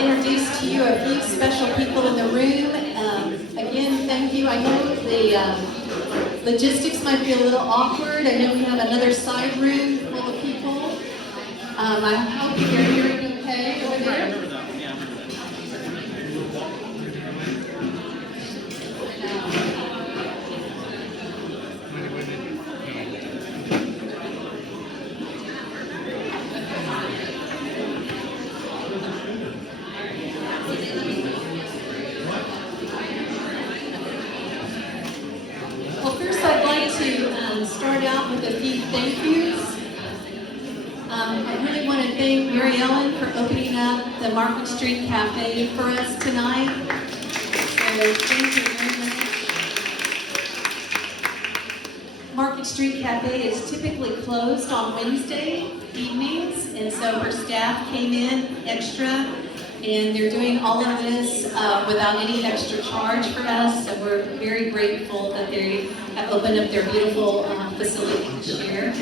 introduce to you a few special people in the room. Again, thank you. I know the logistics might be a little awkward. I know we have another side room full of people. I hope you're hearing okay over there. Start out with a few thank yous. I really want to thank Mary Ellen for opening up the Market Street Cafe for us tonight. So thank you very much. Market Street Cafe is typically closed on Wednesday evenings, and so her staff came in extra, and they're doing all of this without any extra charge for us, so we're very grateful that they have opened up their beautiful facility to share.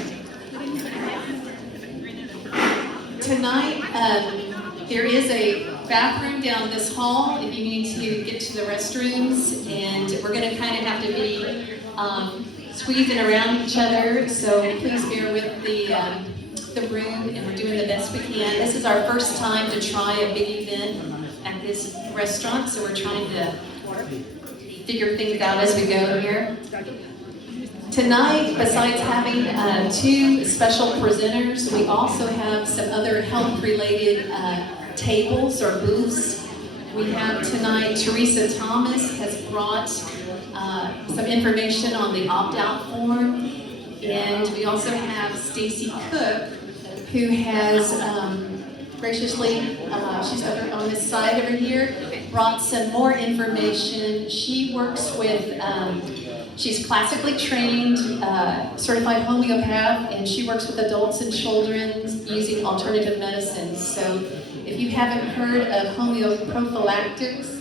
Tonight, there is a bathroom down this hall if you need to get to the restrooms, and we're going to kind of have to be squeezing around each other, so please bear with the room, and we're doing the best we can. This is our first time to try a big event at this restaurant, so we're trying to figure things out as we go here. Tonight, besides having two special presenters, we also have some other health-related tables or booths. We have tonight, Teresa Thomas has brought some information on the opt-out form, and we also have Stacy Cook, who has graciously, she's over on this side over here, brought some more information. She works with, she's classically trained, certified homeopath, and she works with adults and children using alternative medicines. So if you haven't heard of homeoprophylactics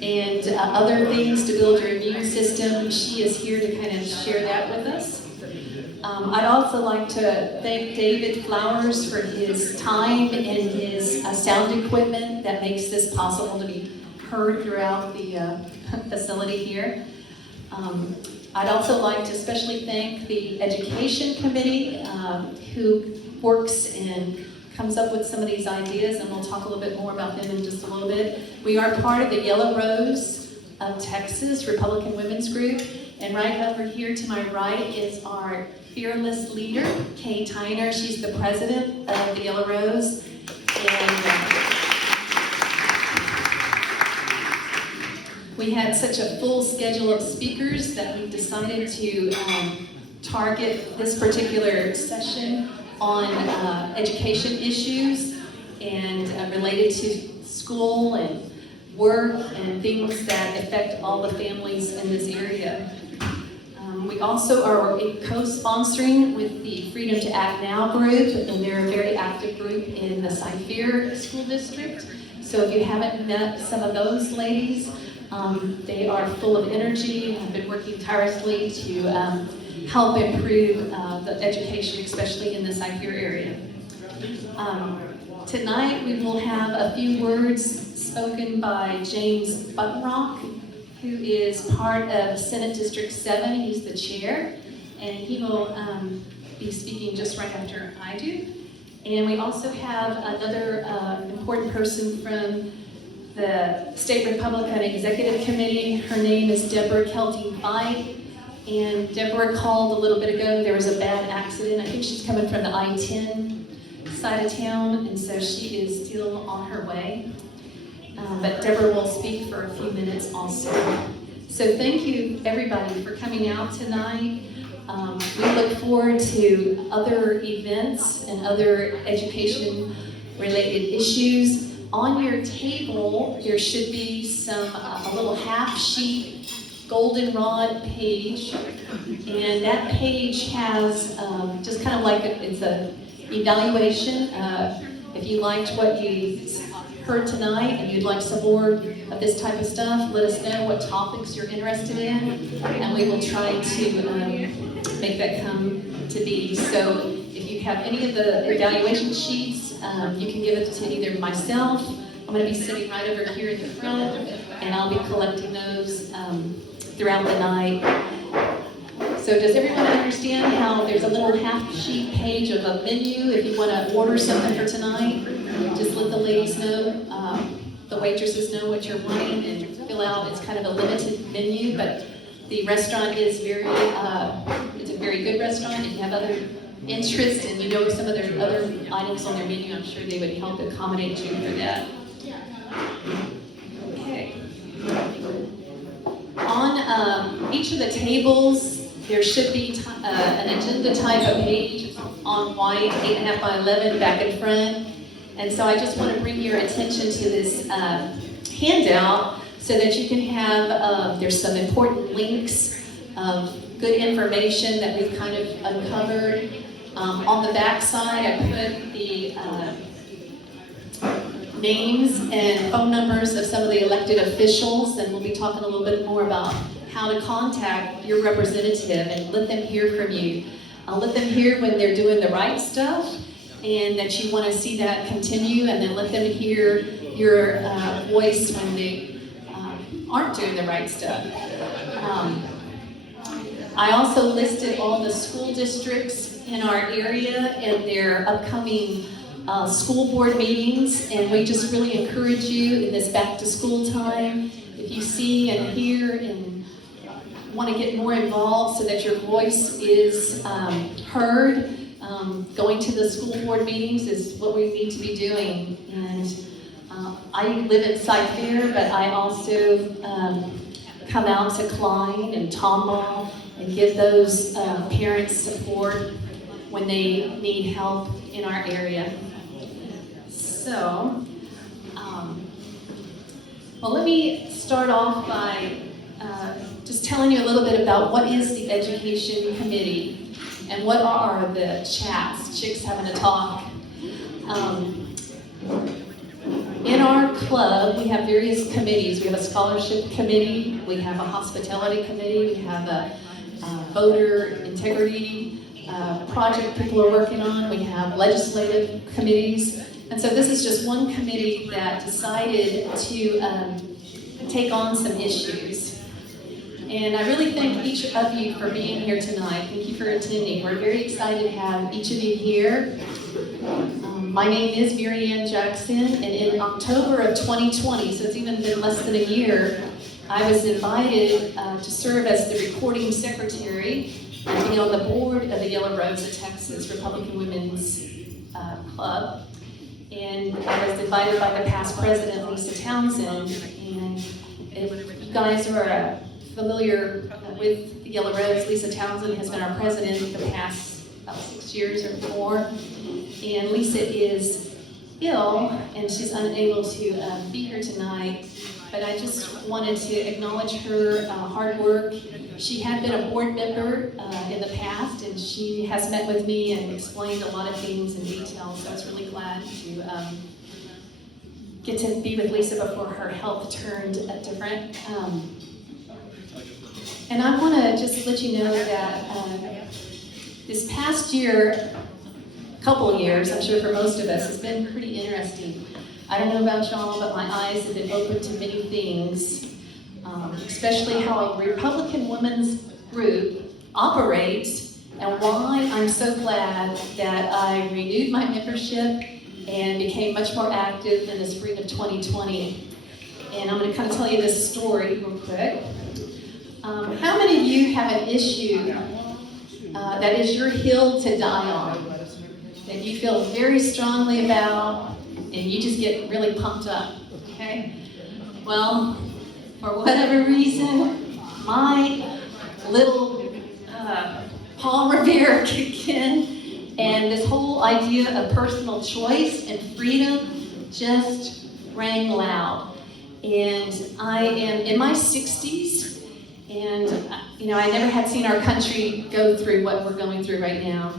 and other things to build your immune system, she is here to kind of share that with us. I'd also like to thank David Flowers for his time and his sound equipment that makes this possible to be heard throughout the facility here. I'd also like to especially thank the Education Committee who works and comes up with some of these ideas, and we'll talk a little bit more about them in just a little bit. We are part of the Yellow Rose of Texas Republican Women's Group, and right over here to my right is our fearless leader, Kay Tyner. She's the president of the Yellow Rose. And we had such a full schedule of speakers that we decided to target this particular session on education issues and related to school and work and things that affect all the families in this area. We also are co-sponsoring with the Freedom to Act Now group, and they're a very active group in the Cypher School District. So if you haven't met some of those ladies, they are full of energy and have been working tirelessly to help improve the education, especially in the Cypher area. Tonight we will have a few words spoken by James Buttonrock, who is part of Senate District 7. He's the chair, and he will be speaking just right after I do. And we also have another important person from the State Republican Executive Committee. Her name is Deborah Kelting-Fight, and Deborah called a little bit ago. There was a bad accident. I think she's coming from the I-10 side of town, and so she is still on her way. But Deborah will speak for a few minutes also. So thank you everybody for coming out tonight. We look forward to other events and other education related issues. On your table there should be a little half sheet goldenrod page, and that page has just kind of like it's a evaluation. If you liked what you heard tonight and you'd like some more of this type of stuff, let us know what topics you're interested in, and we will try to make that come to be. So if you have any of the evaluation sheets, you can give it to either myself I'm going to be sitting right over here in the front, and I'll be collecting those throughout the night. So does everyone understand how there's a little half-sheet page of a menu if you want to order something for tonight? Just let the ladies know, the waitresses know what you're wanting, and fill out. It's kind of a limited menu, but the restaurant is it's a very good restaurant. If you have other interests and you know some of their other items on their menu, I'm sure they would help accommodate you for that. Okay. On each of the tables, there should be an agenda type of page on white, 8.5 by 11 back in front. And so I just want to bring your attention to this handout so that you can have, there's some important links of good information that we've kind of uncovered. On the back side, I put the names and phone numbers of some of the elected officials, and we'll be talking a little bit more about how to contact your representative and let them hear from you. Let them hear when they're doing the right stuff and that you want to see that continue, and then let them hear your voice when they aren't doing the right stuff. I also listed all the school districts in our area and their upcoming school board meetings, and we just really encourage you in this back to school time, if you see and hear and want to get more involved so that your voice is heard, going to the school board meetings is what we need to be doing. And I live in Fair, but I also come out to Klein and Tomball and give those parents support when they need help in our area. So, well, let me start off by just telling you a little bit about what is the Education Committee and what are the chats, chicks having a talk. In our club, we have various committees. We have a scholarship committee, we have a hospitality committee, we have a voter integrity project people are working on, we have legislative committees. And so this is just one committee that decided to take on some issues. And I really thank each of you for being here tonight. Thank you for attending. We're very excited to have each of you here. My name is Mary Ann Jackson, and in October of 2020, so it's even been less than a year, I was invited to serve as the recording secretary and be on the board of the Yellow Rose of Texas Republican Women's Club. And I was invited by the past president, Lisa Townsend. And if you guys are familiar with the Yellow Rose, Lisa Townsend has been our president the past about 6 years or more. And Lisa is ill, and she's unable to be here tonight. But I just wanted to acknowledge her hard work. She had been a board member in the past, and she has met with me and explained a lot of things in detail. So I was really glad to get to be with Lisa before her health turned different. And I want to just let you know that this past year, couple of years, I'm sure for most of us, has been pretty interesting. I don't know about y'all, but my eyes have been open to many things, especially how a Republican women's group operates and why I'm so glad that I renewed my membership and became much more active in the spring of 2020. And I'm going to kind of tell you this story real quick. How many of you have an issue that is your hill to die on, that you feel very strongly about, and you just get really pumped up, okay? Well, for whatever reason, my little Paul Revere kicked in, and this whole idea of personal choice and freedom just rang loud. And I am in my 60s, and I never had seen our country go through what we're going through right now.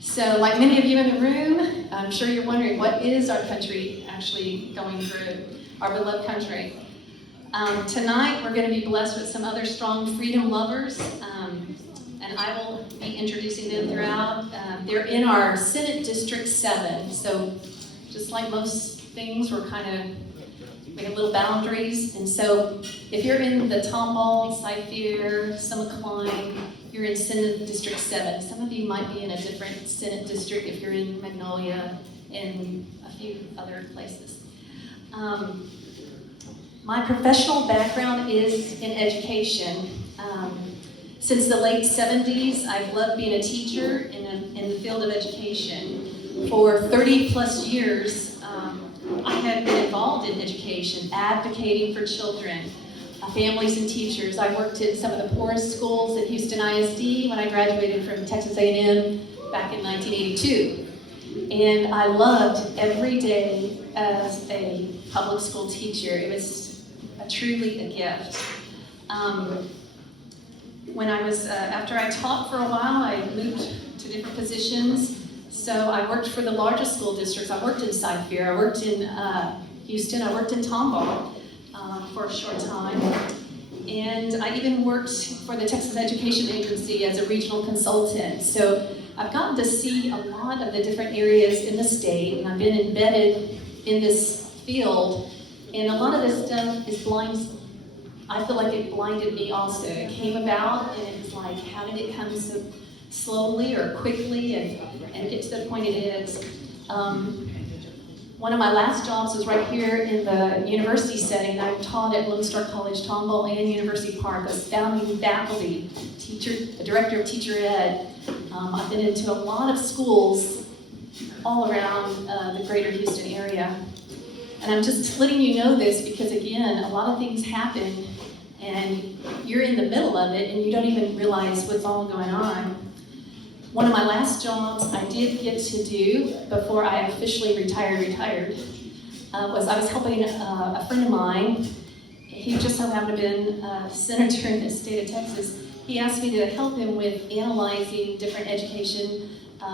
So like many of you in the room, I'm sure you're wondering, what is our country actually going through, our beloved country? Tonight, we're going to be blessed with some other strong freedom lovers, and I will be introducing them throughout. They're in our Senate District 7, so just like most things were we had little boundaries. And so if you're in the Tomball, C.H.A.T, Summit Klein, you're in Senate District 7. Some of you might be in a different Senate district if you're in Magnolia and a few other places. My professional background is in education. Since the late 70s, I've loved being a teacher in the field of education. For 30 plus years, I have been involved in education, advocating for children, families and teachers. I worked in some of the poorest schools at Houston ISD when I graduated from Texas A&M back in 1982. And I loved every day as a public school teacher. It was truly a gift. When I was, after I taught for a while, I moved to different positions. So I worked for the largest school districts. I worked in C.H.A.T, I worked in Houston, I worked in Tomball for a short time. And I even worked for the Texas Education Agency as a regional consultant. So I've gotten to see a lot of the different areas in the state, and I've been embedded in this field. And a lot of this stuff is I feel like it blinded me also. It came about, and it was like, how did it come so slowly or quickly and get to the point it is? One of my last jobs was right here in the university setting. I taught at Lone Star College, Tomball, and University Park. I was founding faculty, the director of teacher ed. I've been into a lot of schools all around the greater Houston area. And I'm just letting you know this because, again, a lot of things happen and you're in the middle of it and you don't even realize what's all going on. One of my last jobs I did get to do before I officially retired, was I was helping a friend of mine. He just so happened to have been a senator in the state of Texas. He asked me to help him with analyzing different education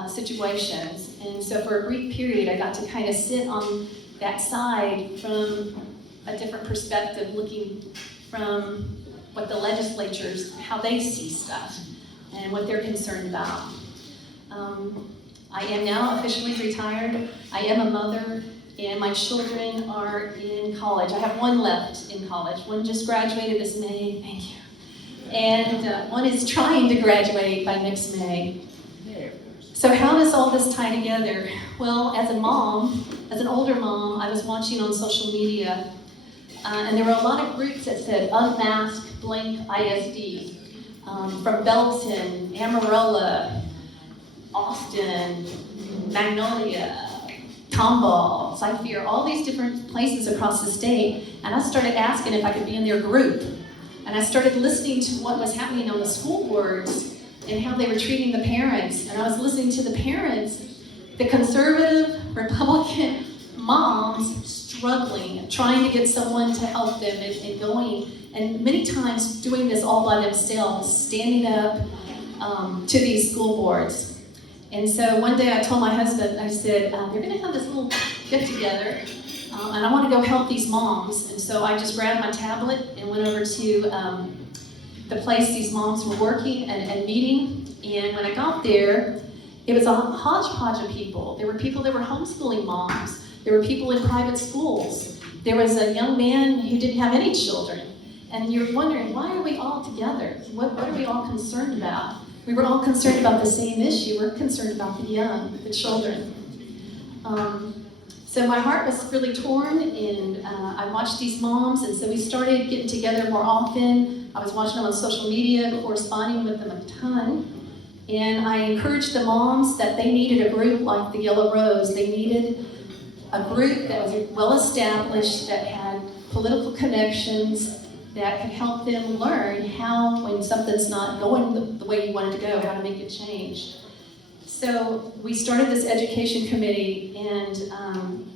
situations. And so for a brief period, I got to kind of sit on that side from a different perspective, looking from what the legislatures, how they see stuff and what they're concerned about. I am now officially retired. I am a mother, and my children are in college. I have one left in college. One just graduated this May, thank you. And one is trying to graduate by next May. So how does all this tie together? Well, as a mom, as an older mom, I was watching on social media, and there were a lot of groups that said, unmask blank ISD, from Belton, Amarillo, Austin, Magnolia, Tomball, C.H.A.T, all these different places across the state, and I started asking if I could be in their group. And I started listening to what was happening on the school boards and how they were treating the parents. And I was listening to the parents, the conservative, Republican moms struggling, trying to get someone to help them and going, and many times doing this all by themselves, standing up to these school boards. And so one day I told my husband, I said, they're gonna have this little get together, and I wanna go help these moms. And so I just grabbed my tablet and went over to the place these moms were working and meeting. And when I got there, it was a hodgepodge of people. There were people that were homeschooling moms. There were people in private schools. There was a young man who didn't have any children. And you're wondering, why are we all together? What are we all concerned about? We were all concerned about the same issue. We're concerned about the young, the children. So my heart was really torn, and I watched these moms, and so we started getting together more often. I was watching them on social media, corresponding with them a ton. And I encouraged the moms that they needed a group like the Yellow Rose. They needed a group that was well established, that had political connections, that could help them learn how, when something's not going the way you want it to go, how to make it change. So we started this education committee, and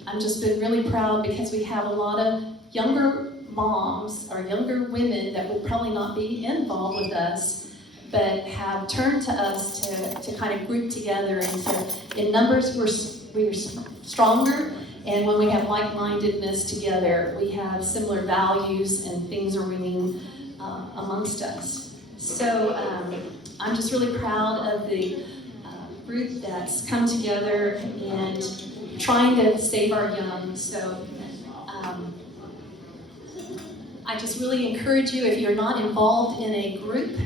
I've just been really proud because we have a lot of younger moms or younger women that would probably not be involved with us, but have turned to us to kind of group together, and in numbers we were stronger. And when we have like-mindedness together, we have similar values and things are ringing amongst us. So I'm just really proud of the group that's come together, and trying to save our young. So I just really encourage you, if you're not involved in a group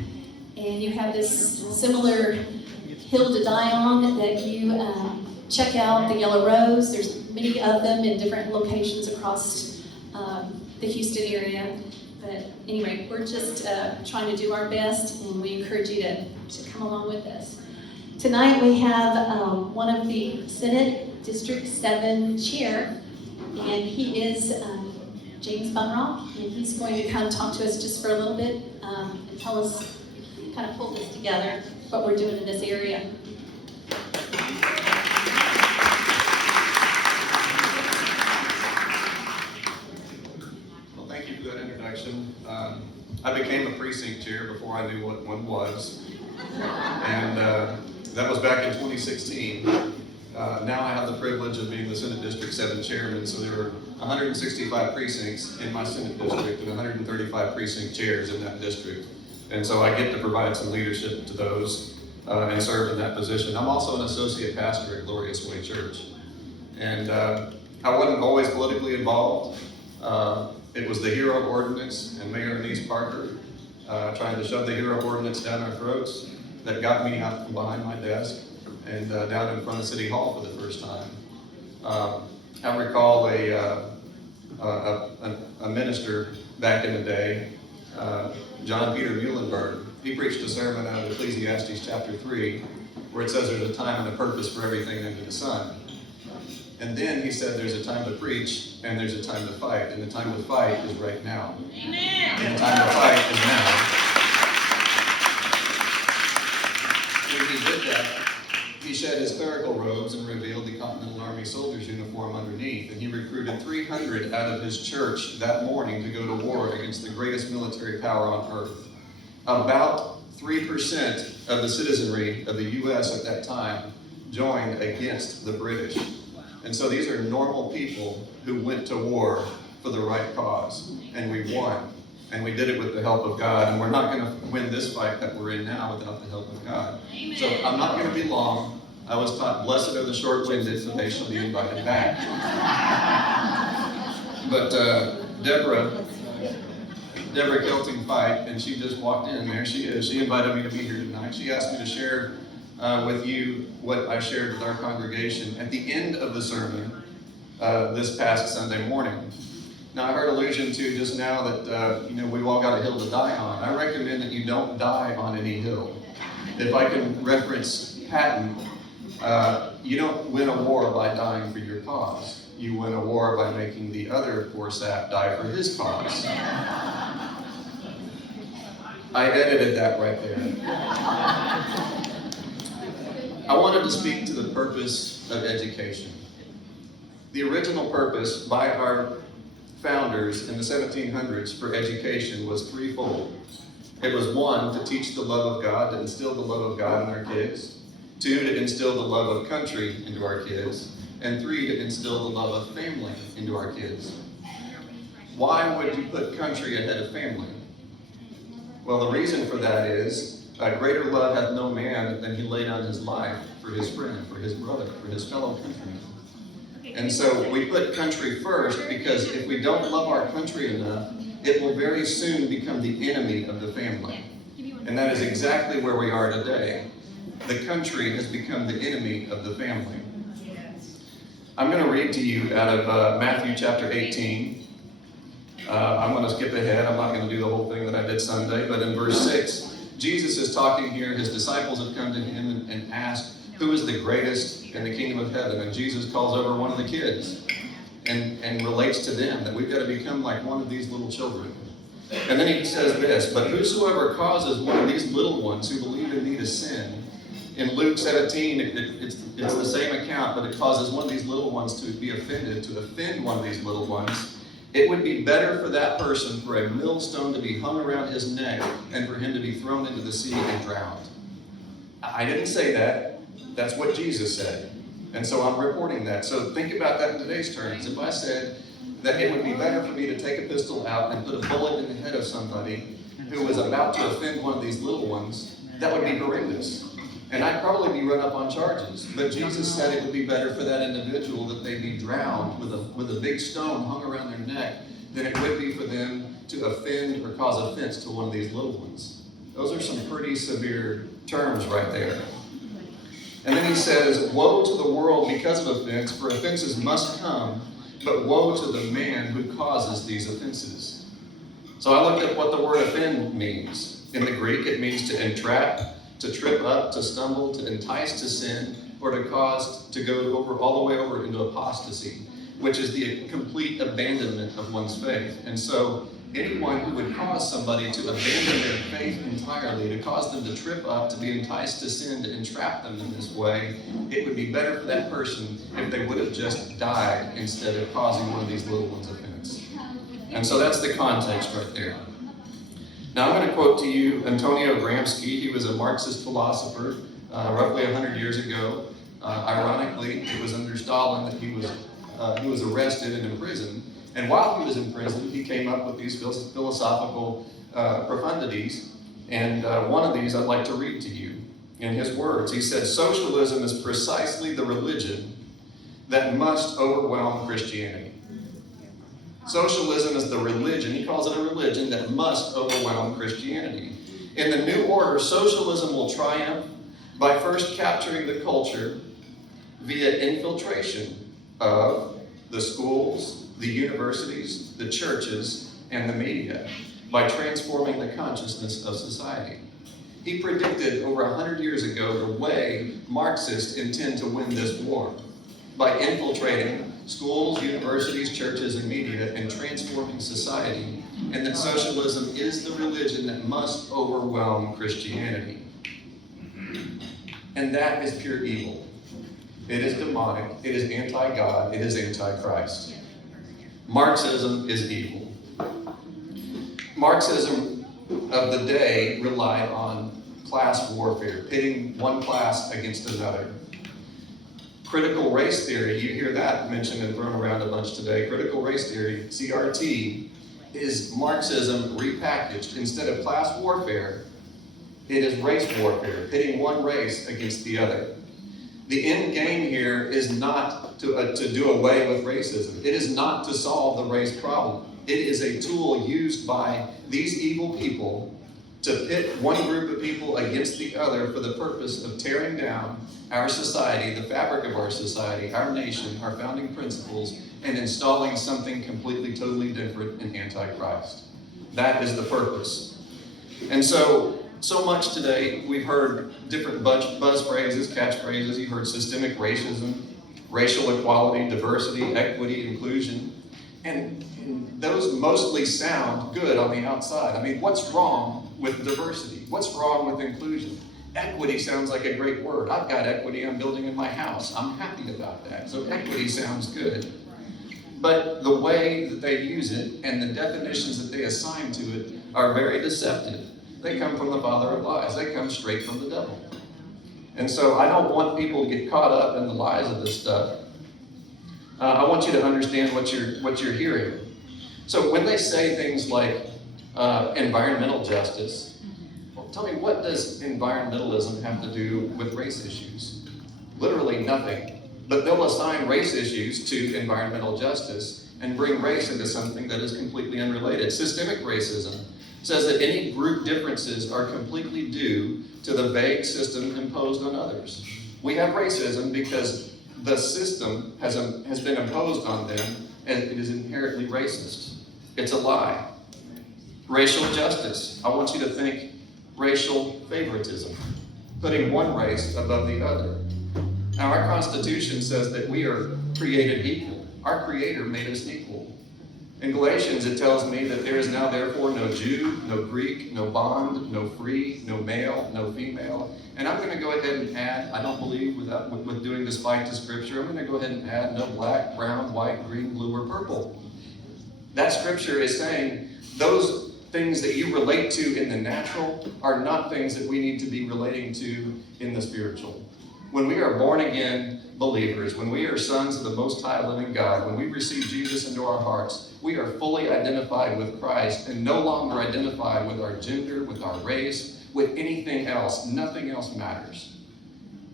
and you have this similar hill to die on, that you check out the Yellow Rose. There's many of them in different locations across the Houston area. But anyway, we're just trying to do our best, and we encourage you to come along with us. Tonight we have one of the Senate District 7 chair, and he is James Bunrock, and he's going to come talk to us just for a little bit and tell us, kind of pull this together, what we're doing in this area. Well, thank you for that introduction. I became a precinct chair before I knew what one was, and that was back in 2016. Now I have the privilege of being the Senate District 7 chairman, so there are 165 precincts in my Senate district and 135 precinct chairs in that district. And so I get to provide some leadership to those and serve in that position. I'm also an associate pastor at Glorious Way Church. And I wasn't always politically involved. It was the HERO ordinance and Mayor Anise Parker trying to shove the HERO ordinance down our throats that got me out from behind my desk and down in front of City Hall for the first time. I recall a minister back in the day, John Peter Muhlenberg. He preached a sermon out of Ecclesiastes chapter 3, where it says there's a time and a purpose for everything under the sun. And then he said there's a time to preach and there's a time to fight, and the time to fight is right now. Amen. And the time to fight is now. When he did that, he shed his clerical robes and revealed the Continental Army soldier's uniform underneath, and he recruited 300 out of his church that morning to go to war against the greatest military power on earth. About 3% of the citizenry of the U.S. at that time joined against the British. And so these are normal people who went to war for the right cause, and we won. And we did it with the help of God, and we're not going to win this fight that we're in now without the help of God. Amen. So I'm not going to be long. I was taught, blessed are the short-winded, for they shall be invited back. But Deborah Kelting Fight, and she just walked in. There she is. She invited me to be here tonight. She asked me to share with you what I shared with our congregation at the end of the sermon this past Sunday morning. Now, I heard allusion to just now that we've all got a hill to die on. I recommend that you don't die on any hill. If I can reference Patton, you don't win a war by dying for your cause. You win a war by making the other poor sap die for his cause. I edited that right there. I wanted to speak to the purpose of education. The original purpose by our founders in the 1700s for education was threefold. It was 1, to teach the love of God, to instill the love of God in our kids. 2, to instill the love of country into our kids. And 3, to instill the love of family into our kids. Why would you put country ahead of family? Well, the reason for that is, greater love hath no man than he laid down his life for his friend, for his brother, for his fellow countryman. And so we put country first because if we don't love our country enough, it will very soon become the enemy of the family. And that is exactly where we are today. The country has become the enemy of the family. I'm going to read to you out of Matthew chapter 18. I'm going to skip ahead. I'm not going to do the whole thing that I did Sunday. But in verse 6, Jesus is talking here. His disciples have come to him and asked, who is the greatest in the kingdom of heaven? And Jesus calls over one of the kids and relates to them that we've got to become like one of these little children. And then he says this, but whosoever causes one of these little ones who believe in me to sin, in Luke 17, it's the same account, but it causes one of these little ones to be offended, to offend one of these little ones. It would be better for that person for a millstone to be hung around his neck and for him to be thrown into the sea and drowned. I didn't say that. That's what Jesus said. And so I'm reporting that. So think about that in today's terms. If I said that it would be better for me to take a pistol out and put a bullet in the head of somebody who was about to offend one of these little ones, that would be horrendous. And I'd probably be run up on charges. But Jesus said it would be better for that individual that they be drowned with a big stone hung around their neck than it would be for them to offend or cause offense to one of these little ones. Those are some pretty severe terms right there. And then he says, woe to the world because of offense, for offenses must come, but woe to the man who causes these offenses. So I looked at what the word offend means. In the Greek, it means to entrap, to trip up, to stumble, to entice to sin, or to cause to go over all the way over into apostasy, which is the complete abandonment of one's faith. And so anyone who would cause somebody to abandon their faith entirely, to cause them to trip up, to be enticed to sin, to entrap them in this way, it would be better for that person if they would have just died instead of causing one of these little ones offense. And so that's the context right there. Now I'm going to quote to you Antonio Gramsci. He was a Marxist philosopher roughly 100 years ago. Ironically, it was under Stalin that he was arrested and imprisoned. And while he was in prison, he came up with these philosophical profundities. And one of these I'd like to read to you in his words. He said, socialism is precisely the religion that must overwhelm Christianity. Socialism is the religion, he calls it a religion, that must overwhelm Christianity. In the new order, socialism will triumph by first capturing the culture via infiltration of the schools, the universities, the churches, and the media, by transforming the consciousness of society. He predicted over 100 years ago the way Marxists intend to win this war, by infiltrating schools, universities, churches, and media, and transforming society, and that socialism is the religion that must overwhelm Christianity. And that is pure evil. It is demonic, it is anti-God, it is anti-Christ. Marxism is evil. Marxism of the day relied on class warfare, pitting one class against another. Critical race theory, you hear that mentioned and thrown around a bunch today. Critical race theory, C.H.A.T, is Marxism repackaged. Instead of class warfare, it is race warfare, pitting one race against the other. The end game here is not to do away with racism. It is not to solve the race problem. It is a tool used by these evil people to pit one group of people against the other for the purpose of tearing down our society, the fabric of our society, our nation, our founding principles, and installing something completely, totally different and anti-Christ. That is the purpose. And so much today, we've heard different buzz phrases, catchphrases. You've heard systemic racism, racial equality, diversity, equity, inclusion. And those mostly sound good on the outside. I mean, what's wrong with diversity? What's wrong with inclusion? Equity sounds like a great word. I've got equity I'm building in my house. I'm happy about that. So equity sounds good. But the way that they use it and the definitions that they assign to it are very deceptive. They come from the father of lies. They come straight from the devil. And so I don't want people to get caught up in the lies of this stuff. I want you to understand what you're hearing. So when they say things like environmental justice, well, tell me, what does environmentalism have to do with race issues? Literally nothing. But they'll assign race issues to environmental justice and bring race into something that is completely unrelated. Systemic racism says that any group differences are completely due to the vague system imposed on others. We have racism because the system has been imposed on them, and it is inherently racist. It's a lie. Racial justice. I want you to think racial favoritism, putting one race above the other. Now, our Constitution says that we are created equal. Our Creator made us equal. In Galatians, it tells me that there is now therefore no Jew, no Greek, no bond, no free, no male, no female. And I'm going to go ahead and add, I don't believe with doing despite the scripture, I'm going to go ahead and add no black, brown, white, green, blue, or purple. That scripture is saying those things that you relate to in the natural are not things that we need to be relating to in the spiritual. When we are born again believers, when we are sons of the Most High living God, when we receive Jesus into our hearts, we are fully identified with Christ and no longer identified with our gender, with our race, with anything else. Nothing else matters.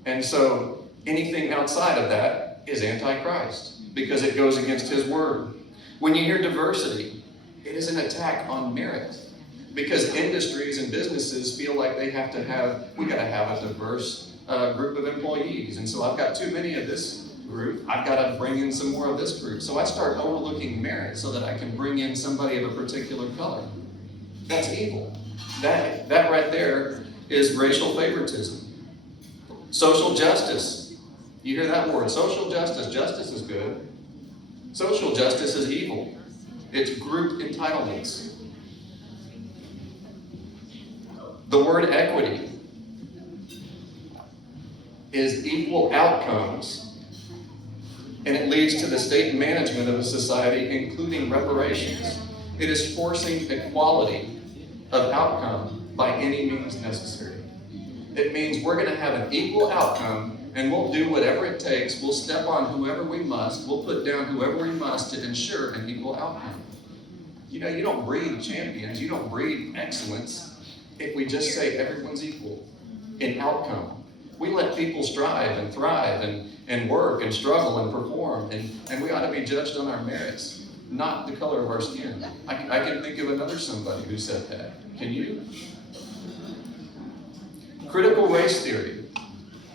And so anything outside of that is antichrist because it goes against his word. When you hear diversity, it is an attack on merit because industries and businesses feel like we got to have a diverse group of employees. And so I've got too many of this group, I've got to bring in some more of this group. So I start overlooking merit so that I can bring in somebody of a particular color. That's evil. That right there is racial favoritism. Social justice. You hear that word, social justice. Justice is good. Social justice is evil. It's group entitlements. The word equity is equal outcomes. And it leads to the state management of a society, including reparations. It is forcing equality of outcome by any means necessary. It means we're going to have an equal outcome, and we'll do whatever it takes. We'll step on whoever we must. We'll put down whoever we must to ensure an equal outcome. You know, you don't breed champions. You don't breed excellence if we just say everyone's equal in outcome. We let people strive and thrive and work and struggle and perform, and we ought to be judged on our merits, not the color of our skin. I can think of another somebody who said that. Can you? Critical race theory.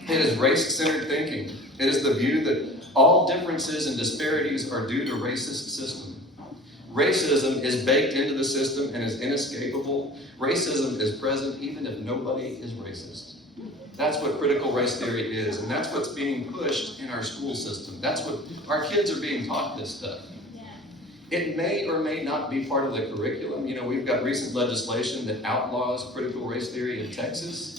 It is race-centered thinking. It is the view that all differences and disparities are due to racist system. Racism is baked into the system and is inescapable. Racism is present even if nobody is racist. That's what critical race theory is, and that's what's being pushed in our school system. That's what our kids are being taught this stuff. It may or may not be part of the curriculum. You know, we've got recent legislation that outlaws critical race theory in Texas,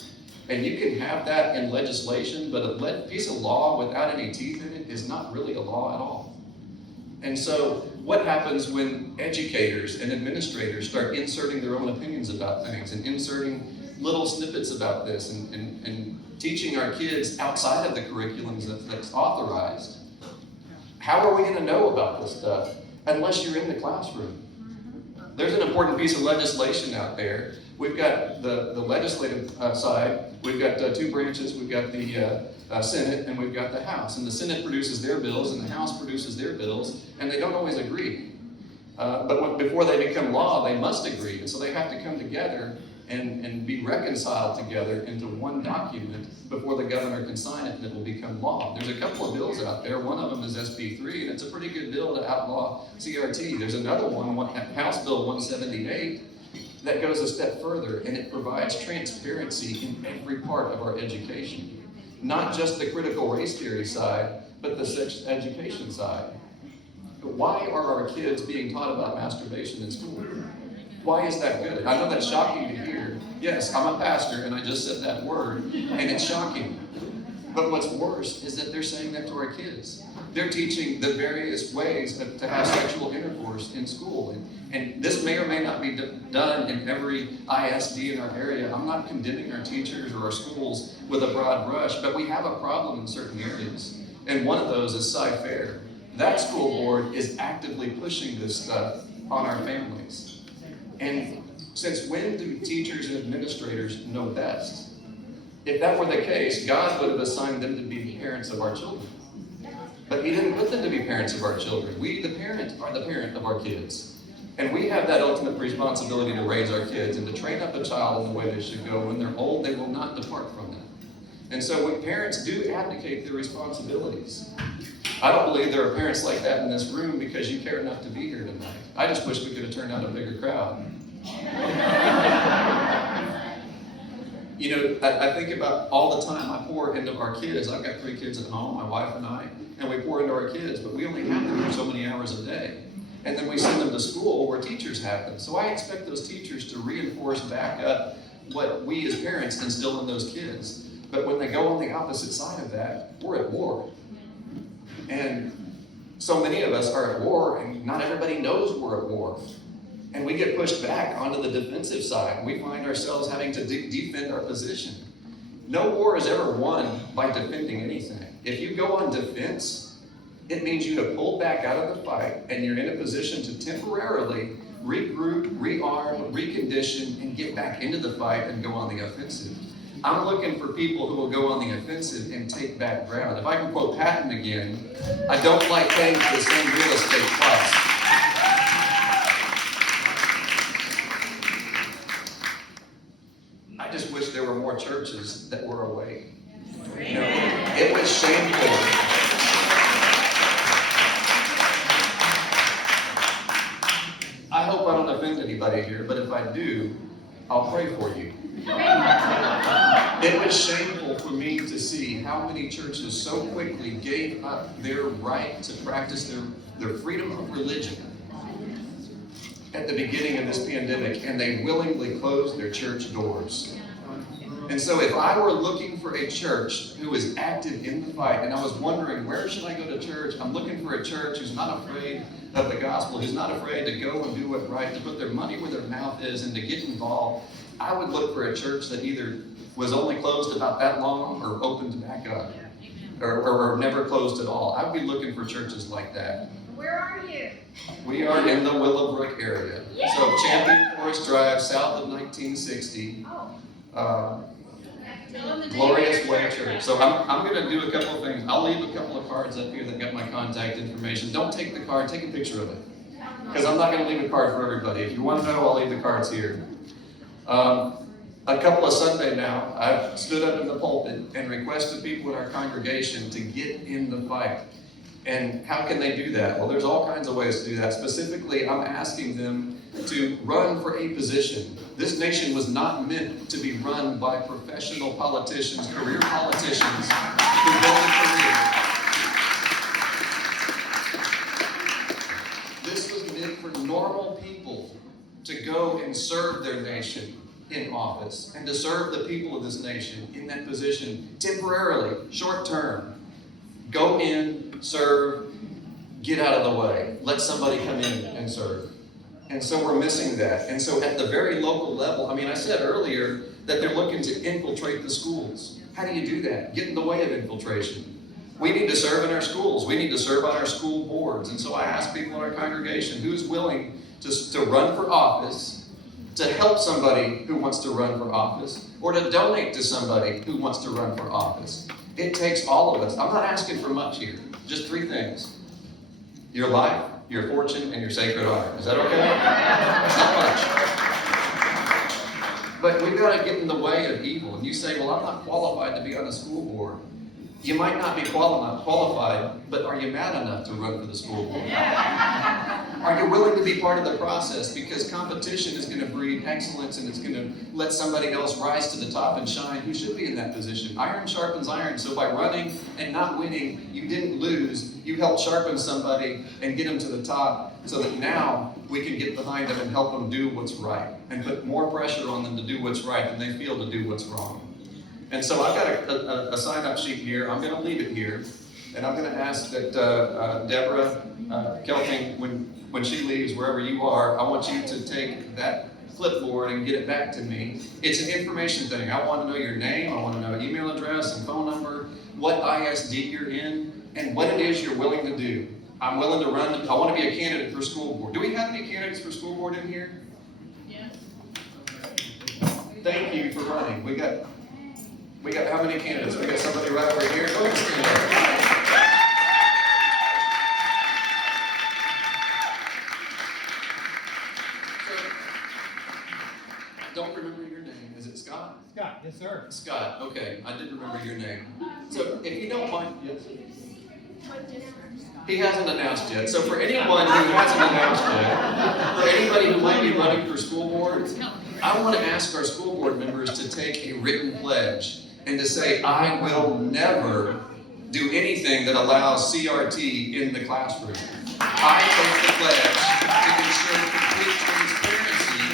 and you can have that in legislation, but a piece of law without any teeth in it is not really a law at all. And so what happens when educators and administrators start inserting their own opinions about things and inserting little snippets about this and teaching our kids outside of the curriculums that's authorized? How are we going to know about this stuff unless you're in the classroom? There's an important piece of legislation out there. We've got the legislative side. We've got two branches. We've got the Senate and we've got the House. And the Senate produces their bills and the House produces their bills, and they don't always agree. But before they become law, they must agree. And so they have to come together and be reconciled together into one document before the governor can sign it and it will become law. There's a couple of bills out there. One of them is SB 3, and it's a pretty good bill to outlaw C.H.A.T. There's another one, House Bill 178, that goes a step further, and it provides transparency in every part of our education. Not just the critical race theory side, but the sex education side. Why are our kids being taught about masturbation in school? Why is that good? I know that's shocking to hear. Yes, I'm a pastor and I just said that word, and it's shocking. But what's worse is that they're saying that to our kids. They're teaching the various ways to have sexual intercourse in school. And this may or may not be done in every ISD in our area. I'm not condemning our teachers or our schools with a broad brush, but we have a problem in certain areas. And one of those is C.H.A.T. That school board is actively pushing this stuff on our families. And since when do teachers and administrators know best? If that were the case, God would have assigned them to be parents of our children. But He didn't put them to be parents of our children. We, the parent, are the parent of our kids. And we have that ultimate responsibility to raise our kids and to train up a child in the way they should go. When they're old, they will not depart from that. And so when parents do abdicate their responsibilities, I don't believe there are parents like that in this room because you care enough to be here tonight. I just wish we could have turned out a bigger crowd. You know, I think about all the time I pour into our kids. I've got 3 kids at home, my wife and I, and we pour into our kids, but we only have them for so many hours a day. And then we send them to school where teachers have them. So I expect those teachers to reinforce back up what we as parents instill in those kids. But when they go on the opposite side of that, we're at war. And so many of us are at war, and not everybody knows we're at war. And we get pushed back onto the defensive side. We find ourselves having to defend our position. No war is ever won by defending anything. If you go on defense, it means you have pulled back out of the fight and you're in a position to temporarily regroup, rearm, recondition, and get back into the fight and go on the offensive. I'm looking for people who will go on the offensive and take back ground. If I can quote Patton again, I don't like paying for the same real estate twice. I just wish there were more churches that were awake. You know, it was shameful. I hope I don't offend anybody here, but if I do, I'll pray for you. It was shameful for me to see how many churches so quickly gave up their right to practice their freedom of religion at the beginning of this pandemic, and they willingly closed their church doors. And so if I were looking for a church who is active in the fight, and I was wondering, where should I go to church? I'm looking for a church who's not afraid of the gospel, who's not afraid to go and do what's right, to put their money where their mouth is, and to get involved. I would look for a church that either was only closed about that long or opened back up, or never closed at all. I'd be looking for churches like that. Where are you? We are in the Willowbrook area. So Champion Forest Drive, south of 1960. Glorious Way Church. So I'm going to do a couple of things. I'll leave a couple of cards up here that got my contact information. Don't take the card, take a picture of it. Because I'm not going to leave a card for everybody. If you want to know, I'll leave the cards here. A couple of Sundays now, I've stood up in the pulpit and requested people in our congregation to get in the fight. And how can they do that? Well, there's all kinds of ways to do that. Specifically, I'm asking them to run for a position. This nation was not meant to be run by professional politicians, career politicians who build a career. This was meant for normal people to go and serve their nation in office and to serve the people of this nation in that position temporarily, short term. Go in, serve, get out of the way. Let somebody come in and serve. And so we're missing that. And so at the very local level, I mean, I said earlier that they're looking to infiltrate the schools. How do you do that? Get in the way of infiltration. We need to serve in our schools. We need to serve on our school boards. And so I ask people in our congregation, who's willing to run for office, to help somebody who wants to run for office, or to donate to somebody who wants to run for office. It takes all of us. I'm not asking for much here. Just 3 things. Your life, your fortune, and your sacred honor. Is that okay? Not much. But we've got to get in the way of evil. And you say, well, I'm not qualified to be on a school board. You might not be qualified, but are you mad enough to run for the school board? Are you willing to be part of the process? Because competition is going to breed excellence, and it's going to let somebody else rise to the top and shine who should be in that position. Iron sharpens iron. So by running and not winning, you didn't lose. You helped sharpen somebody and get them to the top so that now we can get behind them and help them do what's right and put more pressure on them to do what's right than they feel to do what's wrong. And so I've got a sign-up sheet here. I'm going to leave it here. And I'm going to ask that Deborah Kelting, when she leaves, wherever you are, I want you to take that clipboard and get it back to me. It's an information thing. I want to know your name. I want to know email address and phone number, what ISD you're in, and what it is you're willing to do. I'm willing to run. I want to be a candidate for school board. Do we have any candidates for school board in here? Yes. Thank you for running. We got how many candidates? We got somebody right over here. Go ahead and stand up. Don't remember your name. Is it Scott? Scott, yes, sir. Scott, okay. I did remember your name. So if you don't mind, yes. He hasn't announced yet. So for anyone who hasn't announced yet, for anybody who might be running for school board, I want to ask our school board members to take a written pledge and to say, I will never do anything that allows C.H.A.T in the classroom. I take the pledge to ensure complete transparency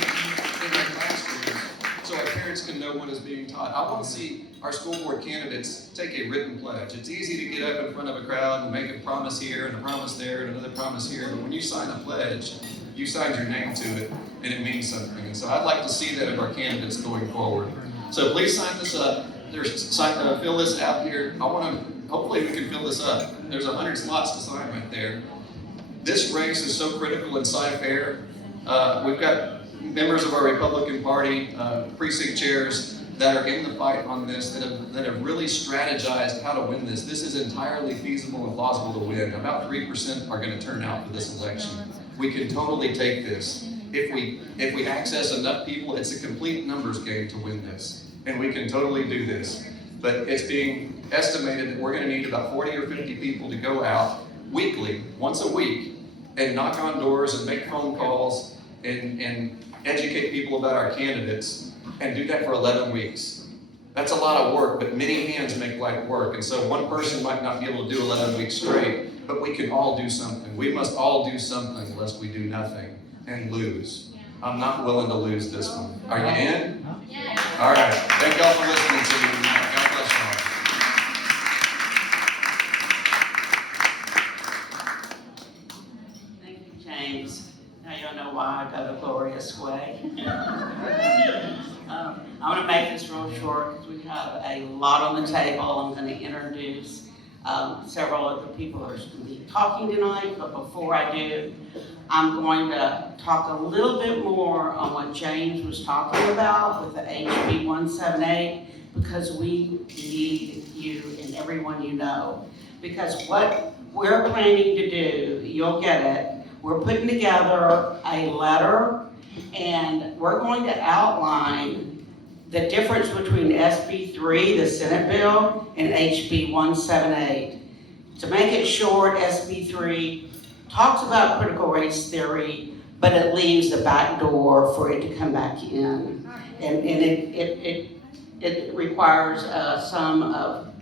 in the classroom so our parents can know what is being taught. I want to see our school board candidates take a written pledge. It's easy to get up in front of a crowd and make a promise here and a promise there and another promise here, but when you sign a pledge, you signed your name to it and it means something. And so I'd like to see that of our candidates going forward. So please sign this up. Fill this out here. Hopefully we can fill this up. There's 100 slots to sign right there. This race is so critical in Sci-Fair. We've got members of our Republican Party, precinct chairs, that are in the fight on this, that have really strategized how to win this. This is entirely feasible and plausible to win. About 3% are going to turn out for this election. We can totally take this. If we access enough people, it's a complete numbers game to win this. And we can totally do this. But it's being estimated that we're going to need about 40 or 50 people to go out weekly, once a week, and knock on doors and make phone calls and educate people about our candidates, and do that for 11 weeks. That's a lot of work, but many hands make light work. And so one person might not be able to do 11 weeks straight, but we can all do something. We must all do something lest we do nothing and lose. I'm not willing to lose this one. Are you in? Yeah. All right. Thank y'all for listening to me tonight. God bless y'all. Thank you, James. Now you know why I got a glorious way. I'm going to make this real short because we have a lot on the table. I'm going to introduce several of the people who are going to be talking tonight, but before I do, I'm going to talk a little bit more on what James was talking about with the HB 178, because we need you and everyone you know. Because what we're planning to do, you'll get it, we're putting together a letter, and we're going to outline the difference between SB 3, the Senate bill, and HB 178. To make it short, SB 3 talks about critical race theory, but it leaves the back door for it to come back in. And it requires a sum of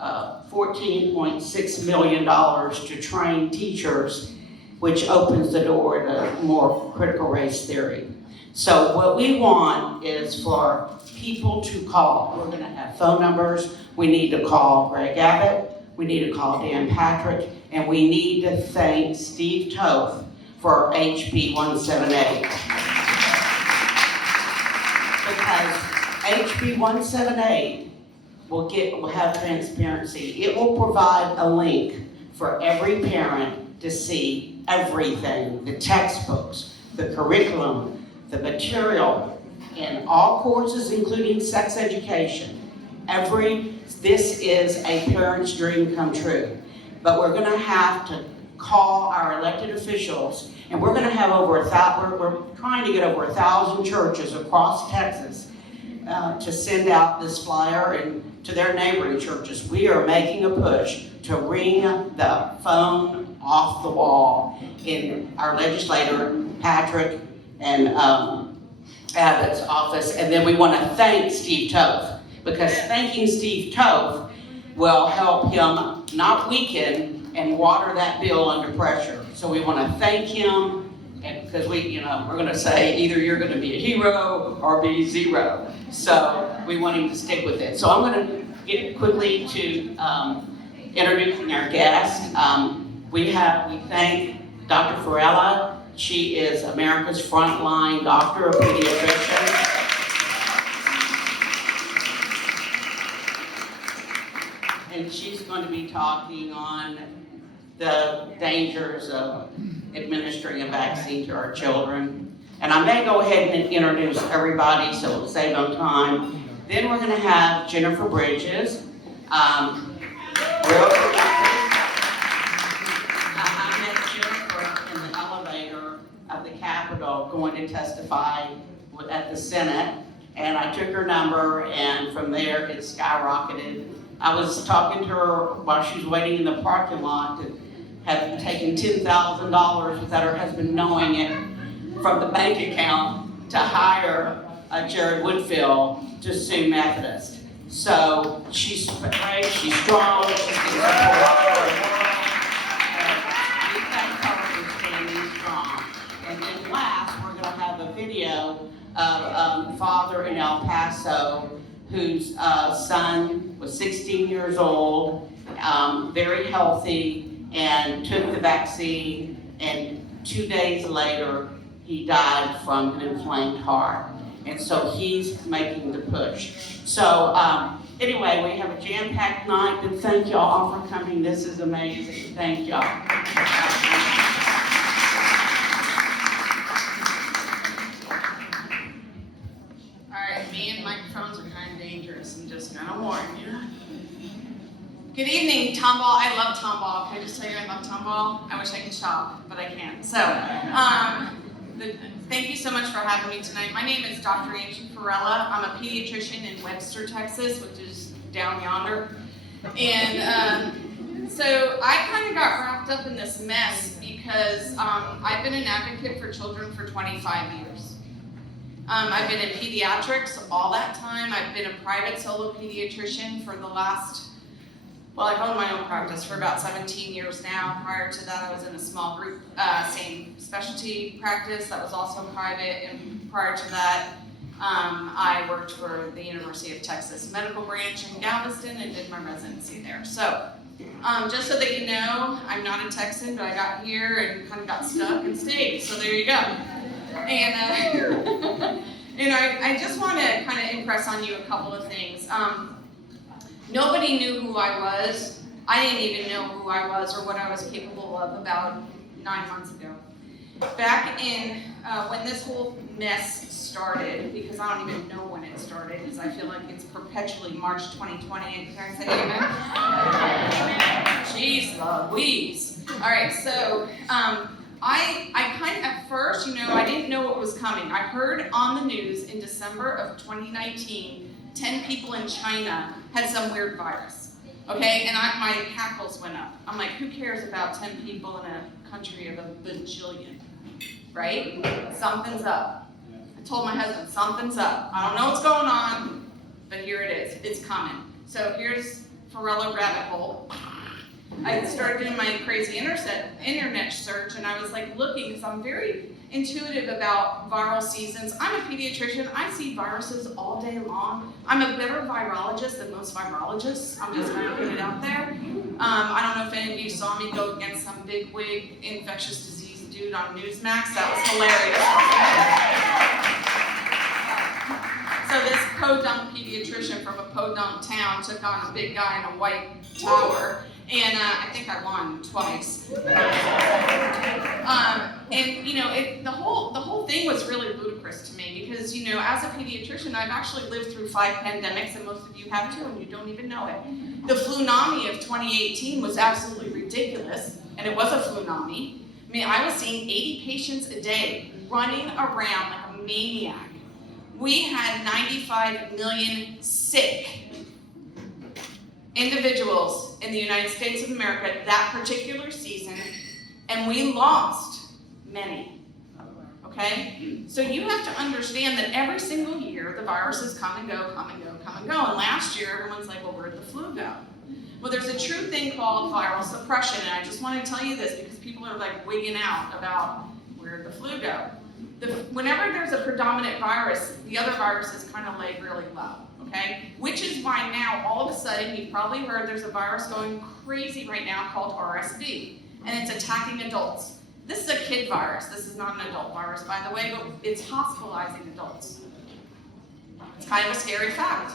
$14.6 million to train teachers, which opens the door to more critical race theory. So what we want is for people to call. We're going to have phone numbers. We need to call Greg Abbott. We need to call Dan Patrick. And we need to thank Steve Toth for HB 178. Because HB 178 will have transparency. It will provide a link for every parent to see everything, the textbooks, the curriculum, the material, in all courses, including sex education. This is a parent's dream come true. But we're gonna have to call our elected officials, and we're gonna have over 1,000, we're trying to get over 1,000 churches across Texas to send out this flyer and to their neighboring churches. We are making a push to ring the phone off the wall in our legislator, Patrick, and Abbott's office, and then we want to thank Steve Toth, because thanking Steve Toth will help him not weaken and water that bill under pressure. So we want to thank him, and because we're going to say either you're going to be a hero or be zero. So we want him to stick with it. So I'm going to get quickly to introducing our guest. We thank Dr. Farella. She is America's frontline doctor of pediatrician. And she's going to be talking on the dangers of administering a vaccine to our children. And I may go ahead and introduce everybody so it'll save on time. Then we're going to have Jennifer Bridges. I met Jennifer in the elevator of the Capitol going to testify at the Senate, and I took her number, and from there it skyrocketed. I was talking to her while she was waiting in the parking lot to have taken $10,000 without her husband knowing it from the bank account to hire Jared Woodfill to sue Methodist. So she's brave, she's strong, she's going to support we thank her for standing strong. And then last, we're going to have a video of a father in El Paso whose son was 16 years old, very healthy, and took the vaccine, and 2 days later, he died from an inflamed heart. And so he's making the push. So anyway, we have a jam-packed night, and thank y'all all for coming. This is amazing. Thank y'all. All right, me and microphones are kind of dangerous. Good evening, Tomball. I love Tomball. Can I just tell you I love Tomball? I wish I could shop, but I can't. So, thank you so much for having me tonight. My name is Dr. Angelina Farella. I'm a pediatrician in Webster, Texas, which is down yonder. And so I kind of got wrapped up in this mess because I've been an advocate for children for 25 years. I've been in pediatrics all that time. I've been a private solo pediatrician for the last, well, I've owned my own practice for about 17 years now. Prior to that, I was in a small group, same specialty practice that was also private. And prior to that, I worked for the University of Texas Medical Branch in Galveston and did my residency there. So, just so that you know, I'm not a Texan, but I got here and kind of got stuck and stayed. So there you go. And I just want to kind of impress on you a couple of things. Nobody knew who I was. I didn't even know who I was or what I was capable of about 9 months ago. Back in, when this whole mess started, because I don't even know when it started, because I feel like it's perpetually March 2020, and can I say amen? Jeez Louise. All right, so I kind of, at first, I didn't know what was coming. I heard on the news in December of 2019, 10 people in China had some weird virus, okay? And my hackles went up. I'm like, who cares about 10 people in a country of a bajillion, right? Something's up. I told my husband, something's up. I don't know what's going on, but here it is. It's coming. So here's Farella rabbit hole. I started doing my crazy internet search, and I was like looking, because I'm very intuitive about viral seasons. I'm a pediatrician. I see viruses all day long. I'm a better virologist than most virologists. I'm just going to put it out there. I don't know if any of you saw me go against some big wig infectious disease dude on Newsmax. That was hilarious. So this podunk pediatrician from a podunk town took on a big guy in a white tower. And I think I won twice. The whole thing was really ludicrous to me because, as a pediatrician, I've actually lived through 5 pandemics, and most of you have too, and you don't even know it. The flunami of 2018 was absolutely ridiculous, and it was a flunami. I mean, I was seeing 80 patients a day running around like a maniac. We had 95 million sick individuals in the United States of America that particular season, and we lost many, okay? So you have to understand that every single year the viruses come and go, come and go, come and go, and last year everyone's like, well, where'd the flu go? Well, there's a true thing called viral suppression, and I just want to tell you this because people are like wigging out about where'd the flu go. Whenever there's a predominant virus, the other viruses kind of lay really low. Okay? Which is why now, all of a sudden, you've probably heard there's a virus going crazy right now called RSV, and it's attacking adults. This is a kid virus. This is not an adult virus, by the way, but it's hospitalizing adults. It's kind of a scary fact.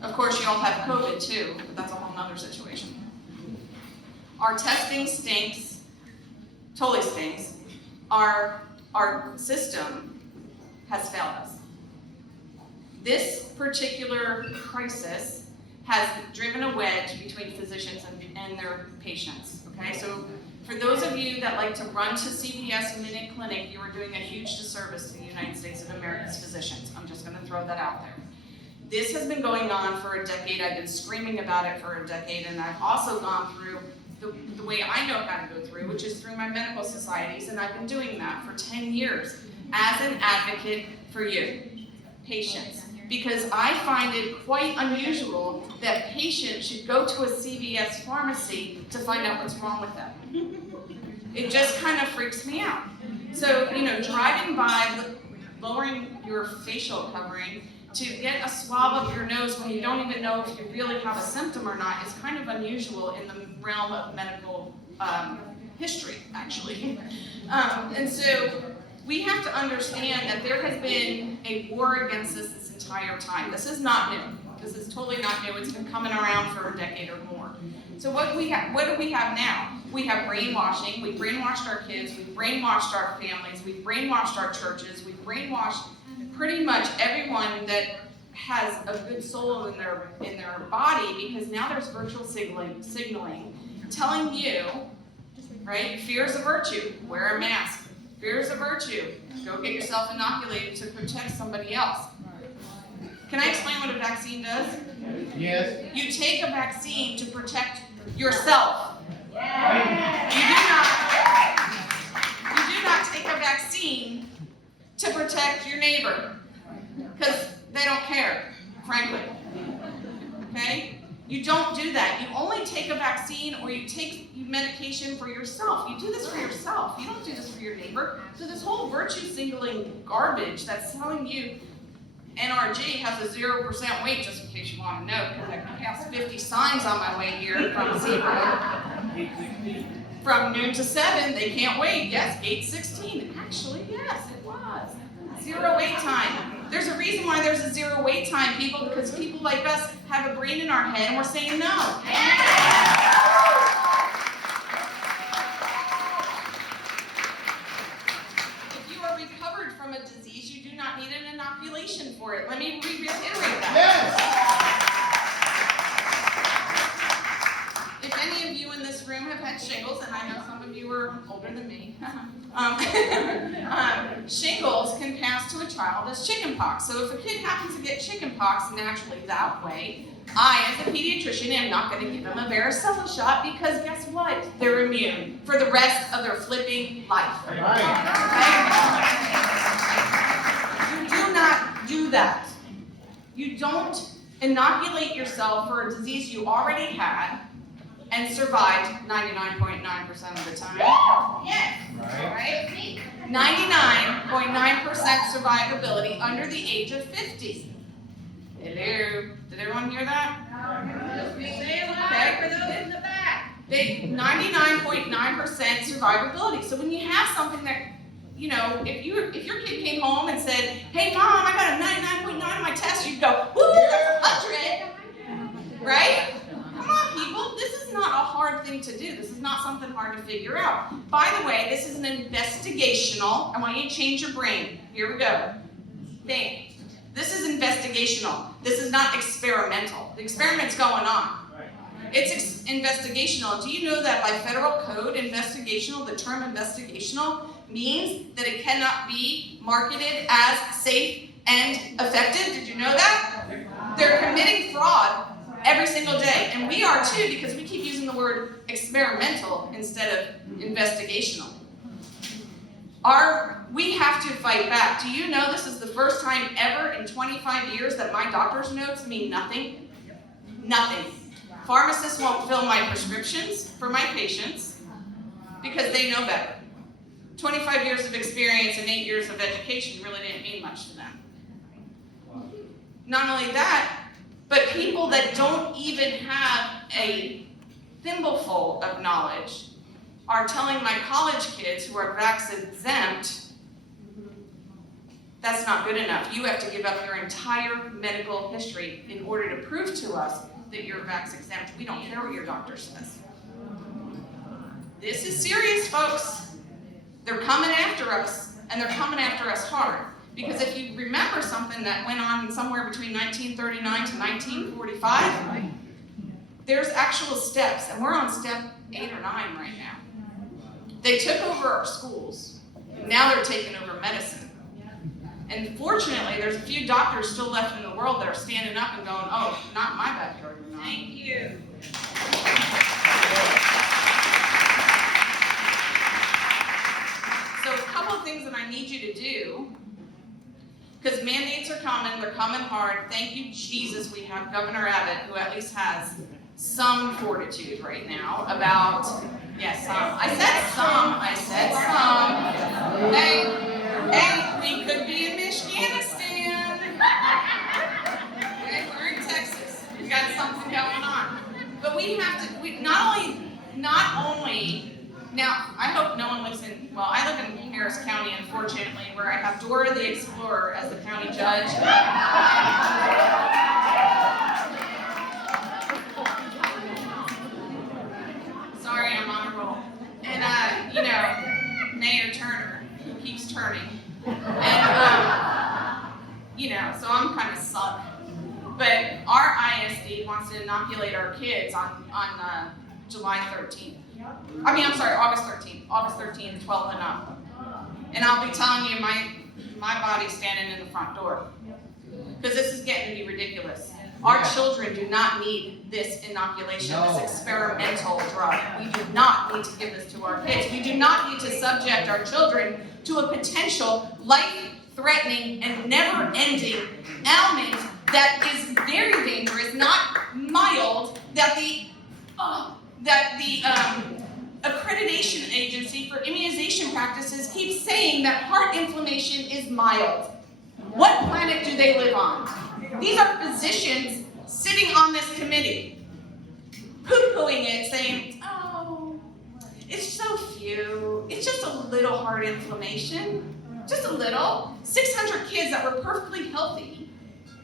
Of course, you all have COVID too, but that's a whole nother situation. Our testing stinks, totally stinks. Our system has failed us. This particular crisis has driven a wedge between physicians and their patients, okay? So for those of you that like to run to CVS Minute Clinic, you are doing a huge disservice to the United States of America's physicians. I'm just gonna throw that out there. This has been going on for a decade. I've been screaming about it for a decade, and I've also gone through the way I know how to go through, which is through my medical societies, and I've been doing that for 10 years as an advocate for you, patients. Because I find it quite unusual that patients should go to a CVS pharmacy to find out what's wrong with them. It just kind of freaks me out. So, driving by, lowering your facial covering to get a swab of your nose when you don't even know if you really have a symptom or not is kind of unusual in the realm of medical history, actually. And so we have to understand that there has been a war against this entire time. This is not new. This is totally not new. It's been coming around for a decade or more. So what do we have now? We have brainwashing. We brainwashed our kids. We brainwashed our families. We brainwashed our churches. We brainwashed pretty much everyone that has a good soul in their body, because now there's virtual signaling telling you, right? Fear is a virtue. Wear a mask. Fear is a virtue. Go get yourself inoculated to protect somebody else. Can I explain what a vaccine does? Yes. You take a vaccine to protect yourself. You do not take a vaccine to protect your neighbor, because they don't care, frankly. Okay? You don't do that. You only take a vaccine or you take medication for yourself. You do this for yourself. You don't do this for your neighbor. So this whole virtue signaling garbage that's telling you NRG has a 0% weight, just in case you want to know, because I passed 50 signs on my way here from Zebra. From noon to 7, they can't wait. Yes, gate 16. Actually, yes, it was. 0 wait time. There's a reason why there's a 0 wait time, people, because people like us have a brain in our head and we're saying no. If you are recovered from a disease, you do not need an inoculation for it. Let me reiterate that. Yes. If any of you in this room have had shingles, and I know some of you are older than me, shingles can pass to a child as chickenpox. So if a kid happens to get chickenpox naturally that way, I, as a pediatrician, am not going to give them a varicella shot, because guess what? They're immune for the rest of their flipping life. Right. You do not do that. You don't inoculate yourself for a disease you already had and survived 99.9% of the time. Yes. Right. 99.9% survivability under the age of 50. Hello? Did everyone hear that? Say it louder for those in the back. 99.9% survivability. So when you have something that, you know, if your kid came home and said, "Hey mom, I got a 99.9 on my test," you'd go, "Woo, that's 100." Right? Come on, people. This is not a hard thing to do. This is not something hard to figure out. By the way, this is an investigational. I want you to change your brain. Here we go. Think. This is investigational. This is not experimental. The experiment's going on. It's investigational. Do you know that by federal code, investigational, the term investigational means that it cannot be marketed as safe and effective? Did you know that? They're committing fraud every single day, and we are too, because we keep using the word experimental instead of investigational. We have to fight back. Do you know this is the first time ever in 25 years that my doctor's notes mean nothing? Nothing. Pharmacists won't fill my prescriptions for my patients because they know better. 25 years of experience and 8 years of education really didn't mean much to them. Not only that, but people that don't even have a thimbleful of knowledge are telling my college kids who are vax exempt, that's not good enough. You have to give up your entire medical history in order to prove to us that you're vax exempt. We don't care what your doctor says. This is serious, folks. They're coming after us, and they're coming after us hard. Because if you remember something that went on somewhere between 1939 to 1945, there's actual steps, and we're on step 8 or 9 right now. They took over our schools, and now they're taking over medicine. And fortunately, there's a few doctors still left in the world that are standing up and going, "Oh, not in my backyard." Thank you. So a couple of things that I need you to do, because mandates are coming, they're coming hard. Thank you, Jesus, we have Governor Abbott, who at least has some fortitude right now about, yes, some. I said some. Hey, we could be in Michiganistan. Okay, we're in Texas. We got something going on. But we have to, not only, now, I hope no one lives in, well, I live in Harris County, unfortunately, where I have Dora the Explorer as the county judge. Sorry, I'm on a roll. And, Mayor Turner, who keeps turning. And, so I'm kind of suck. to inoculate our kids on July 13th. I'm sorry, August 13th. August 13th, 12 and up. And I'll be telling you, my body's standing in the front door. Because this is getting to be ridiculous. Our children do not need this inoculation, this experimental drug. We do not need to give this to our kids. We do not need to subject our children to a potential life-threatening and never-ending ailment that is very dangerous, not mild, that the accreditation agency for immunization practices keeps saying that heart inflammation is mild. What planet do they live on? These are physicians sitting on this committee, poo-pooing it, saying, oh, it's so few. It's just a little heart inflammation, just a little. 600 kids that were perfectly healthy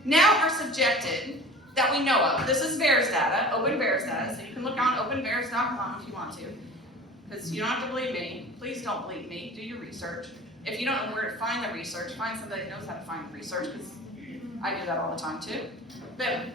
now are subjected, that we know of. This is VAERS data, open VAERS data, so you can look on openvaers.com if you want to, because you don't have to believe me. Please don't believe me. Do your research. If you don't know where to find the research, find somebody that knows how to find the research, because I do that all the time too. But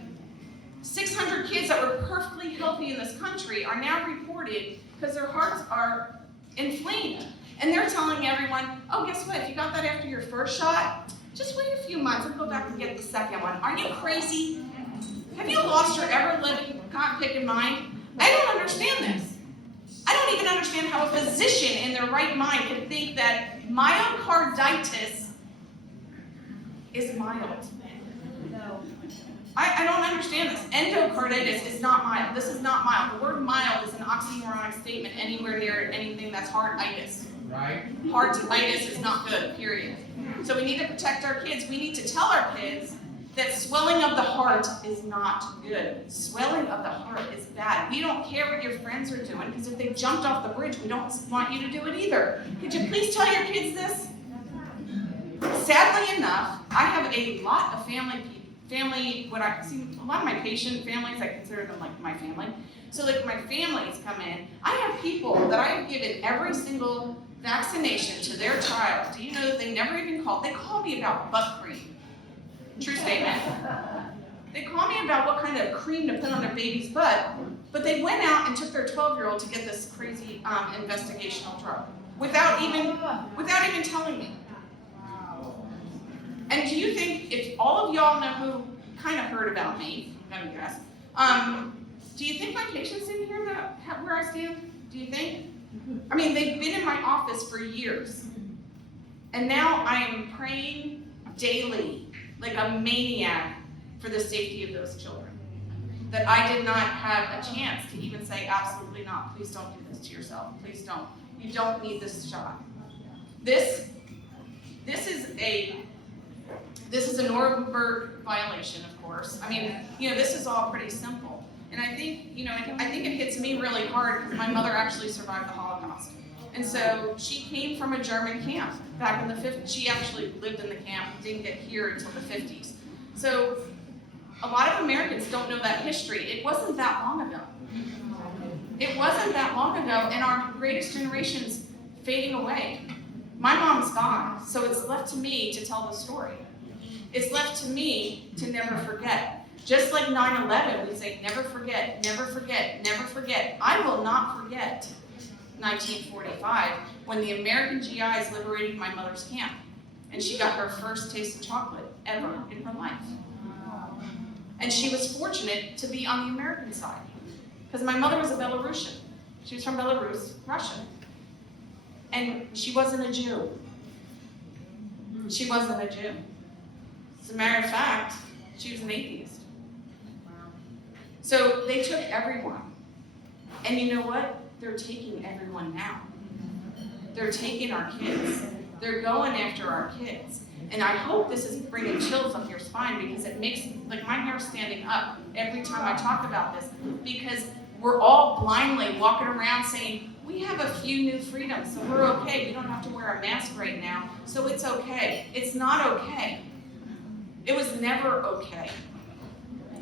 600 kids that were perfectly healthy in this country are now reported because their hearts are inflamed. And they're telling everyone, oh, guess what? If you got that after your first shot, just wait a few months and go back and get the second one. Are you crazy? Have you lost your ever-living cockpit in mind? I don't understand this. I don't even understand how a physician in their right mind can think that myocarditis is mild. I don't understand this. Endocarditis is not mild. This is not mild. The word mild is an oxymoronic statement anywhere near anything that's heartitis. Right. Heartitis is not good, period. So we need to protect our kids. We need to tell our kids that swelling of the heart is not good. Swelling of the heart is bad. We don't care what your friends are doing, because if they jumped off the bridge, we don't want you to do it either. Could you please tell your kids this? Sadly enough, I have a lot of what I see, a lot of my patient families, I consider them like my family. So like my families come in, I have people that I have given every single vaccination to their child. Do you know that they never even call? They call me about butt cream. True statement. They call me about what kind of cream to put on their baby's butt, but they went out and took their 12-year-old to get this crazy investigational drug without even telling me. And do you think, if all of y'all know who kind of heard about me, I'm gonna guess, do you think my patients in here that where I stand? Do you think? I mean, they've been in my office for years. And now I am praying daily, like a maniac, for the safety of those children. That I did not have a chance to even say, absolutely not, please don't do this to yourself, please don't. You don't need this shot. This is a Nuremberg violation, of course. I mean, this is all pretty simple. And I think, I think it hits me really hard because my mother actually survived the Holocaust. And so she came from a German camp back in the 50s. She actually lived in the camp, didn't get here until the 50s. So a lot of Americans don't know that history. It wasn't that long ago. It wasn't that long ago, and our greatest generation's fading away. My mom's gone, so it's left to me to tell the story. It's left to me to never forget. Just like 9/11, we say, never forget, never forget, never forget. I will not forget 1945, when the American GIs liberated my mother's camp, and she got her first taste of chocolate ever in her life. And she was fortunate to be on the American side, because my mother was a Belarusian. She was from Belarus, Russia. And she wasn't a Jew. She wasn't a Jew. As a matter of fact, she was an atheist. So they took everyone. And you know what? They're taking everyone now. They're taking our kids. They're going after our kids. And I hope this is bringing chills up your spine, because it makes, like, my hair standing up every time I talk about this, because we're all blindly walking around saying, we have a few new freedoms, so we're okay. We don't have to wear a mask right now, so it's okay. It's not okay. It was never okay.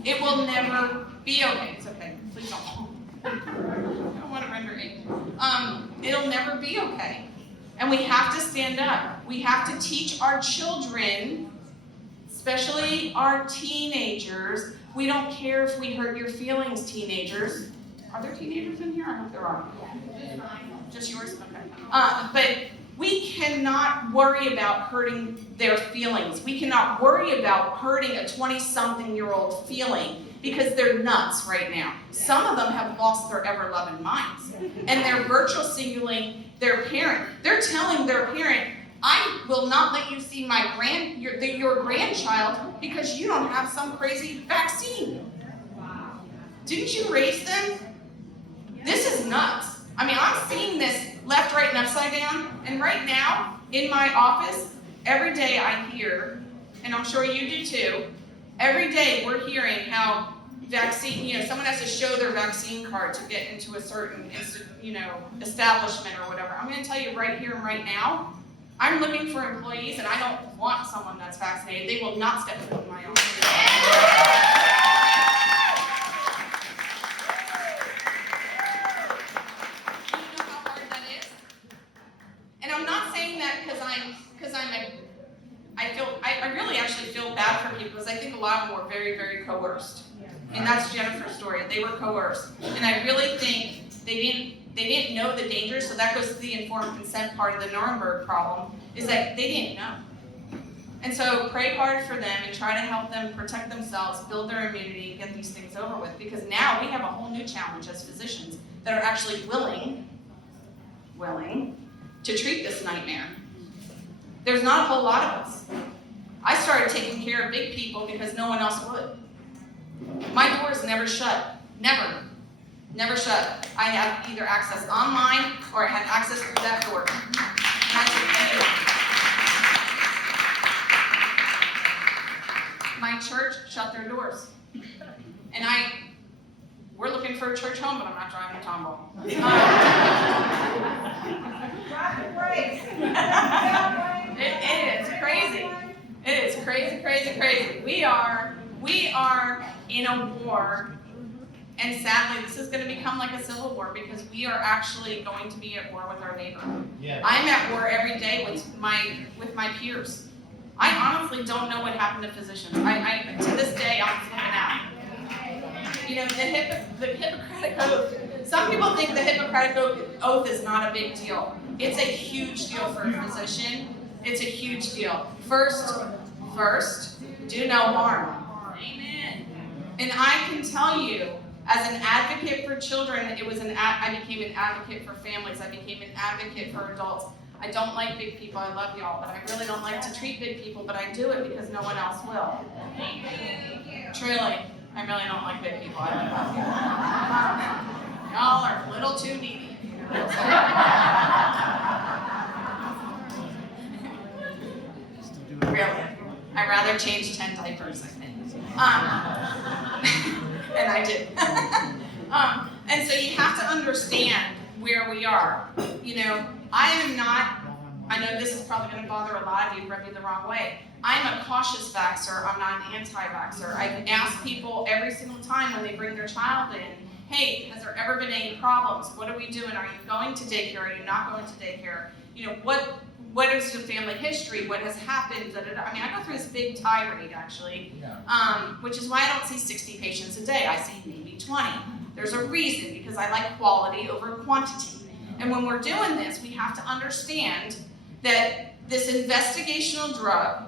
It will never be okay. It's okay. Please don't. I don't want to render it. It'll never be okay. And we have to stand up. We have to teach our children, especially our teenagers. We don't care if we hurt your feelings, teenagers. Are there teenagers in here? I hope there are. Just yours? Okay. But we cannot worry about hurting their feelings. We cannot worry about hurting a 20-something-year-old feeling because they're nuts right now. Some of them have lost their ever-loving minds. And they're virtual signaling their parent. They're telling their parent, I will not let you see your grandchild because you don't have some crazy vaccine. Didn't you raise them? This is nuts. I mean, I'm seeing this left, right, and upside down. And right now, in my office, every day I hear, and I'm sure you do too, every day we're hearing how vaccine, someone has to show their vaccine card to get into a certain, establishment or whatever. I'm going to tell you right here and right now, I'm looking for employees and I don't want someone that's vaccinated. They will not step foot in my office. I really actually feel bad for people because I think a lot of them were very, very coerced. And that's Jennifer's story. They were coerced. And I really think they didn't know the danger, so that goes to the informed consent part of the Nuremberg problem, is that they didn't know. And so pray hard for them and try to help them protect themselves, build their immunity, and get these things over with. Because now we have a whole new challenge as physicians that are actually willing to treat this nightmare. There's not a whole lot of us. I started taking care of big people because no one else would. My doors never shut. Never. Never shut. I had either access online or I had access through that door. And I took my church shut their doors. And we're looking for a church home, but I'm not driving to Tomball. It is crazy. It is crazy, crazy, crazy. We are in a war, and sadly, this is going to become like a civil war because we are actually going to be at war with our neighbor. Yeah. I'm at war every day with my peers. I honestly don't know what happened to physicians. To this day, I'm flipping out. The Hippocratic Oath. Some people think the Hippocratic Oath is not a big deal. It's a huge deal for a physician. It's a huge deal. First, do no harm. Amen. And I can tell you, as an advocate for children, I became an advocate for families. I became an advocate for adults. I don't like big people. I love y'all, but I really don't like to treat big people, but I do it because no one else will. Truly, I really don't like big people. I don't. Y'all are a little too needy. Really. I'd rather change 10 diapers, I think. And I did. And so you have to understand where we are. I know this is probably going to bother a lot of you, rub you the wrong way. I'm a cautious vaxxer, I'm not an anti-vaxxer. I ask people every single time when they bring their child in, hey, has there ever been any problems? What are we doing? Are you going to daycare? Are you not going to daycare? What is your family history? What has happened? I mean, I go through this big tirade, actually, which is why I don't see 60 patients a day. I see maybe 20. There's a reason, because I like quality over quantity. And when we're doing this, we have to understand that this investigational drug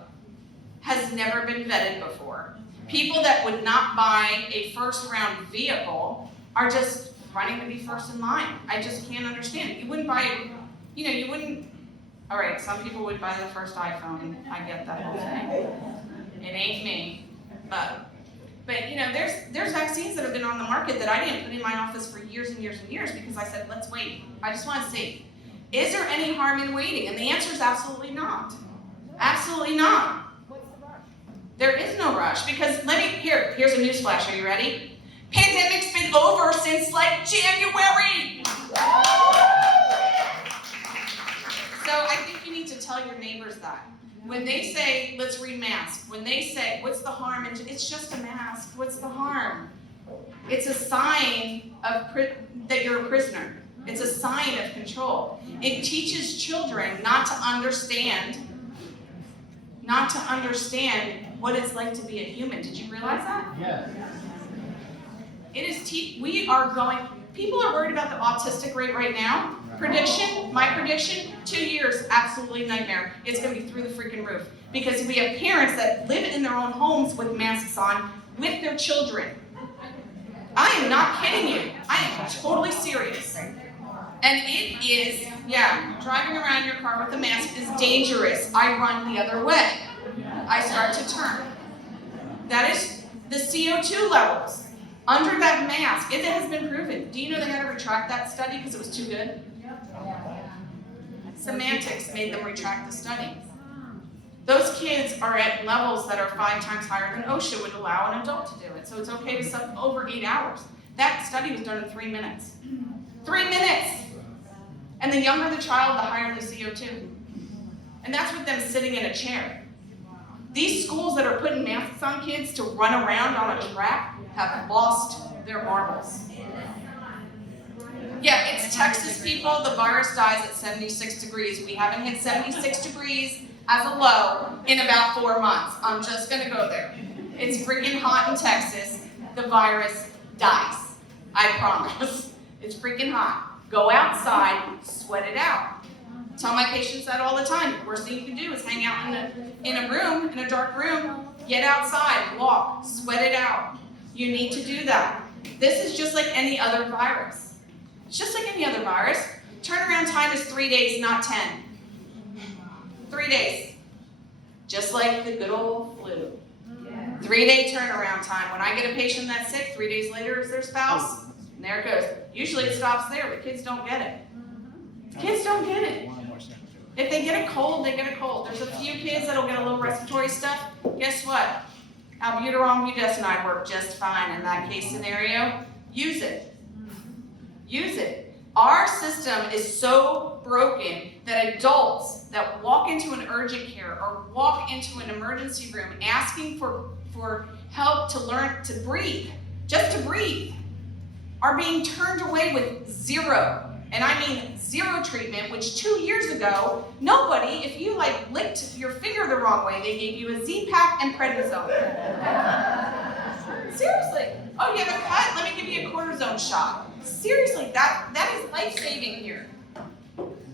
has never been vetted before. People that would not buy a first-round vehicle are just running to be first in line. I just can't understand it. You wouldn't buy, all right, some people would buy the first iPhone. I get that whole thing. It ain't me. But there's vaccines that have been on the market that I didn't put in my office for years and years and years because I said, let's wait. I just want to see, is there any harm in waiting? And the answer is absolutely not. Absolutely not. What's the rush? There is no rush because here's a newsflash. Are you ready? Pandemic's been over since like January. So I think you need to tell your neighbors that. When they say, let's remask, when they say, what's the harm? It's just a mask. What's the harm? It's a sign that you're a prisoner. It's a sign of control. It teaches children not to understand not to understand what it's like to be a human. Did you realize that? Yes. It is people are worried about the autistic rate right now. My prediction, 2 years, absolutely nightmare. It's gonna be through the freaking roof. Because we have parents that live in their own homes with masks on with their children. I am not kidding you. I am totally serious. And it is, driving around your car with a mask is dangerous. I run the other way. I start to turn. That is the CO2 levels under that mask. It has been proven. Do you know they had to retract that study because it was too good? Semantics made them retract the study. Those kids are at levels that are 5 times higher than OSHA would allow an adult to do it. So it's okay to sub over 8 hours. That study was done in 3 minutes. 3 minutes! And the younger the child, the higher the CO2. And that's with them sitting in a chair. These schools that are putting masks on kids to run around on a track have lost their marbles. Yeah, it's Texas, people. The virus dies at 76 degrees. We haven't hit 76 degrees as a low in about 4 months. I'm just gonna go there. It's freaking hot in Texas. The virus dies. I promise. It's freaking hot. Go outside, sweat it out. Tell my patients that all the time. The worst thing you can do is hang out in a room, in a dark room. Get outside, walk, sweat it out. You need to do that. This is just like any other virus. It's just like any other virus. Turnaround time is 3 days, not 10. 3 days. Just like the good old flu. 3-day turnaround time. When I get a patient that's sick, 3 days later is their spouse. And there it goes. Usually it stops there, but kids don't get it. Kids don't get it. If they get a cold, they get a cold. There's a few kids that'll get a little respiratory stuff. Guess what? Albuterol and budesonide work just fine in that case scenario. Use it. Use it. Our system is so broken that adults that walk into an urgent care or walk into an emergency room asking for help to learn to breathe, just to breathe, are being turned away with zero, and I mean zero treatment, which 2 years ago, nobody, if you licked your finger the wrong way, they gave you a Z-Pak and prednisone. Seriously. Oh, you have a cut? Let me give you a cortisone shot. Seriously, that is life-saving here.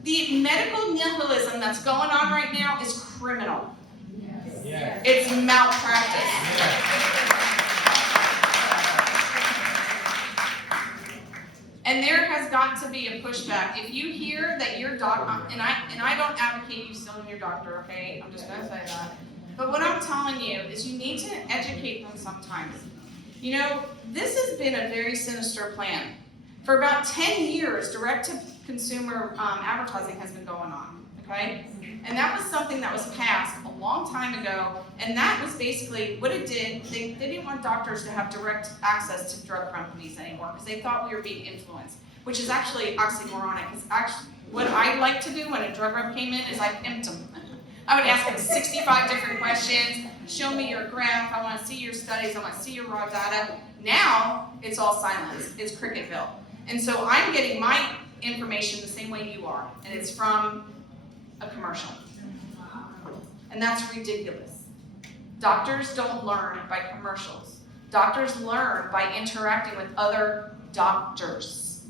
The medical nihilism that's going on right now is criminal. Yes. It's malpractice. Yes. And there has got to be a pushback. If you hear that your doctor, and I don't advocate you suing your doctor, okay? I'm just gonna say that. But what I'm telling you is you need to educate them sometimes. You know, this has been a very sinister plan. For about 10 years, direct-to-consumer advertising has been going on, okay? And that was something that was passed a long time ago, and that was basically what it did. They didn't want doctors to have direct access to drug companies anymore because they thought we were being influenced, which is actually oxymoronic. Because actually, what I like to do when a drug rep came in is I pimped them. I would ask them 65 different questions. Show me your graph. I want to see your studies. I want to see your raw data. Now it's all silence. It's Cricketville. And so I'm getting my information the same way you are, and it's from a commercial. And that's ridiculous. Doctors don't learn by commercials. Doctors learn by interacting with other doctors.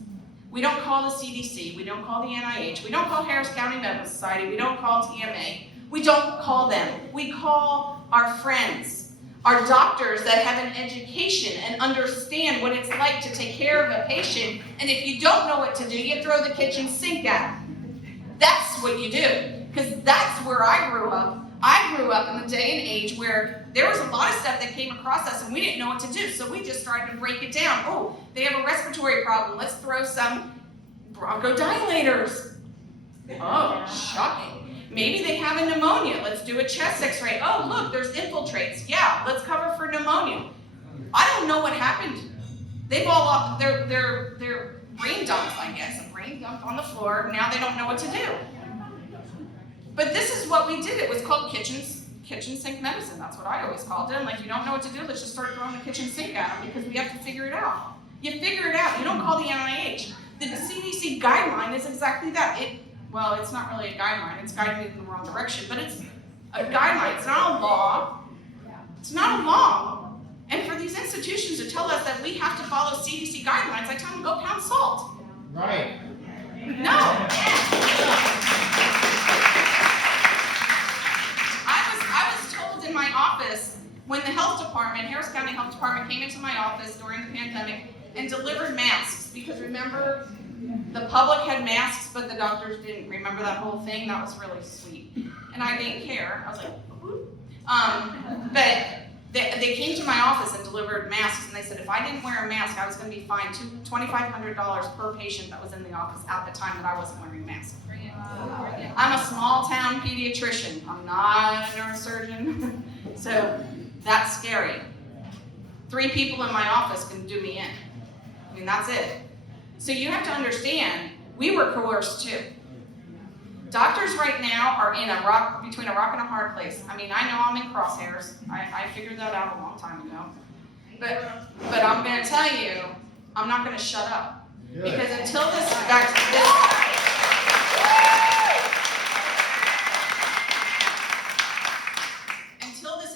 We don't call the CDC, we don't call the NIH, we don't call Harris County Medical Society, we don't call TMA. We don't call them. We call our friends, our doctors that have an education and understand what it's like to take care of a patient. And if you don't know what to do, you throw the kitchen sink at them. That's what you do. Because that's where I grew up. I grew up in the day and age where there was a lot of stuff that came across us and we didn't know what to do. So we just started to break it down. Oh, they have a respiratory problem. Let's throw some bronchodilators. Oh, shocking. Maybe they have a pneumonia. Let's do a chest x-ray. Oh, look, there's infiltrates. Yeah, let's cover for pneumonia. I don't know what happened. They've all up their brain dumps, I guess. A brain dump on the floor. Now they don't know what to do. But this is what we did. It was called kitchen sink medicine. That's what I always called it. I'm like, you don't know what to do, let's just start throwing the kitchen sink at them because we have to figure it out. You figure it out. You don't call the NIH. The CDC guideline is exactly that. Well, it's not really a guideline. It's guiding me in the wrong direction, but a guideline. It's not a law. It's not a law. And for these institutions to tell us that we have to follow CDC guidelines, I tell them, go pound salt. Right. No. I was told in my office when the health department, Harris County Health Department, came into my office during the pandemic and delivered masks, because remember, the public had masks, but the doctors didn't. Remember that whole thing? That was really sweet. And I didn't care. I was like, whoop. But they came to my office and delivered masks, and they said if I didn't wear a mask, I was going to be fined $2,500 per patient that was in the office at the time that I wasn't wearing a mask. I'm a small town pediatrician. I'm not a neurosurgeon. So that's scary. 3 people in my office can do me in. I mean, that's it. So you have to understand, we were coerced too. Doctors right now are in between a rock and a hard place. I mean, I know I'm in crosshairs. I figured that out a long time ago. But I'm going to tell you, I'm not going to shut up. Good. Because until this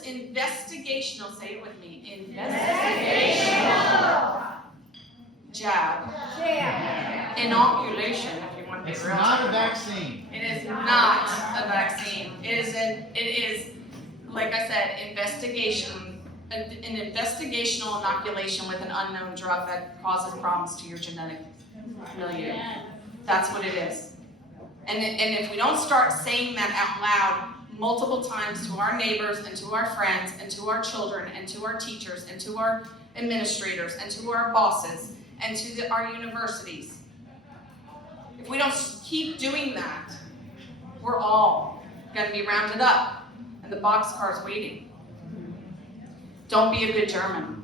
investigational, say it with me, investigational jab, inoculation, if you want to be It's real. not a vaccine. It is not a vaccine. It is, like I said, an investigational inoculation with an unknown drug that causes problems to your genetic milieu. That's what it is. And if we don't start saying that out loud multiple times to our neighbors and to our friends and to our children and to our teachers and to our administrators and to our bosses and to our universities, if we don't keep doing that, we're all going to be rounded up and the boxcar's waiting. Don't be a good German.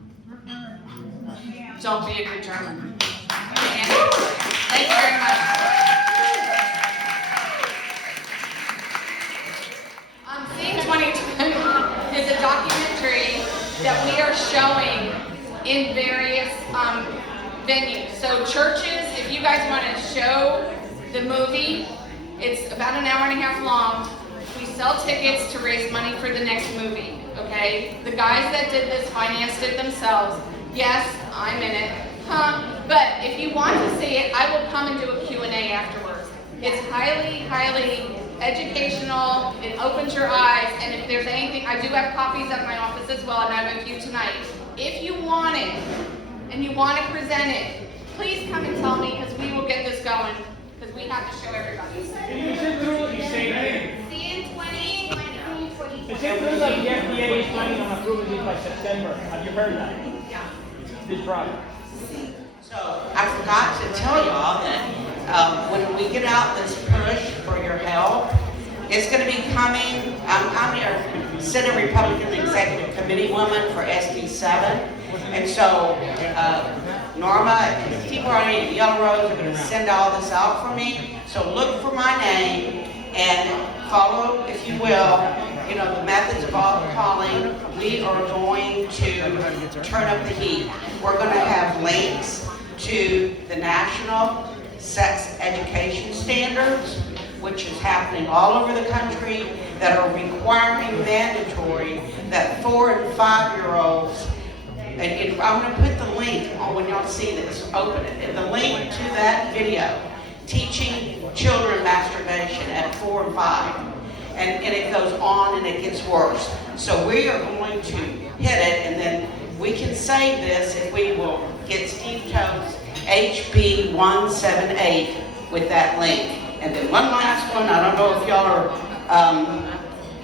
Don't be a good German. Thank you very much. Seeing 2020 is a documentary that we are showing in various venues. So churches, if you guys want to show the movie, it's about an hour and a half long. We sell tickets to raise money for the next movie, okay? The guys that did this financed it themselves. Yes, I'm in it. But if you want to see it, I will come and do a Q&A afterwards. It's highly, highly educational. It opens your eyes. And if there's anything, I do have copies at my office as well, and I have a few tonight. If you want it, and you want to present it, please come and tell me, because we will get this going, because we have to show everybody. Is it true you say See in 2020. is it true that the FDA is planning on approving this by September? Have you heard that? Yeah. This product? So I forgot to tell y'all that when we get out this push for your help, it's going to be coming. I'm your Senate Republican Executive Committee woman for SB 7, and so Norma and people already in Yellow Rose are going to send all this out for me. So look for my name and follow, if you will, the methods of calling. We are going to turn up the heat. We're going to have links to the National Sex Education Standards, which is happening all over the country, that are requiring mandatory that 4 and 5-year-olds, and I'm going to put the link on when y'all see this, open it, and the link to that video, teaching children masturbation at 4 and 5. And it goes on and it gets worse. So we are going to hit it, and then we can save this if we will get Steve Toad's HB 178 with that link. And then one last one, I don't know if y'all are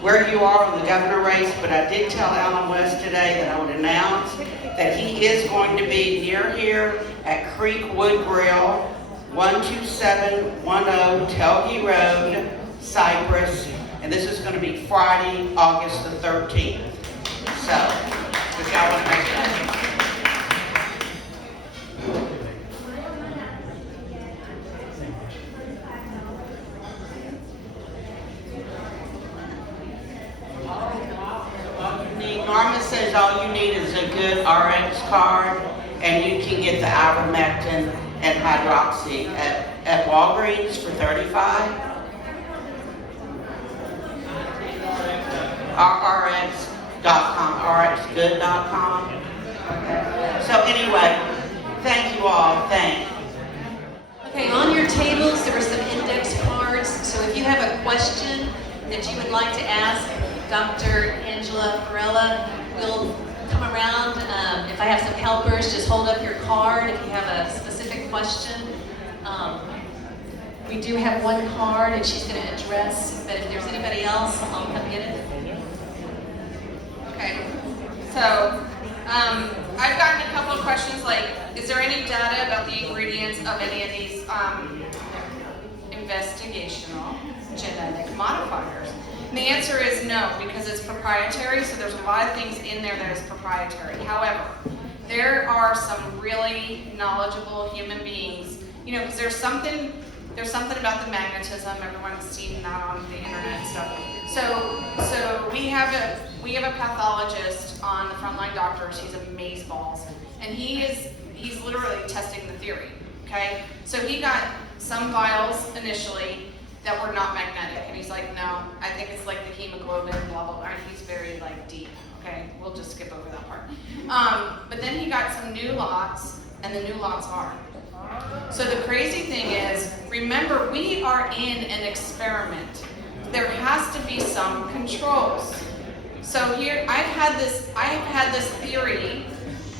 where you are on the governor race, but I did tell Alan West today that I would announce that he is going to be near here at Creekwood Grill, 12710 Telge Road, Cypress. And this is going to be Friday, August the 13th. So, if y'all want to make that. Norma says all you need is a good RX card, and you can get the ivermectin and hydroxy at Walgreens for $35. rrx.com, rxgood.com. So anyway, thank you all, thanks. Okay, on your tables, there were some index cards, so if you have a question that you would like to ask Dr. Angela Farella, we'll come around. If I have some helpers, just hold up your card if you have a specific question. We do have one card and she's going to address, but if there's anybody else, I'll come get it. Okay, so I've gotten a couple of questions like, is there any data about the ingredients of any of these investigational genetic modifiers? And the answer is no, because it's proprietary, so there's a lot of things in there that is proprietary. However, there are some really knowledgeable human beings, you know, because there's something about the magnetism. Everyone's seen that on the internet and stuff. So we have a pathologist on the frontline doctors. He's amazeballs, and he's literally testing the theory. Okay, so he got some vials initially that were not magnetic, and he's like, no, I think it's like the hemoglobin, blah blah blah. He's very like deep. Okay, we'll just skip over that part. But then he got some new lots, and the new lots are. So the crazy thing is, remember, we are in an experiment. There has to be some controls. So here, I've had this theory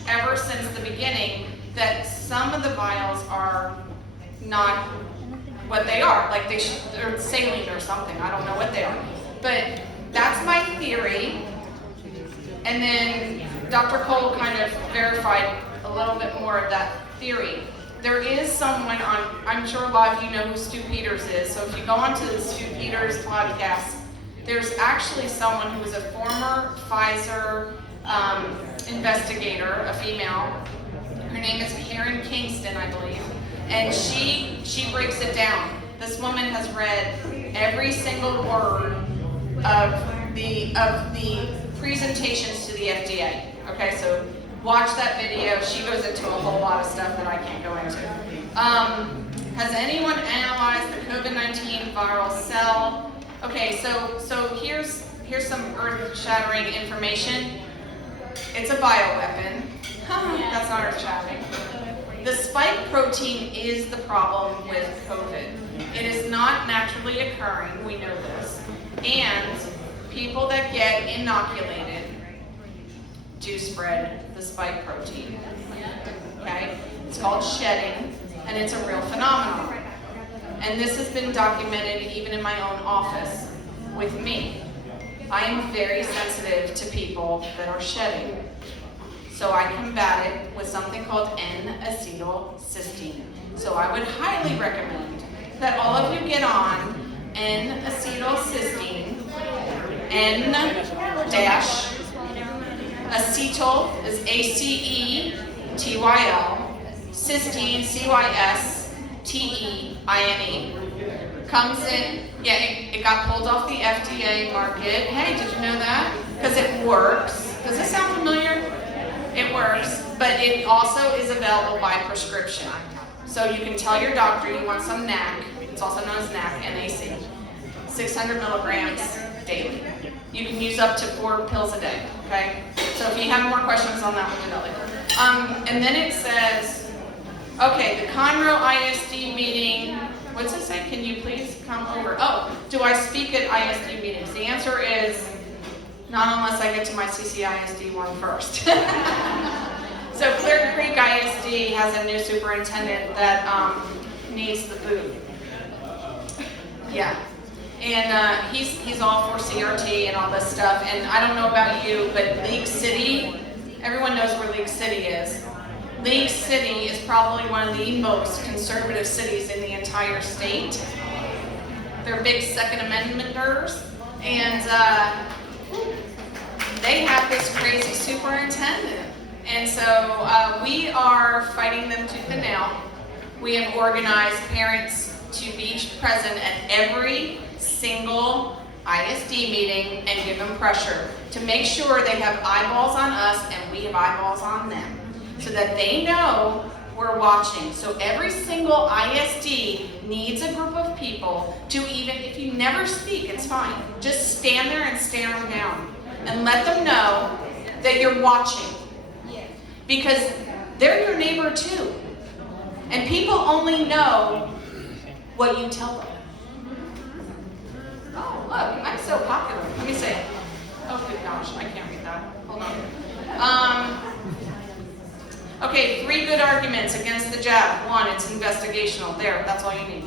ever since the beginning that some of the vials are not what they are. Like they're saline or something. I don't know what they are. But that's my theory. And then Dr. Cole kind of verified a little bit more of that theory. There is someone on, I'm sure a lot of you know who Stu Peters is, so if you go onto the Stu Peters podcast, there's actually someone who is a former Pfizer investigator, a female. Her name is Karen Kingston, I believe, and she breaks it down. This woman has read every single word of the presentations to the FDA. Okay, so watch that video. She goes into a whole lot of stuff that I can't go into. Has anyone analyzed the COVID-19 viral cell? Okay, so here's some earth-shattering information. It's a bioweapon. That's not earth-shattering. The spike protein is the problem with COVID. It is not naturally occurring, we know this. And people that get inoculated do spread the spike protein. Okay? It's called shedding, and it's a real phenomenon. And this has been documented even in my own office with me. I am very sensitive to people that are shedding. So I combat it with something called N-acetylcysteine. So I would highly recommend that all of you get on N-acetylcysteine, N-acetyl is A-C-E-T-Y-L, cysteine, C-Y-S-T-E-I-N-E. Comes in, yeah, it got pulled off the FDA market. Hey, did you know that? Because it works. Does this sound familiar? It works, but it also is available by prescription. So you can tell your doctor you want some NAC, it's also known as NAC, NAC, 600 milligrams daily. You can use up to 4 pills a day, okay? So if you have more questions on that, we'll do that later. And then it says, okay, the Conroe ISD meeting, what's it say? Can you please come over? Oh, do I speak at ISD meetings? The answer is, not unless I get to my CCISD one first. So Clear Creek ISD has a new superintendent that needs the boot. Yeah. And he's all for CRT and all this stuff. And I don't know about you, but League City, everyone knows where League City is. League City is probably one of the most conservative cities in the entire state. They're big Second Amendmenters. And they have this crazy superintendent. And so we are fighting them tooth and nail. We have organized parents to be present at every single ISD meeting and give them pressure to make sure they have eyeballs on us and we have eyeballs on them, so that they know we're watching. So every single ISD needs a group of people to, even if you never speak, it's fine. Just stand there and stare them down and let them know that you're watching. Because they're your neighbor too. And people only know what you tell them. Oh, look, I'm so popular. Let me see. Oh, good gosh, I can't read that. Hold on. Okay, 3 good arguments against the jab. 1, it's investigational. There, that's all you need.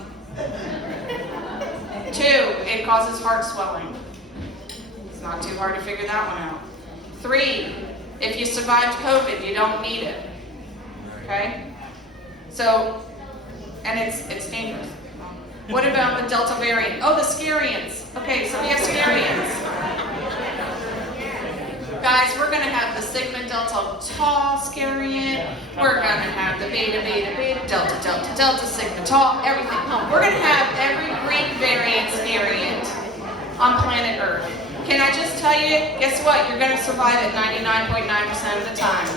2, it causes heart swelling. It's not too hard to figure that one out. 3, if you survived COVID, you don't need it. Okay? So, and it's dangerous. What about the Delta variant? Oh, the scariants. Okay, so we have scariants. Guys, we're going to have the Sigma Delta Tau scariant. We're going to have the Beta Beta Beta Delta Delta Delta Sigma Tau, everything. We're going to have every Greek variant scariant on planet Earth. Can I just tell you, guess what? You're going to survive it 99.9% of the time.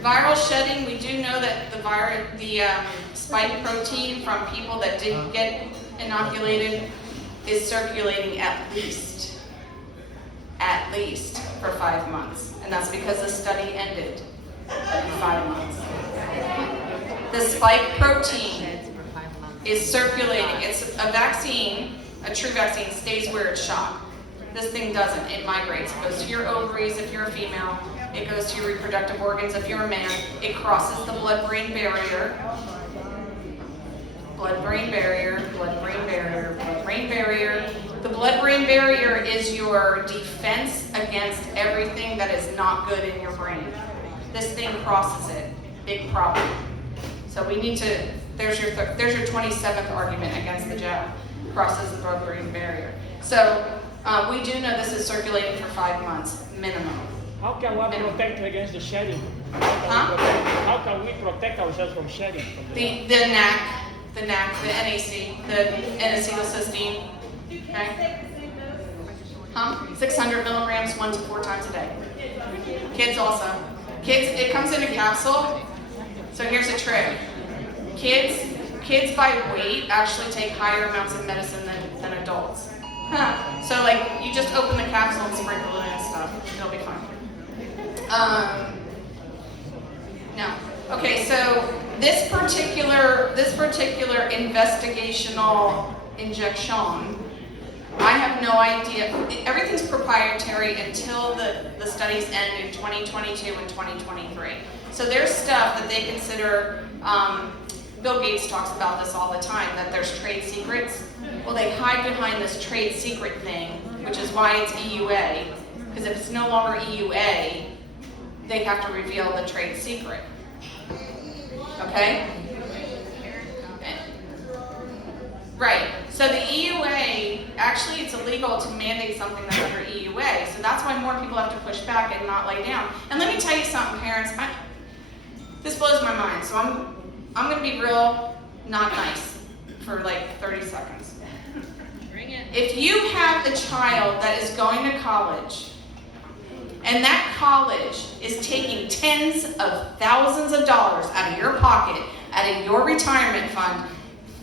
Viral shedding, we do know that the spike protein from people that didn't get inoculated is circulating at least for 5 months. And that's because the study ended in 5 months. The spike protein is circulating. It's a vaccine, a true vaccine stays where it's shot. This thing doesn't, it migrates. It goes to your ovaries if you're a female. It goes to your reproductive organs if you're a man. It crosses the blood-brain barrier. Blood-brain barrier, blood-brain barrier, blood-brain barrier. The blood-brain barrier is your defense against everything that is not good in your brain. This thing crosses it. Big problem. So we need to, there's your 27th argument against the jab. Crosses the blood-brain barrier. So we do know this is circulating for 5 months, minimum. How can one protect against the shedding? How can we protect ourselves from shedding? The NAC, the NAC, the N-acetylcysteine, okay? 600 milligrams 1 to 4 times a day. Kids also. Kids, it comes in a capsule. So here's a trick. Kids by weight actually take higher amounts of medicine than adults. So like, you just open the capsule and sprinkle it in and stuff. It'll be fine. No. Okay, so this particular investigational injection, I have no idea. Everything's proprietary until the studies end in 2022 and 2023. So there's stuff that they consider, Bill Gates talks about this all the time, that there's trade secrets. Well, they hide behind this trade secret thing, which is why it's EUA, because if it's no longer EUA, they have to reveal the trade secret. Okay? Right. So the EUA, actually it's illegal to mandate something that's under EUA, so that's why more people have to push back and not lay down. And let me tell you something, parents, this blows my mind, so I'm going to be real not nice for like 30 seconds. Bring it. If you have a child that is going to college, and that college is taking tens of thousands of dollars out of your pocket, out of your retirement fund,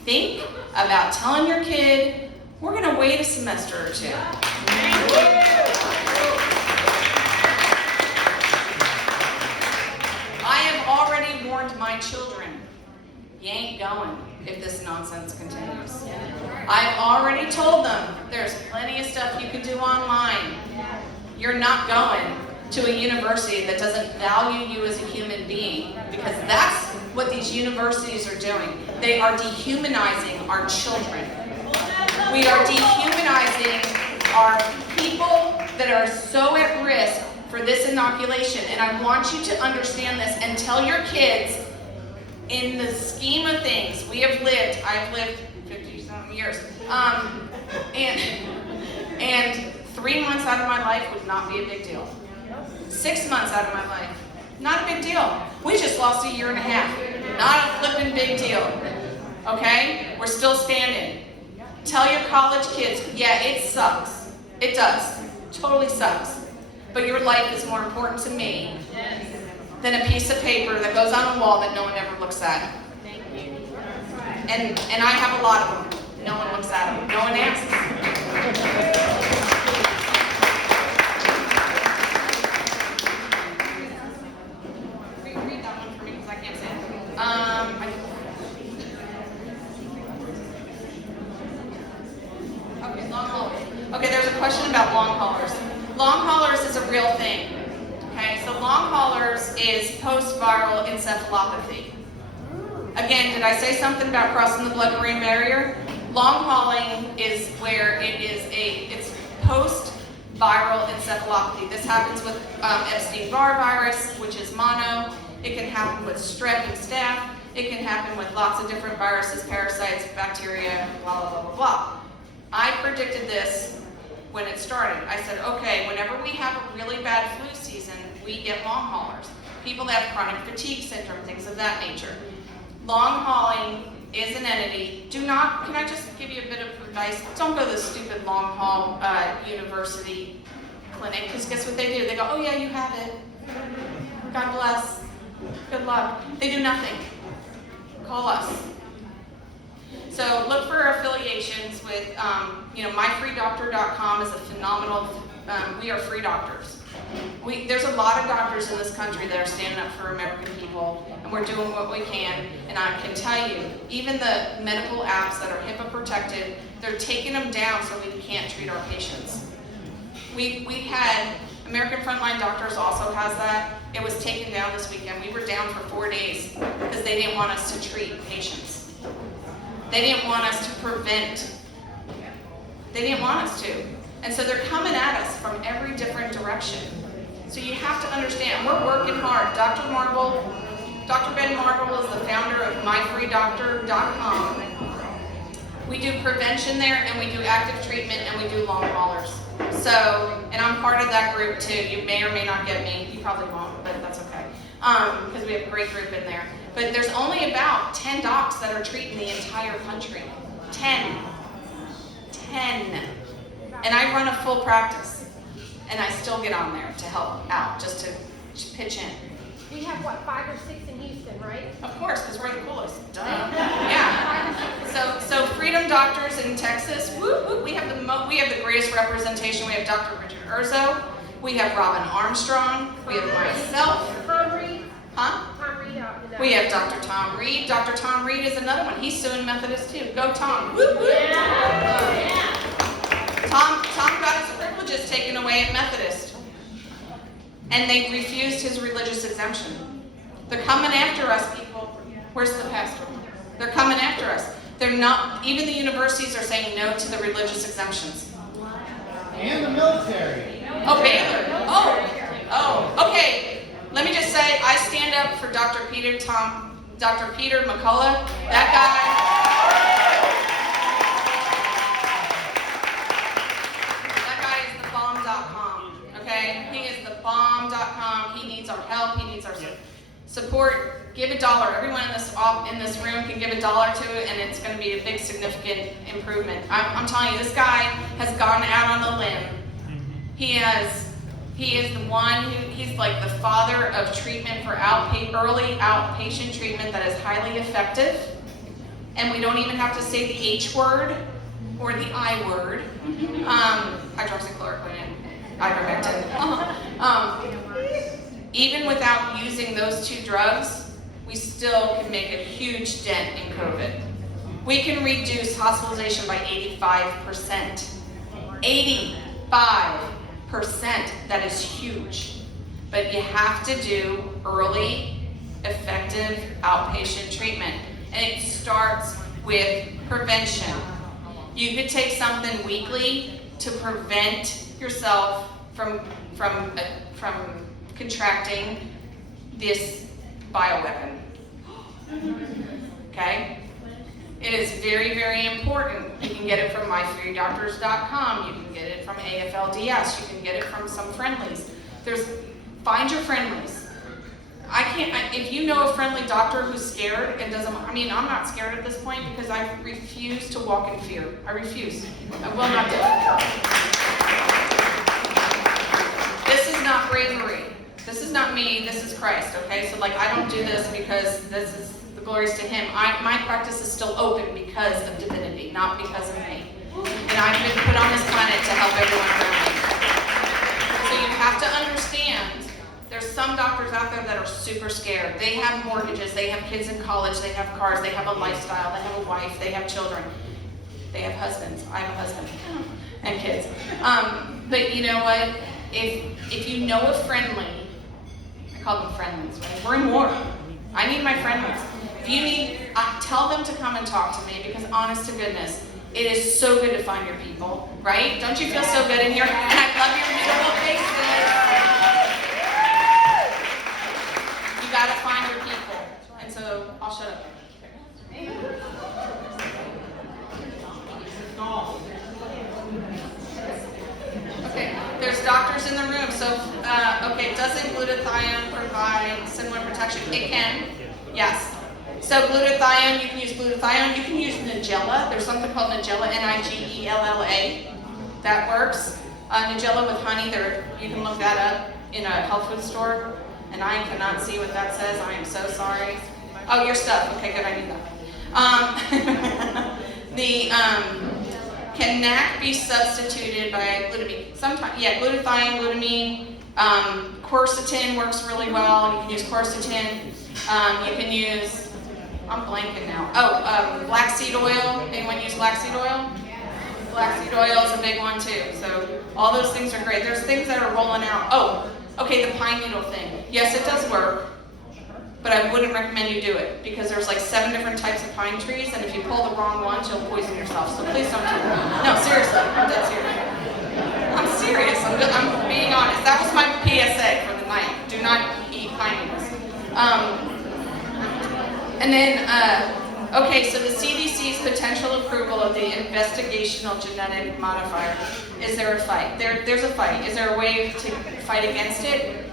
think about telling your kid, we're going to wait a semester or 2. I have already warned my children, you ain't going if this nonsense continues. I've already told them, there's plenty of stuff you can do online. You're not going to a university that doesn't value you as a human being, because that's what these universities are doing. They are dehumanizing our children. We are dehumanizing our people that are so at risk for this inoculation. And I want you to understand this and tell your kids, in the scheme of things, I've lived 50-something years, and 3 months out of my life would not be a big deal. 6 months out of my life, not a big deal. We just lost a year and a half. Not a flippin' big deal. Okay? We're still standing. Tell your college kids, yeah, it sucks. It does. Totally sucks. but your life is more important to me than a piece of paper that goes on a wall that no one ever looks at. And I have a lot of them. No one looks at them. No one asks. Read that one for me because I can't say it. Okay, long haulers. Okay, there's a question about long haulers. Long haulers is a real thing. Okay, so long haulers is post-viral encephalopathy. Again, did I say something about crossing the blood-brain barrier? Long hauling is where it's post-viral encephalopathy. This happens with Epstein-Barr virus, which is mono. It can happen with strep and staph. It can happen with lots of different viruses, parasites, bacteria, blah, blah, blah, blah, blah. I predicted this when it started. I said, okay, whenever we have a really bad flu season, we get long haulers. People that have chronic fatigue syndrome, things of that nature. Long hauling is an entity. Can I just give you a bit of advice? Don't go to the stupid long haul university clinic, because guess what they do? They go, oh yeah, you have it. God bless. Good luck. They do nothing. Call us. So look for affiliations with, myfreedoctor.com is a phenomenal, we are free doctors. There's a lot of doctors in this country that are standing up for American people, and we're doing what we can. And I can tell you, even the medical apps that are HIPAA protected, they're taking them down so we can't treat our patients. We had, American Frontline Doctors also has that. It was taken down this weekend. We were down for 4 days because they didn't want us to treat patients. They didn't want us to prevent. They didn't want us to. And so they're coming at us from every different direction. So you have to understand, we're working hard. Dr. Ben Marble is the founder of myfreedoctor.com. We do prevention there, and we do active treatment, and we do long haulers. So, and I'm part of that group too. You may or may not get me. You probably won't, but that's okay. Because we have a great group in there. But there's only about 10 docs that are treating the entire country. 10. And I run a full practice. And I still get on there to help out, just to pitch in. We have what, 5 or 6 in Houston, right? Of course, because we're the coolest. Duh. Yeah. So Freedom Doctors in Texas, whoop, whoop, we have the greatest representation. We have Dr. Richard Urzo. We have Robin Armstrong. We have myself. Tom Reed. Huh? Tom Reed out in the We have Dr. Tom Reed. Dr. Tom Reed is another one. He's suing Methodist too. Go Tom. Whoop, whoop. Yeah. Tom got his privileges taken away at Methodist. And they refused his religious exemption. They're coming after us, people. Where's the pastor? They're coming after us. They're not, even the universities are saying no to the religious exemptions. And the military. Oh, Baylor. Oh, okay. Let me just say, I stand up for Dr. Peter McCullough. That guy is the bomb.com. Okay? He is the bomb.com. He needs our help. He needs our support. Give $1. Everyone in this room can give $1 to it, and it's going to be a big, significant improvement. I'm telling you, this guy has gone out on a limb. He is the one he's like the father of treatment for early outpatient treatment that is highly effective. And we don't even have to say the H word or the I word. Hydroxychloroquine and ivermectin. Even without using those 2 drugs, we still can make a huge dent in COVID. We can reduce hospitalization by 85%. 85%, that is huge. But you have to do early, effective outpatient treatment. And it starts with prevention. You could take something weekly to prevent yourself from contracting this bioweapon. Okay? It is very, very important. You can get it from myfreedoctors.com. You can get it from AFLDS. You can get it from some friendlies. Find your friendlies. If you know a friendly doctor who's scared and doesn't, I'm not scared at this point because I refuse to walk in fear. I refuse. I will not do it. This is not This is not me, this is Christ, okay? So like, I don't do this because this is the glories to him. My practice is still open because of divinity, not because of me. And I've been put on this planet to help everyone around me. So you have to understand, there's some doctors out there that are super scared. They have mortgages, they have kids in college, they have cars, they have a lifestyle, they have a wife, they have children. They have husbands. I have a husband and kids. But you know what? If you know a friendly, I call them friendlies, right? We're in war. I need my friendlies. If you need, tell them to come and talk to me, because honest to goodness, it is so good to find your people, right? Don't you feel so good in here? And I love your beautiful faces. You gotta find your people. And so I'll shut up. Okay, there's doctors in the room, so, okay, doesn't glutathione provide similar protection? It can, yes. So glutathione, you can use glutathione, you can use Nigella. There's something called Nigella, Nigella. That works. Nigella with honey, you can look that up in a health food store, and I cannot see what that says. I am so sorry. Oh, your stuff. Okay, good, I need that. Can NAC be substituted by glutamine? Sometimes, yeah, glutathione, glutamine, quercetin works really well. You can use quercetin. You can use, I'm blanking now. Oh, black seed oil. Anyone use black seed oil? Black seed oil is a big one too. So all those things are great. There's things that are rolling out. Oh, okay, the pine needle thing. Yes, it does work. But I wouldn't recommend you do it, because there's like 7 different types of pine trees, and if you pull the wrong ones, you'll poison yourself. So please don't do that. No, seriously, I'm dead serious. I'm serious. I'm being honest. That was my PSA for the night. Do not eat pine needles. And then, okay, so the CDC's potential approval of the investigational genetic modifier. Is there a fight? There's a fight. Is there a way to fight against it?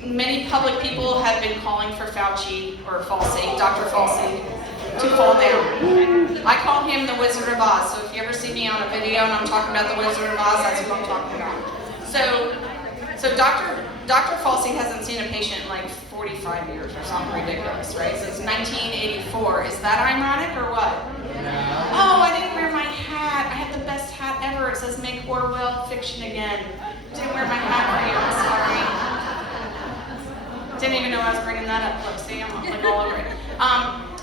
Many public people have been calling for Fauci, or Falsey, Dr. Falsey, to fall down. I call him the Wizard of Oz, so if you ever see me on a video and I'm talking about the Wizard of Oz, that's what I'm talking about. So Dr. Falsey hasn't seen a patient in like 45 years or something ridiculous, right? Since 1984. Is that ironic or what? Oh, I didn't wear my hat. I have the best hat ever. It says Make Orwell Fiction Again. Didn't wear my hat for you, I'm sorry. Didn't even know I was bringing that up. Look, see, I'm like all over it.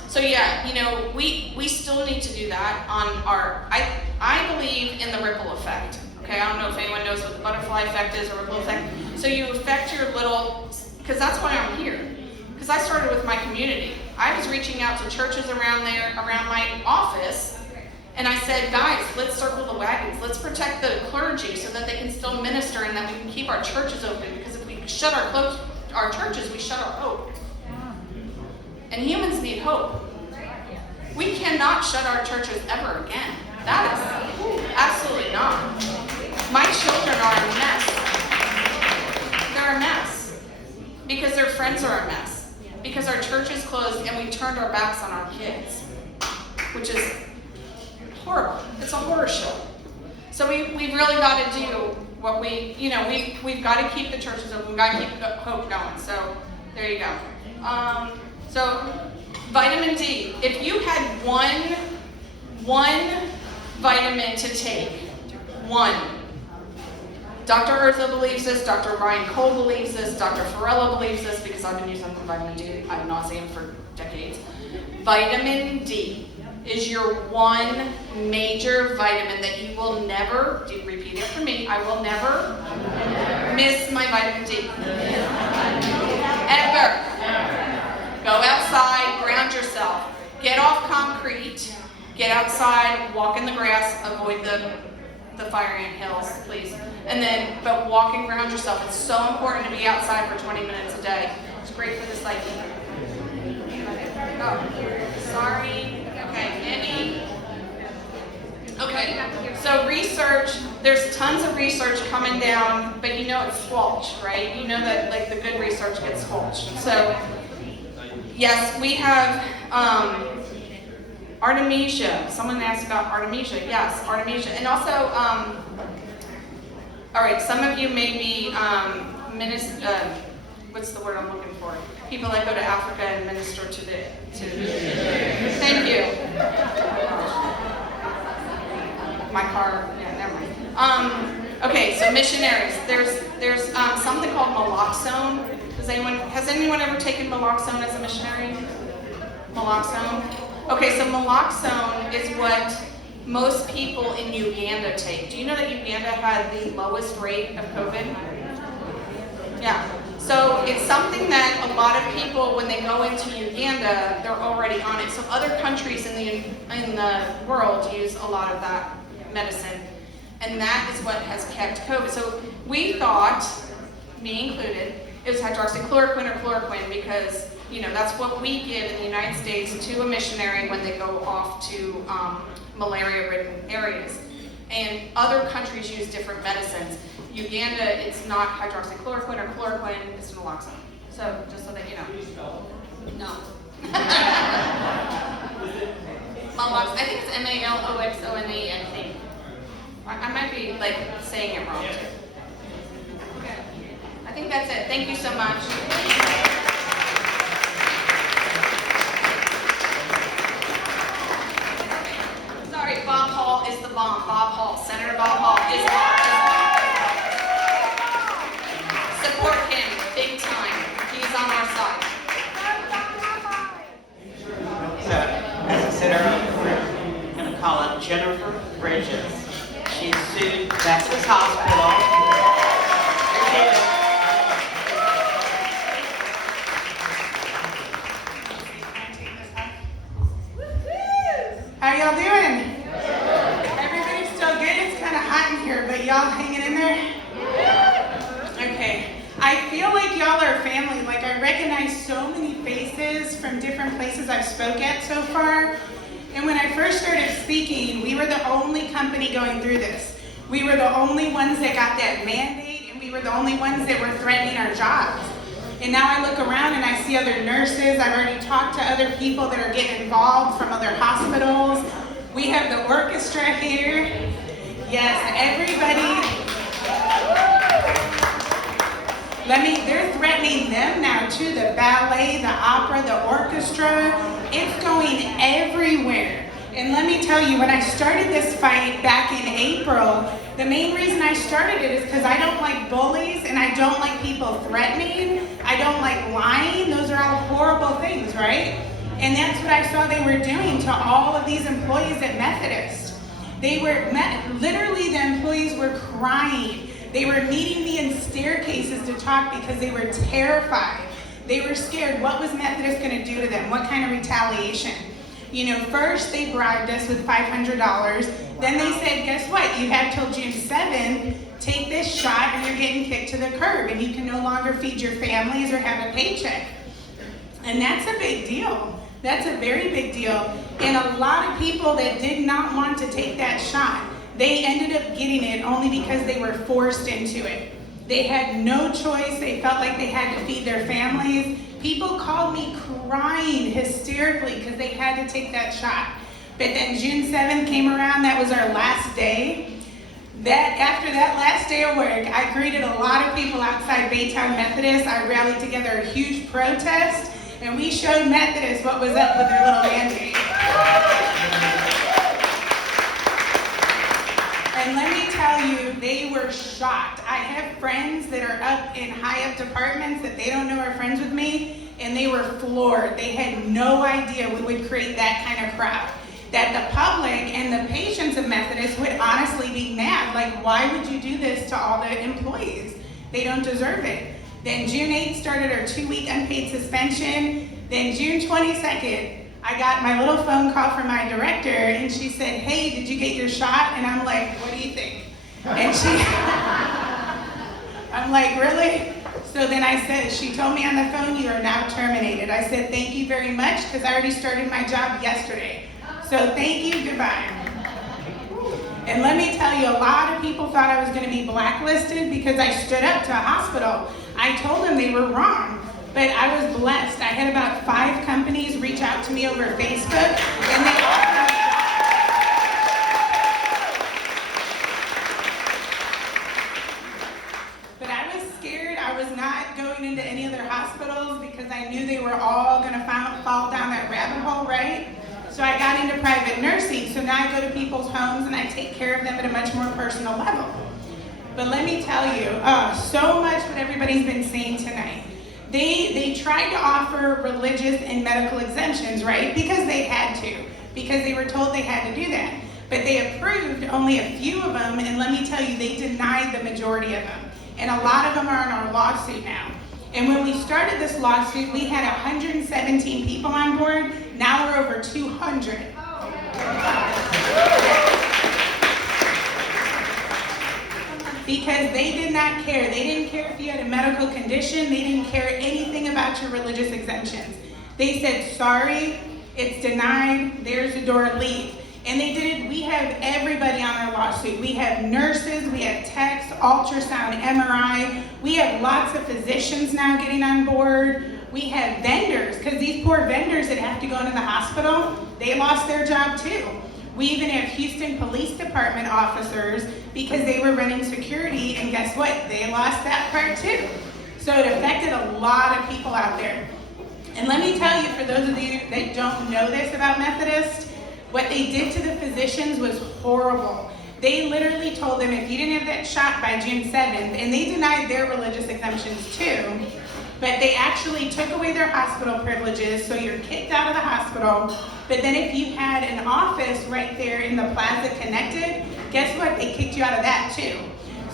So yeah, you know, we still need to do that on our, I believe in the ripple effect. Okay, I don't know if anyone knows what the butterfly effect is or ripple effect. So you affect your little, because that's why I'm here. Because I started with my community. I was reaching out to churches around my office, and I said, guys, let's circle the wagons. Let's protect the clergy so that they can still minister and that we can keep our churches open. Because if we shut our churches, we shut our hope. And humans need hope. We cannot shut our churches ever again. That is absolutely not. My children are a mess. They're a mess. Because their friends are a mess. Because our church is closed and we turned our backs on our kids. Which is horrible. It's a horror show. So we've really got to do what we've got to keep the churches open. We've got to keep the hope going. So there you go. So vitamin D. If you had one vitamin to take, one. Dr. Urza believes this, Dr. Ryan Cole believes this, Dr. Farella believes this, because I've been using vitamin D ad nauseum for decades. Vitamin D is your one major vitamin that you will never, repeat it for me, I will never miss my vitamin D. Ever. Go outside, ground yourself. Get off concrete, get outside, walk in the grass, avoid the fire ant hills, please. But walk and ground yourself. It's so important to be outside for 20 minutes a day. It's great for the psyche. Oh, sorry. Okay, Okay, so research, there's tons of research coming down, but you know it's squelched, right? You know that like the good research gets squelched. So, yes, we have Artemisia. Someone asked about Artemisia. Yes, Artemisia. And also, all right, some of you may what's the word I'm looking for? People that go to Africa and minister to thank you. My car, yeah, never mind. Okay, so missionaries. There's something called naloxone. Has anyone ever taken naloxone as a missionary? Naloxone? Okay, so naloxone is what most people in Uganda take. Do you know that Uganda had the lowest rate of COVID? Yeah. So it's something that a lot of people, when they go into Uganda, they're already on it. So other countries in the world use a lot of that medicine, and that is what has kept COVID. So we thought, me included, it was hydroxychloroquine or chloroquine because that's what we give in the United States to a missionary when they go off to malaria-ridden areas. And other countries use different medicines. Uganda, it's not hydroxychloroquine or chloroquine, it's naloxone. So, just so that you know. No. Maloxone, I think it's M-A-L-O-X-O-N-E, I think. I might be, saying it wrong, too. Okay. I think that's it. Thank you so much. Sorry, Bob Hall is the bomb. Bob Hall, Senator Bob Hall is the bomb. Support him, big time. He's on our side. So, as I said earlier, we're going to call up Jennifer Bridges. She's sued Texas Hospital. How y'all doing? Everybody's still good? It's kind of hot in here, but y'all hanging in there? Okay. I feel like y'all are family. I recognize so many faces from different places I've spoke at so far. And when I first started speaking, we were the only company going through this. We were the only ones that got that mandate, and we were the only ones that were threatening our jobs. And now I look around and I see other nurses. I've already talked to other people that are getting involved from other hospitals. We have the orchestra here. Yes, everybody. They're threatening them now too. The ballet, the opera, the orchestra. It's going everywhere. And let me tell you, when I started this fight back in April, the main reason I started it is because I don't like bullies and I don't like people threatening. I don't like lying. Those are all horrible things, right? And that's what I saw they were doing to all of these employees at Methodist. Literally the employees were crying. They were meeting me in staircases to talk because they were terrified. They were scared. What was Methodist going to do to them? What kind of retaliation? First they bribed us with $500. Then they said, guess what? You have till June 7th. Take this shot or you're getting kicked to the curb and you can no longer feed your families or have a paycheck. And that's a big deal. That's a very big deal. And a lot of people that did not want to take that shot, they ended up getting it only because they were forced into it. They had no choice. They felt like they had to feed their families. People called me crying hysterically because they had to take that shot. But then June 7th came around. That was our last day. After that last day of work, I greeted a lot of people outside Baytown Methodist. I rallied together a huge protest, and we showed Methodists what was up with their little mandate. And let me tell you, they were shocked. I have friends that are up in high-up departments that they don't know are friends with me, and they were floored. They had no idea we would create that kind of crowd. That the public and the patients of Methodist would honestly be mad. Why would you do this to all the employees? They don't deserve it. Then June 8th started our 2-week unpaid suspension. Then June 22nd, I got my little phone call from my director, and she said, hey, did you get your shot? And I'm like, what do you think? And I'm like, really? So then she told me on the phone, you are now terminated. I said, thank you very much, because I already started my job yesterday. So thank you, goodbye. And let me tell you, a lot of people thought I was going to be blacklisted because I stood up to a hospital. I told them they were wrong, but I was blessed. I had about 5 companies reach out to me over Facebook, and they all but I was scared, I was into any other hospitals because I knew they were all gonna fall down that rabbit hole, right? So I got into private nursing, so now I go to people's homes and I take care of them at a much more personal level. But let me tell you, so much what everybody's been saying tonight. They tried to offer religious and medical exemptions, right? Because they had to, because they were told they had to do that. But they approved only a few of them, and let me tell you, they denied the majority of them. And a lot of them are in our lawsuit now. And when we started this lawsuit, we had 117 people on board. Now we're over 200. Because they did not care. They didn't care if you had a medical condition. They didn't care anything about your religious exemptions. They said, sorry, it's denied, there's the door, leave. And they did it. We have everybody on our lawsuit. We have nurses, we have techs, ultrasound, MRI. We have lots of physicians now getting on board. We have vendors, because these poor vendors that have to go into the hospital, they lost their job too. We even have Houston Police Department officers because they were running security, and guess what? They lost that part too. So it affected a lot of people out there. And let me tell you, for those of you that don't know this about Methodist, what they did to the physicians was horrible. They literally told them if you didn't have that shot by June 7th, and they denied their religious exemptions too, but they actually took away their hospital privileges, so you're kicked out of the hospital. But then if you had an office right there in the plaza connected, guess what? They kicked you out of that too.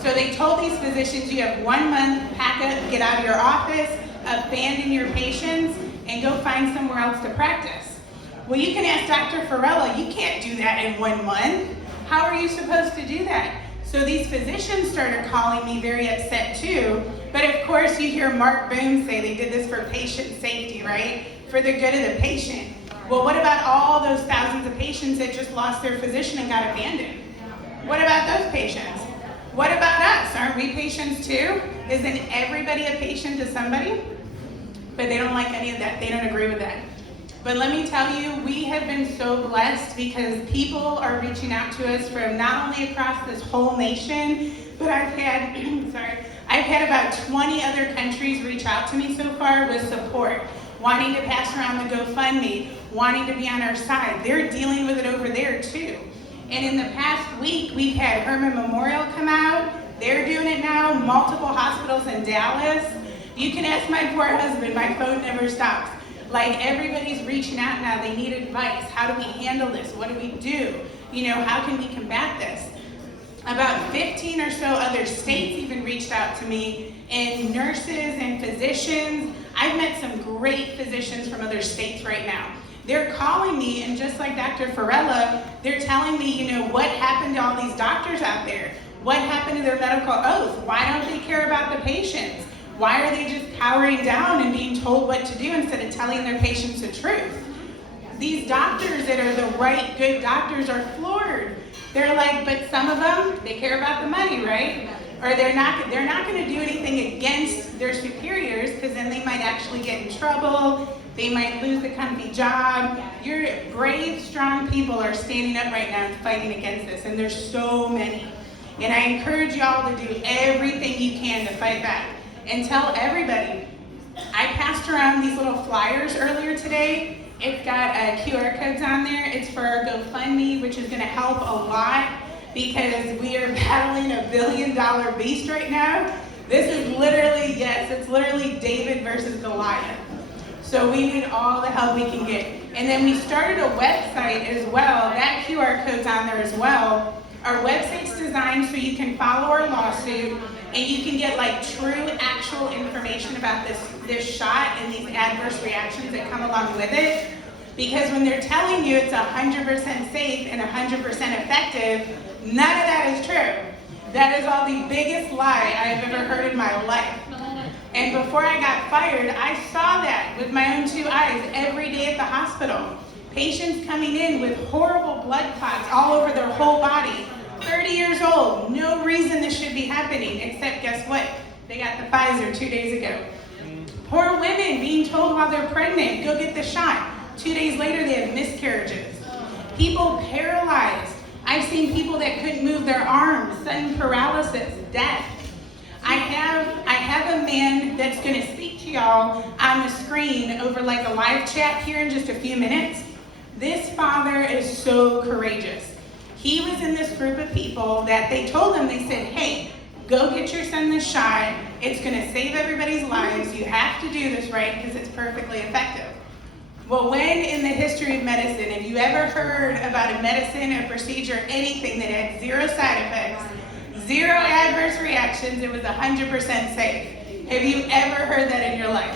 So they told these physicians, you have 1 month, pack up, get out of your office, abandon your patients, and go find somewhere else to practice. Well, you can ask Dr. Farella, you can't do that in 1 month. How are you supposed to do that? So these physicians started calling me very upset too. But of course, you hear Mark Boone say they did this for patient safety, right? For the good of the patient. Well, what about all those thousands of patients that just lost their physician and got abandoned? What about those patients? What about us? Aren't we patients too? Isn't everybody a patient to somebody? But they don't like any of that. They don't agree with that. But let me tell you, we have been so blessed because people are reaching out to us from not only across this whole nation, but I've had about 20 other countries reach out to me so far with support, wanting to pass around the GoFundMe, wanting to be on our side. They're dealing with it over there too. And in the past week, we've had Herman Memorial come out. They're doing it now, multiple hospitals in Dallas. You can ask my poor husband, my phone never stops. Like, everybody's reaching out now, they need advice. How do we handle this? What do we do? You know, how can we combat this? About 15 or so other states even reached out to me, and nurses and physicians. I've met some great physicians from other states right now. They're calling me, and just like Dr. Farella, they're telling me, you know, what happened to all these doctors out there? What happened to their medical oath? Why don't they care about the patients? Why are they just cowering down and being told what to do instead of telling their patients the truth? These doctors that are the right, good doctors are floored. They're like, but some of them, they care about the money, right? Or they're not going to do anything against their superiors, because then they might actually get in trouble. They might lose the comfy job. Your brave, strong people are standing up right now and fighting against this, and there's so many. And I encourage y'all to do everything you can to fight back. And tell everybody. I passed around these little flyers earlier today. It's got QR codes on there. It's for our GoFundMe, which is going to help a lot because we are battling a $1 billion beast right now. This is literally, yes, it's literally David versus Goliath. So we need all the help we can get. And then we started a website as well. That QR code's on there as well. Our website's designed so you can follow our lawsuit and you can get like true, actual information about this shot and these adverse reactions that come along with it. Because when they're telling you it's 100% safe and 100% effective, none of that is true. That is all the biggest lie I've ever heard in my life. And before I got fired, I saw that with my own 2 eyes every day at the hospital. Patients coming in with horrible blood clots all over their whole body. 30 years old, no reason this should be happening, except guess what? They got the Pfizer 2 days ago. Poor women being told while they're pregnant, go get the shot. 2 days later, they have miscarriages. People paralyzed. I've seen people that couldn't move their arms, sudden paralysis, death. I have a man that's going to speak y'all on the screen over like a live chat here in just a few minutes. This father is so courageous. He was in this group of people that they told him, they said, hey, go get your son this shot. It's gonna save everybody's lives. You have to do this right because it's perfectly effective. Well, when in the history of medicine have you ever heard about a medicine, a procedure, anything that had 0 side effects, 0 adverse reactions, it was 100% safe? Have you ever heard that in your life?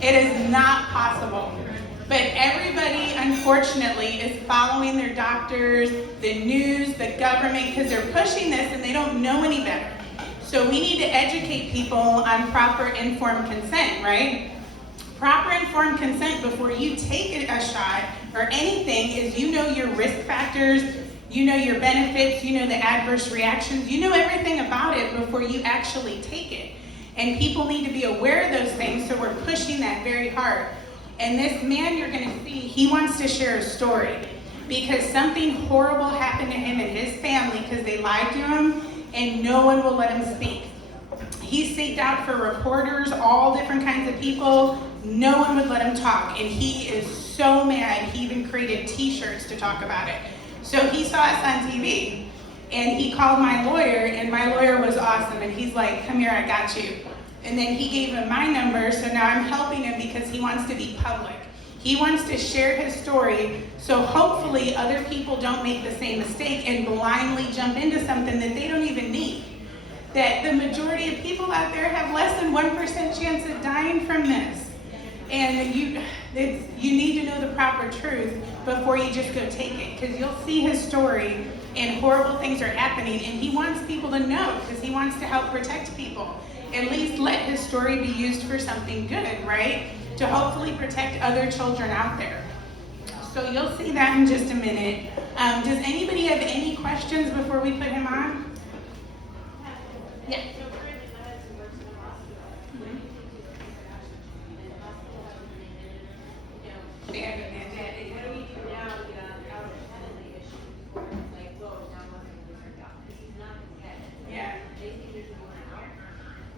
It is not possible. But everybody, unfortunately, is following their doctors, the news, the government, because they're pushing this and they don't know any better. So we need to educate people on proper informed consent, right? Proper informed consent before you take a shot or anything is you know your risk factors, you know your benefits, you know the adverse reactions, you know everything about it before you actually take it. And people need to be aware of those things, so we're pushing that very hard. And this man you're gonna see, he wants to share a story because something horrible happened to him and his family because they lied to him and no one will let him speak. He seeked out for reporters, all different kinds of people. No one would let him talk, and he is so mad, he even created t-shirts to talk about it. So he saw us on TV, and he called my lawyer, and my lawyer was awesome, and he's like, come here, I got you. And then he gave him my number, so now I'm helping him because he wants to be public. He wants to share his story, so hopefully other people don't make the same mistake and blindly jump into something that they don't even need. That the majority of people out there have less than 1% chance of dying from this. And you need to know the proper truth before you just go take it, because you'll see his story and horrible things are happening, and he wants people to know because he wants to help protect people. At least let his story be used for something good, right? To hopefully protect other children out there. So you'll see that in just a minute. Does anybody have any questions before we put him on? Yeah. Yeah.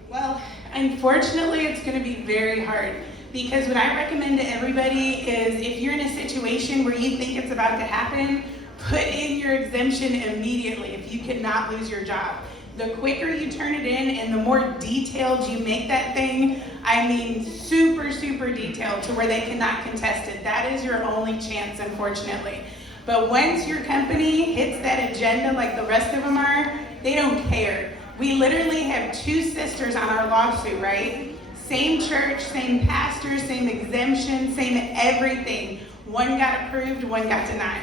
Well, unfortunately, it's going to be very hard because what I recommend to everybody is if you're in a situation where you think it's about to happen, put in your exemption immediately if you cannot lose your job. The quicker you turn it in and the more detailed you make that thing, I mean super, super detailed to where they cannot contest it. That is your only chance, unfortunately. But once your company hits that agenda like the rest of them are, they don't care. We literally have 2 sisters on our lawsuit, right? Same church, same pastor, same exemption, same everything. One got approved, one got denied.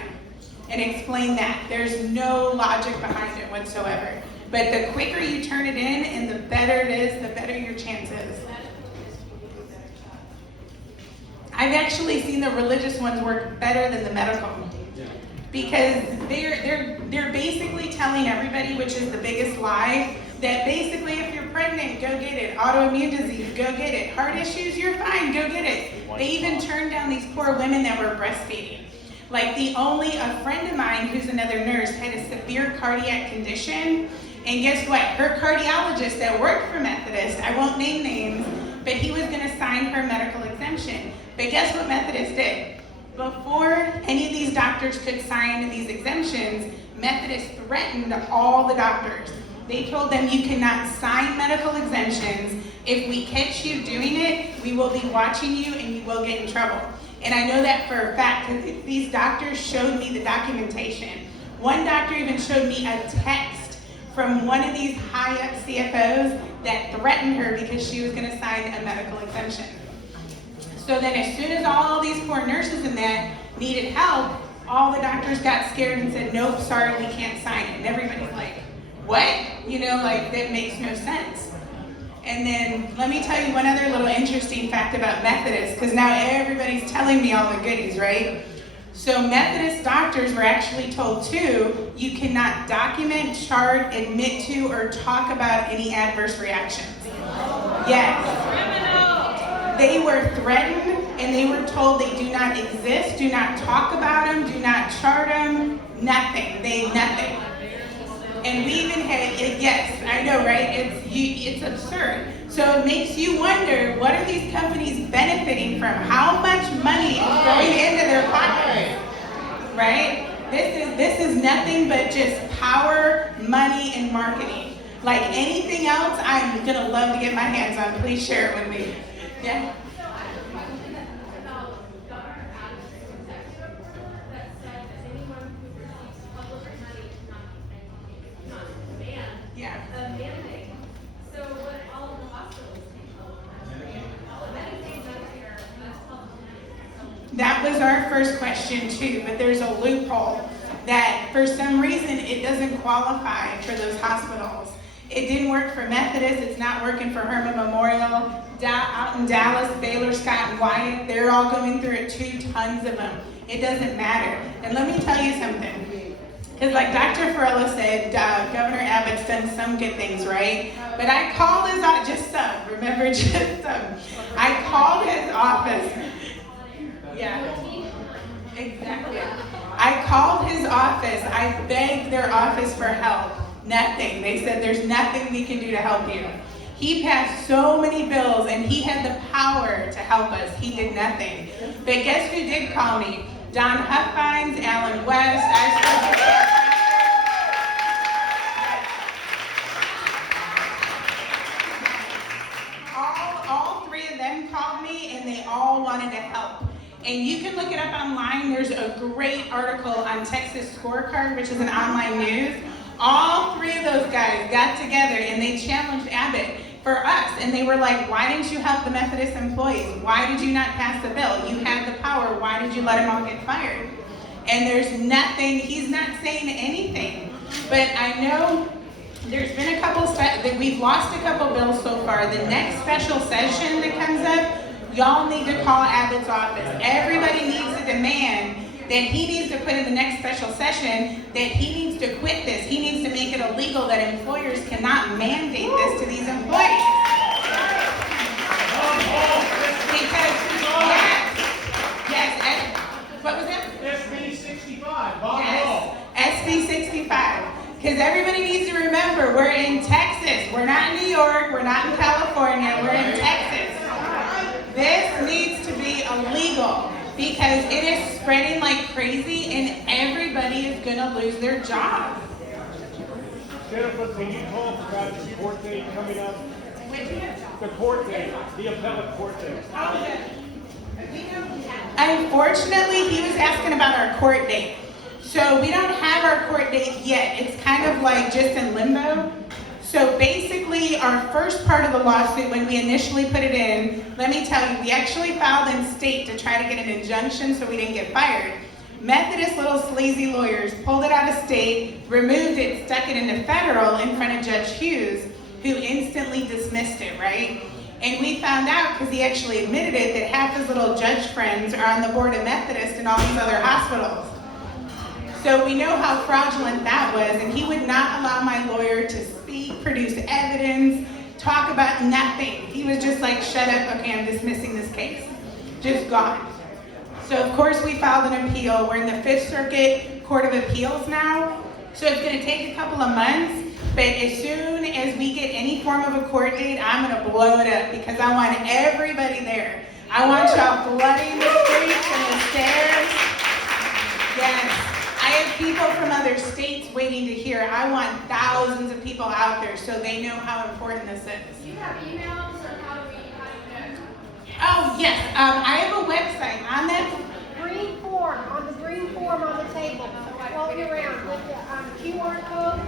And explain that. There's no logic behind it whatsoever. But the quicker you turn it in and the better it is, the better your chances. I've actually seen the religious ones work better than the medical. Because they're basically telling everybody, which is the biggest lie, that basically if you're pregnant, go get it. Autoimmune disease, go get it. Heart issues, you're fine, go get it. They even turned down these poor women that were breastfeeding. Like a friend of mine who's another nurse had a severe cardiac condition, and guess what? Her cardiologist that worked for Methodist, I won't name names, but he was gonna sign her medical exemption. But guess what Methodist did? Before any of these doctors could sign these exemptions, Methodist threatened all the doctors. They told them you cannot sign medical exemptions. If we catch you doing it, we will be watching you and you will get in trouble. And I know that for a fact because these doctors showed me the documentation. One doctor even showed me a text from one of these high-up CFOs that threatened her because she was gonna sign a medical exemption. So then as soon as all these poor nurses in that needed help, all the doctors got scared and said, nope, sorry, we can't sign it. And everybody's like, what? You know, like that makes no sense. And then let me tell you one other little interesting fact about Methodist, because now everybody's telling me all the goodies, right? So Methodist doctors were actually told too, you cannot document, chart, admit to, or talk about any adverse reactions. Yes. They were threatened and they were told they do not exist, do not talk about them, do not chart them, nothing. Nothing. And we even had, yes, I know, right? It's absurd. So it makes you wonder, what are these companies benefiting from? How much money is going into their pockets? Right? This is nothing but just power, money, and marketing. Like anything else, I'm gonna love to get my hands on. Please share it with me. Yeah. Yeah. So what all of the hospitals That was our first question too, but there's a loophole that for some reason it doesn't qualify for those hospitals. It didn't work for Methodist, it's not working for Herman Memorial. Out in Dallas, Baylor, Scott, and Wyatt, they're all going through it too, tons of them. It doesn't matter. And let me tell you something. Because like Dr. Farella said, Governor Abbott's done some good things, right? But I called his office, just some, remember, just some. I called his office. Yeah, exactly. I called his office. I begged their office for help. Nothing. They said, there's nothing we can do to help you. He passed so many bills and he had the power to help us. He did nothing. But guess who did call me? Don Huffines, Alan West. All three of them called me and they all wanted to help. And you can look it up online. There's a great article on Texas Scorecard, which is an online news. All three of those guys got together and they challenged Abbott for us. And they were like, why didn't you help the Methodist employees? Why did you not pass the bill? You had the power. Why did you let them all get fired? And there's nothing, he's not saying anything. But I know there's been a couple, we've lost a couple bills so far. The next special session that comes up, y'all need to call Abbott's office. Everybody needs to demand that he needs to put in the next special session that he needs to quit this. He needs to make it illegal that employers cannot mandate this to these employees. Because, yes, what was that? SB 65, Bob Yes, SB 65. Because everybody needs to remember, we're in Texas. We're not in New York. We're not in California. We're in Texas. This needs to be illegal because it is spreading like crazy and everybody is going to lose their job. Jennifer, can you talk about the court date coming up? The court date, the appellate court date. Unfortunately, he was asking about our court date. So we don't have our court date yet. It's kind of like just in limbo. So basically, our first part of the lawsuit, when we initially put it in, let me tell you, we actually filed in state to try to get an injunction so we didn't get fired. Methodist little sleazy lawyers pulled it out of state, removed it, stuck it into federal in front of Judge Hughes, who instantly dismissed it, right? And we found out, because he actually admitted it, that half his little judge friends are on the board of Methodist and all these other hospitals. So we know how fraudulent that was, and he would not allow my lawyer to speak, produce evidence, talk about nothing. He was just like, shut up, okay, I'm dismissing this case. Just gone. So of course we filed an appeal. We're in the Fifth Circuit Court of Appeals now. So it's gonna take a couple of months, but as soon as we get any form of a court date, I'm gonna blow it up because I want everybody there. I want y'all flooding the streets and the stairs. Yes. I have people from other states waiting to hear. I want thousands of people out there so they know how important this is. Do you have emails or how do we know? Oh, yes. I have a website. On that Green form, on the green form on the table, floating around with the QR code.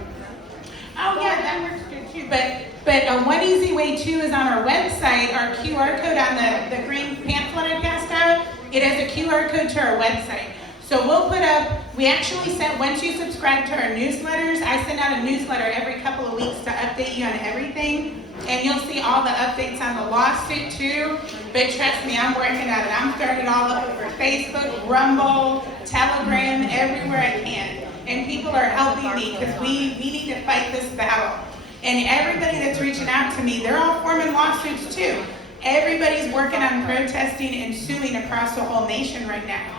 Oh yeah, that works good too. But one easy way too is on our website, our QR code on the green pamphlet I passed out, it has a QR code to our website. So we'll put up, we actually sent, once you subscribe to our newsletters, I send out a newsletter every couple of weeks to update you on everything. And you'll see all the updates on the lawsuit too. But trust me, I'm working on it. I'm throwing it all up over Facebook, Rumble, Telegram, everywhere I can. And people are helping me because we need to fight this battle. And everybody that's reaching out to me, they're all forming lawsuits too. Everybody's working on protesting and suing across the whole nation right now.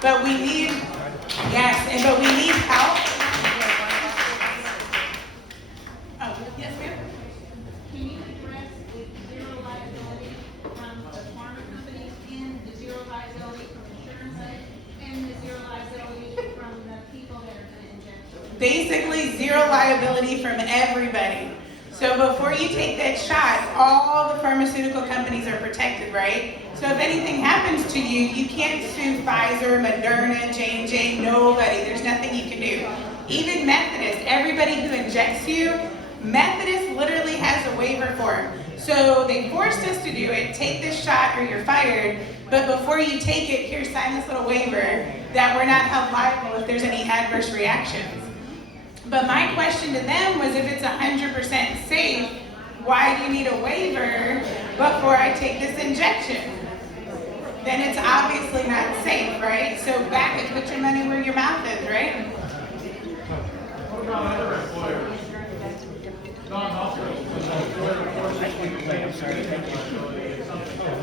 But we need, yes, but we need help. Basically, zero liability from everybody. So before you take that shot, all the pharmaceutical companies are protected, right? So if anything happens to you, you can't sue Pfizer, Moderna, J&J, nobody. There's nothing you can do. Even Methodist, everybody who injects you, Methodist literally has a waiver form. So they forced us to do it, take this shot or you're fired, but before you take it, here, sign this little waiver that we're not held liable if there's any adverse reactions. But my question to them was, if it's 100% safe, why do you need a waiver before I take this injection? Then it's obviously not safe, right? So back and put your money where your mouth is, right? What about other employers?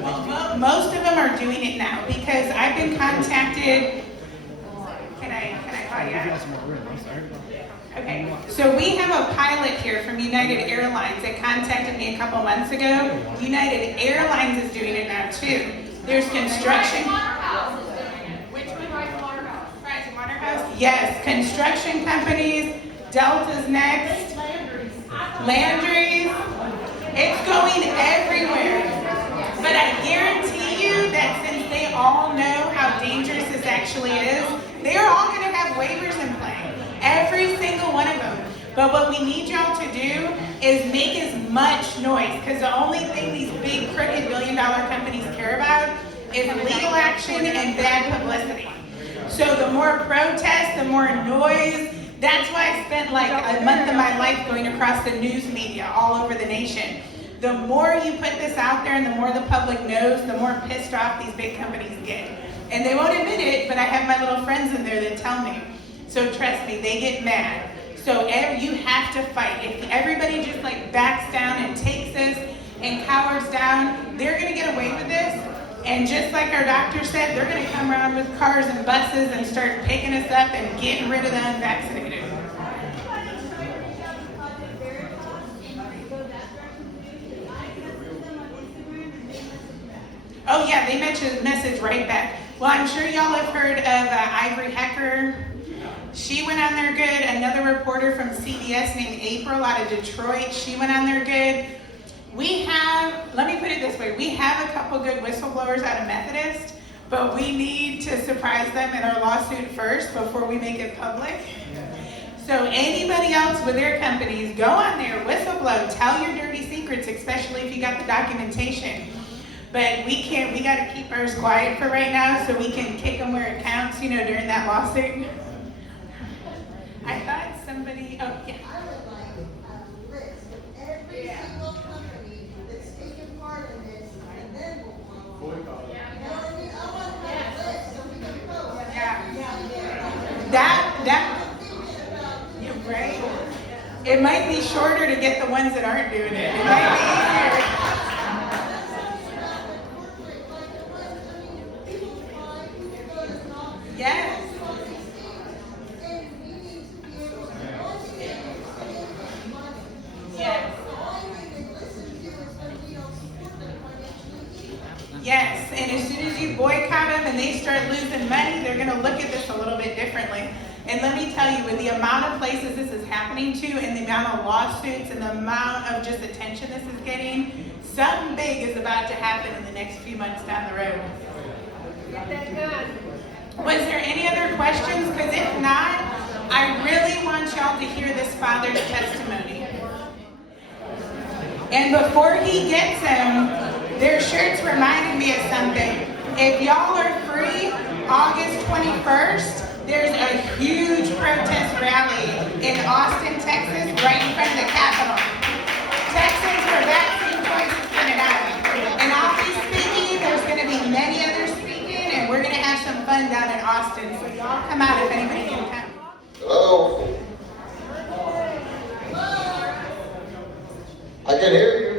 Well, most of them are doing it now because I've been contacted. Can I call you out? Okay, so we have a pilot here from United Airlines that contacted me a couple months ago. United Airlines is doing it now too. There's construction. Which one? Price Waterhouse? Yes, construction companies. Delta's next. Landry's. It's going everywhere. But I guarantee you that since they all know how dangerous this actually is, they're all going to have waivers in play. Every single one of them. But what we need y'all to do is make as much noise, because the only thing these big, crooked, billion-dollar companies care about is legal action and bad publicity. So the more protests, the more noise. That's why I spent like a month of my life going across the news media all over the nation. The more you put this out there and the more the public knows, the more pissed off these big companies get. And they won't admit it, but I have my little friends in there that tell me. So trust me, they get mad. So you have to fight. If everybody just like backs down and takes this and cowers down, they're gonna get away with this. And just like our doctor said, they're gonna come around with cars and buses and start picking us up and getting rid of the unvaccinated. Oh yeah, they message right back. Well, I'm sure y'all have heard of Ivory Hecker. She went on there good. Another reporter from CBS named April out of Detroit, she went on there good. We have, let me put it this way, we have a couple good whistleblowers out of Methodist, but we need to surprise them in our lawsuit first before we make it public. So anybody else with their companies, go on there, whistleblow, tell your dirty secrets, especially if you got the documentation. But we gotta keep ours quiet for right now so we can kick them where it counts, during that lawsuit. I thought somebody, oh yeah. I would like a list of every single company that's taken part in this, and then we'll follow. You know what I mean? I want to have a list so we can post. You're right. It might be shorter to get the ones that aren't doing it. It might be easier. Yes. Yes, and as soon as you boycott them and they start losing money, they're gonna look at this a little bit differently. And let me tell you, with the amount of places this is happening to and the amount of lawsuits and the amount of just attention this is getting, something big is about to happen in the next few months down the road. Get that done. Was there any other questions? Because if not, I really want y'all to hear this father's testimony. And before he gets them, their shirts reminded me of something. If y'all are free, August 21st, there's a huge protest rally in Austin, Texas, right in front of the Capitol. Texans for vaccine choices coming out. And I'll be speaking, there's gonna be many others speaking, and we're gonna have some fun down in Austin. So y'all come out if anybody can come. Hello? I can hear you.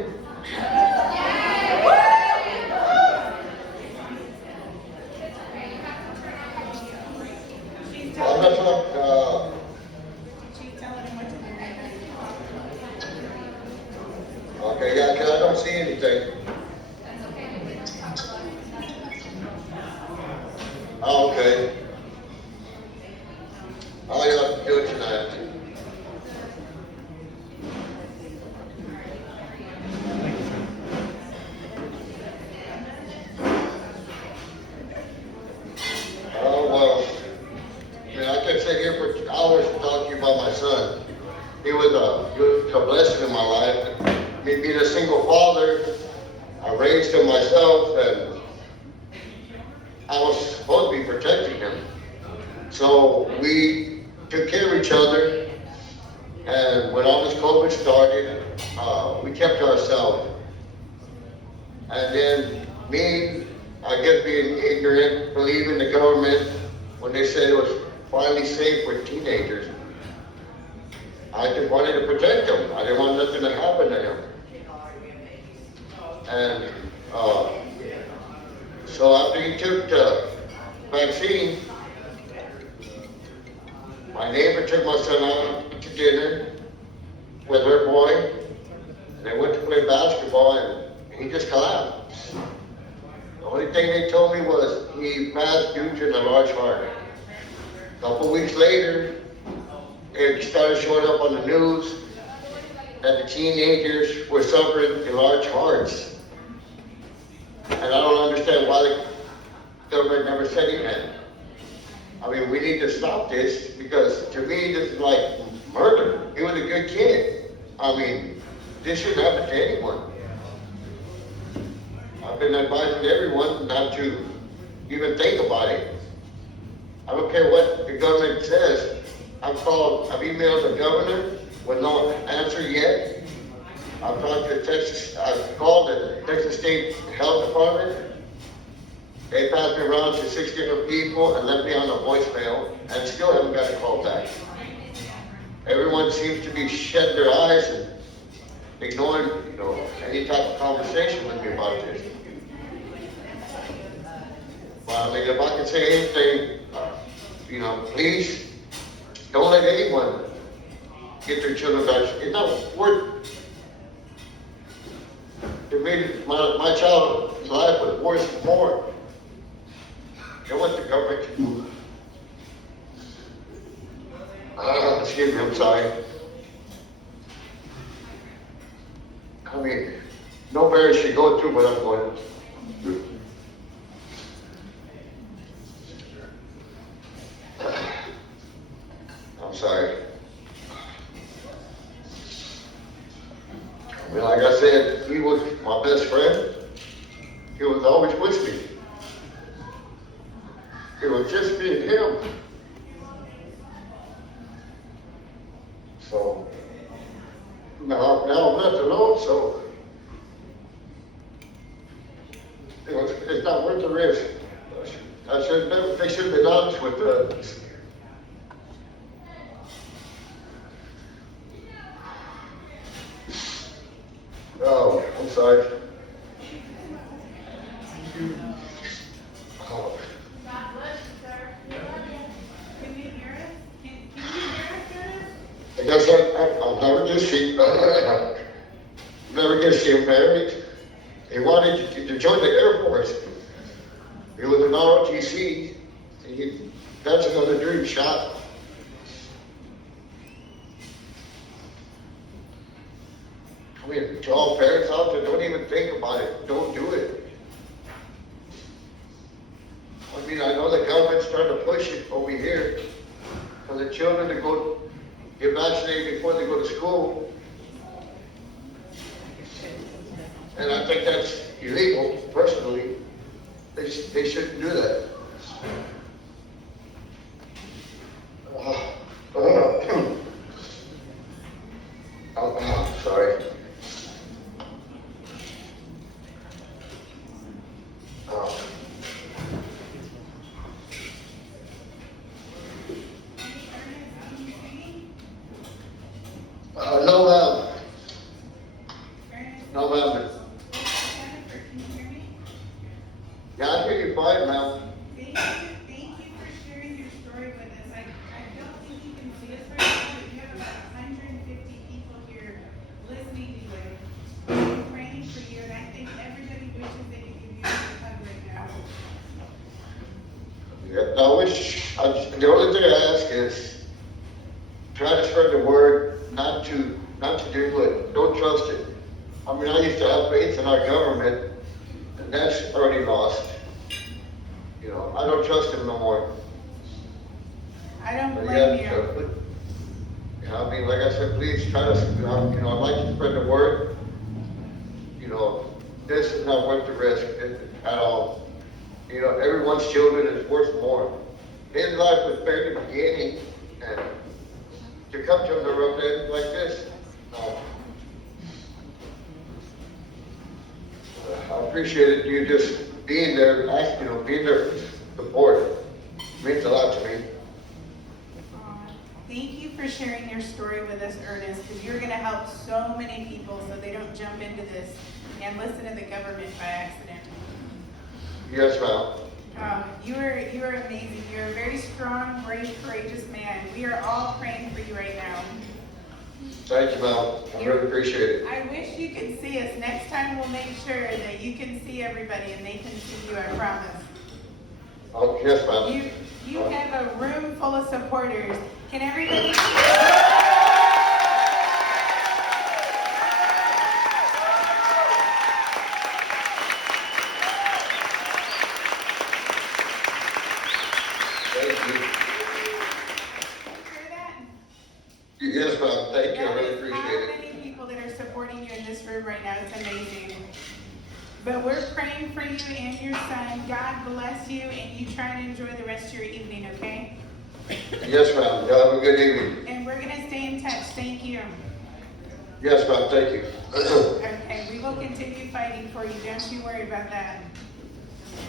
I'm not trying, She's telling him what to do. okay, yeah, 'cause I don't see anything. Oh, okay. I got to do it tonight. lesson in my life. Me being a single father, I raised him myself, and I was supposed to be protecting him. So we took care of each other, and when all this COVID started, we kept to ourselves. And then me, I guess being ignorant, believing the government, when they said it was finally safe with teenagers, I just wanted to protect him. I didn't want nothing to happen to him. And so after he took the vaccine, my neighbor took my son out to dinner with her boy, and they went to play basketball, and he just collapsed. The only thing they told me was he passed due to a large heart. A couple weeks later, it started showing up on the news that the teenagers were suffering large hearts. And I don't understand why the government never said anything. I mean, we need to stop this, because to me, this is like murder. He was a good kid. I mean, this shouldn't happen to anyone. I've been advising everyone not to even think about it. I don't care what the government says. I've emailed the governor with no answer yet. I've called the Texas State Health Department. They passed me around to 6 different people and left me on a voicemail, and still haven't got a call back. Everyone seems to be shutting their eyes and ignoring, any type of conversation with me about this. But I mean, if I can say anything, please don't let anyone get their children vaccinated. To me, my child's life was worse than more. You know what the government can do? Excuse me, I'm sorry. I mean, no parent should go through what I'm going through. I'm sorry. I mean, like I said, he was my best friend. He was always with me. It was just me and him. So now I'm left alone, so it's not worth the risk. They should have been honest with us. Oh, I'm sorry. Oh. God bless you, sir. Can you hear us? Can you hear us, sir? I guess I'll never get him married. He wanted to join the Air Force. He was an ROTC. That's another dream shot. I mean, to all parents out there, don't even think about it. Don't do it. I mean, I know the government's trying to push it over here for the children to go get vaccinated before they go to school. And I think that's illegal, personally. They shouldn't do that. Sorry. No, ma'am. No, ma'am. Yeah, I hear you fine, ma'am. Thank you for sharing your story with us. I don't think you can see us right now, but you have about 150 people here listening to you, and praying for you, and I think everybody wishes they could give you a hug right now. Yeah, the only thing I ask is try to spread the word, not to do it. Don't trust it. I mean, I used to have faith in our government, and that's already lost. I don't trust him no more. I don't But blame yeah, you. yeah. I mean, like I said, please try to, you know, I'd like to spread the word. You know, this is not worth the risk at all. You know, everyone's children is worth more. His life was barely beginning, and to come to the rough end like this, I appreciated you just being there, you know, being there for support. It means a lot to me. Thank you for sharing your story with us, Ernest, because you're going to help so many people so they don't jump into this and listen to the government by accident. Yes, ma'am. You are amazing. You're a very strong, brave, courageous man. We are all praying for you right now. Thank you, ma'am. I really appreciate it. I wish you could see us. Next time we'll make sure that you can see everybody and they can see you, I promise. Oh, yes, ma'am. You have a room full of supporters. Can everybody Thank you. hear that? Yes, ma'am. Thank you. I That really is appreciate how it. many people that are supporting you in this room right now. It's amazing. But we're praying for you and your son. God bless you, and you try to enjoy the rest of your evening, okay? Yes, ma'am. You have a good evening. And we're gonna stay in touch. Thank you. Yes, ma'am. Thank you. Okay, we will continue fighting for you. Don't you worry about that.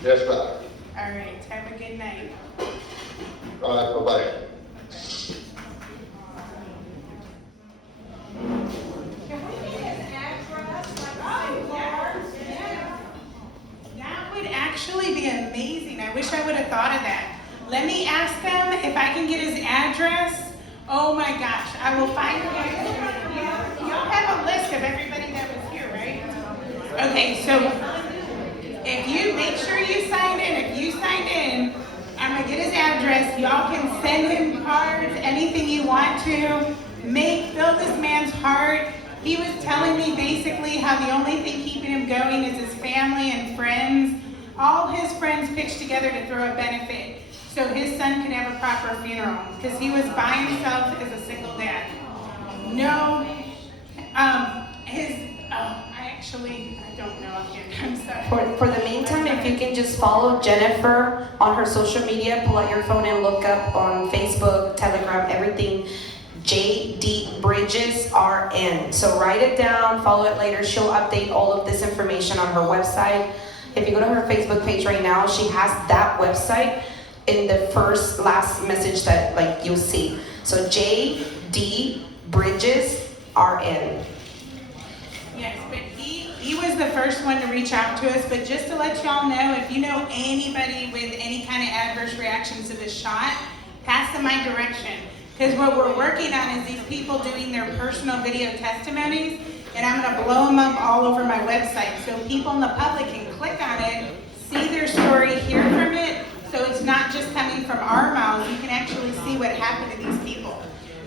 Yes, ma'am. All right, have a good night. All right, bye-bye. That would actually be amazing. I wish I would have thought of that. Let me ask him if I can get his address. Oh my gosh, I will find him. Y'all have a list of everybody that was here, right? Okay, so if you make sure you signed in, if you signed in, I'm gonna get his address. Y'all can send him cards, anything you want to. Fill this man's heart. He was telling me basically how the only thing keeping him going is his family and friends. All his friends pitched together to throw a benefit so his son can have a proper funeral because he was by himself as a single dad. No, I don't know again. I'm sorry. For the meantime, if you can just follow Jennifer on her social media, pull out your phone and look up on Facebook, Telegram, everything, JD Bridges RN. So write it down, follow it later. She'll update all of this information on her website. If you go to her Facebook page right now, she has that website in the last message that like you'll see. So JD Bridges RN. Yes, but he was the first one to reach out to us, but just to let y'all know, if you know anybody with any kind of adverse reactions to this shot, pass them my direction. Because what we're working on is these people doing their personal video testimonies, and I'm gonna blow them up all over my website so people in the public can click on it, see their story, hear from it, so it's not just coming from our mouths, you can actually see what happened to these people.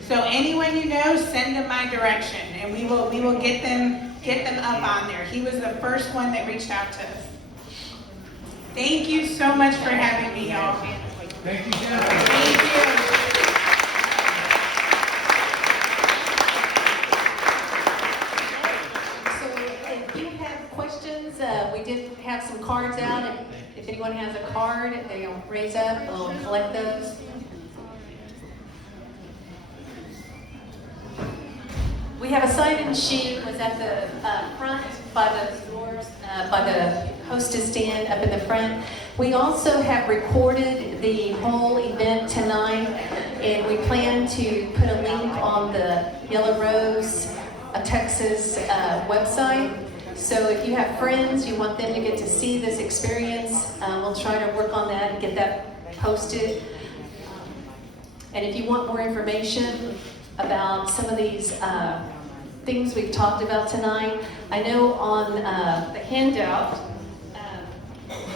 So anyone you know, send them my direction, and we will get them up on there. He was the first one that reached out to us. Thank you so much for having me, y'all. Thank you, Jennifer. Thank you. If you have questions, we did have some cards out. If anyone has a card, they'll raise up, we'll collect those. We have a sign-in sheet was at the front by the doors, by the hostess stand up in the front. We also have recorded the whole event tonight, and we plan to put a link on the Yellow Rose Texas website. So if you have friends, you want them to get to see this experience, we'll try to work on that and get that posted. And if you want more information about some of these things we've talked about tonight, I know on the handout,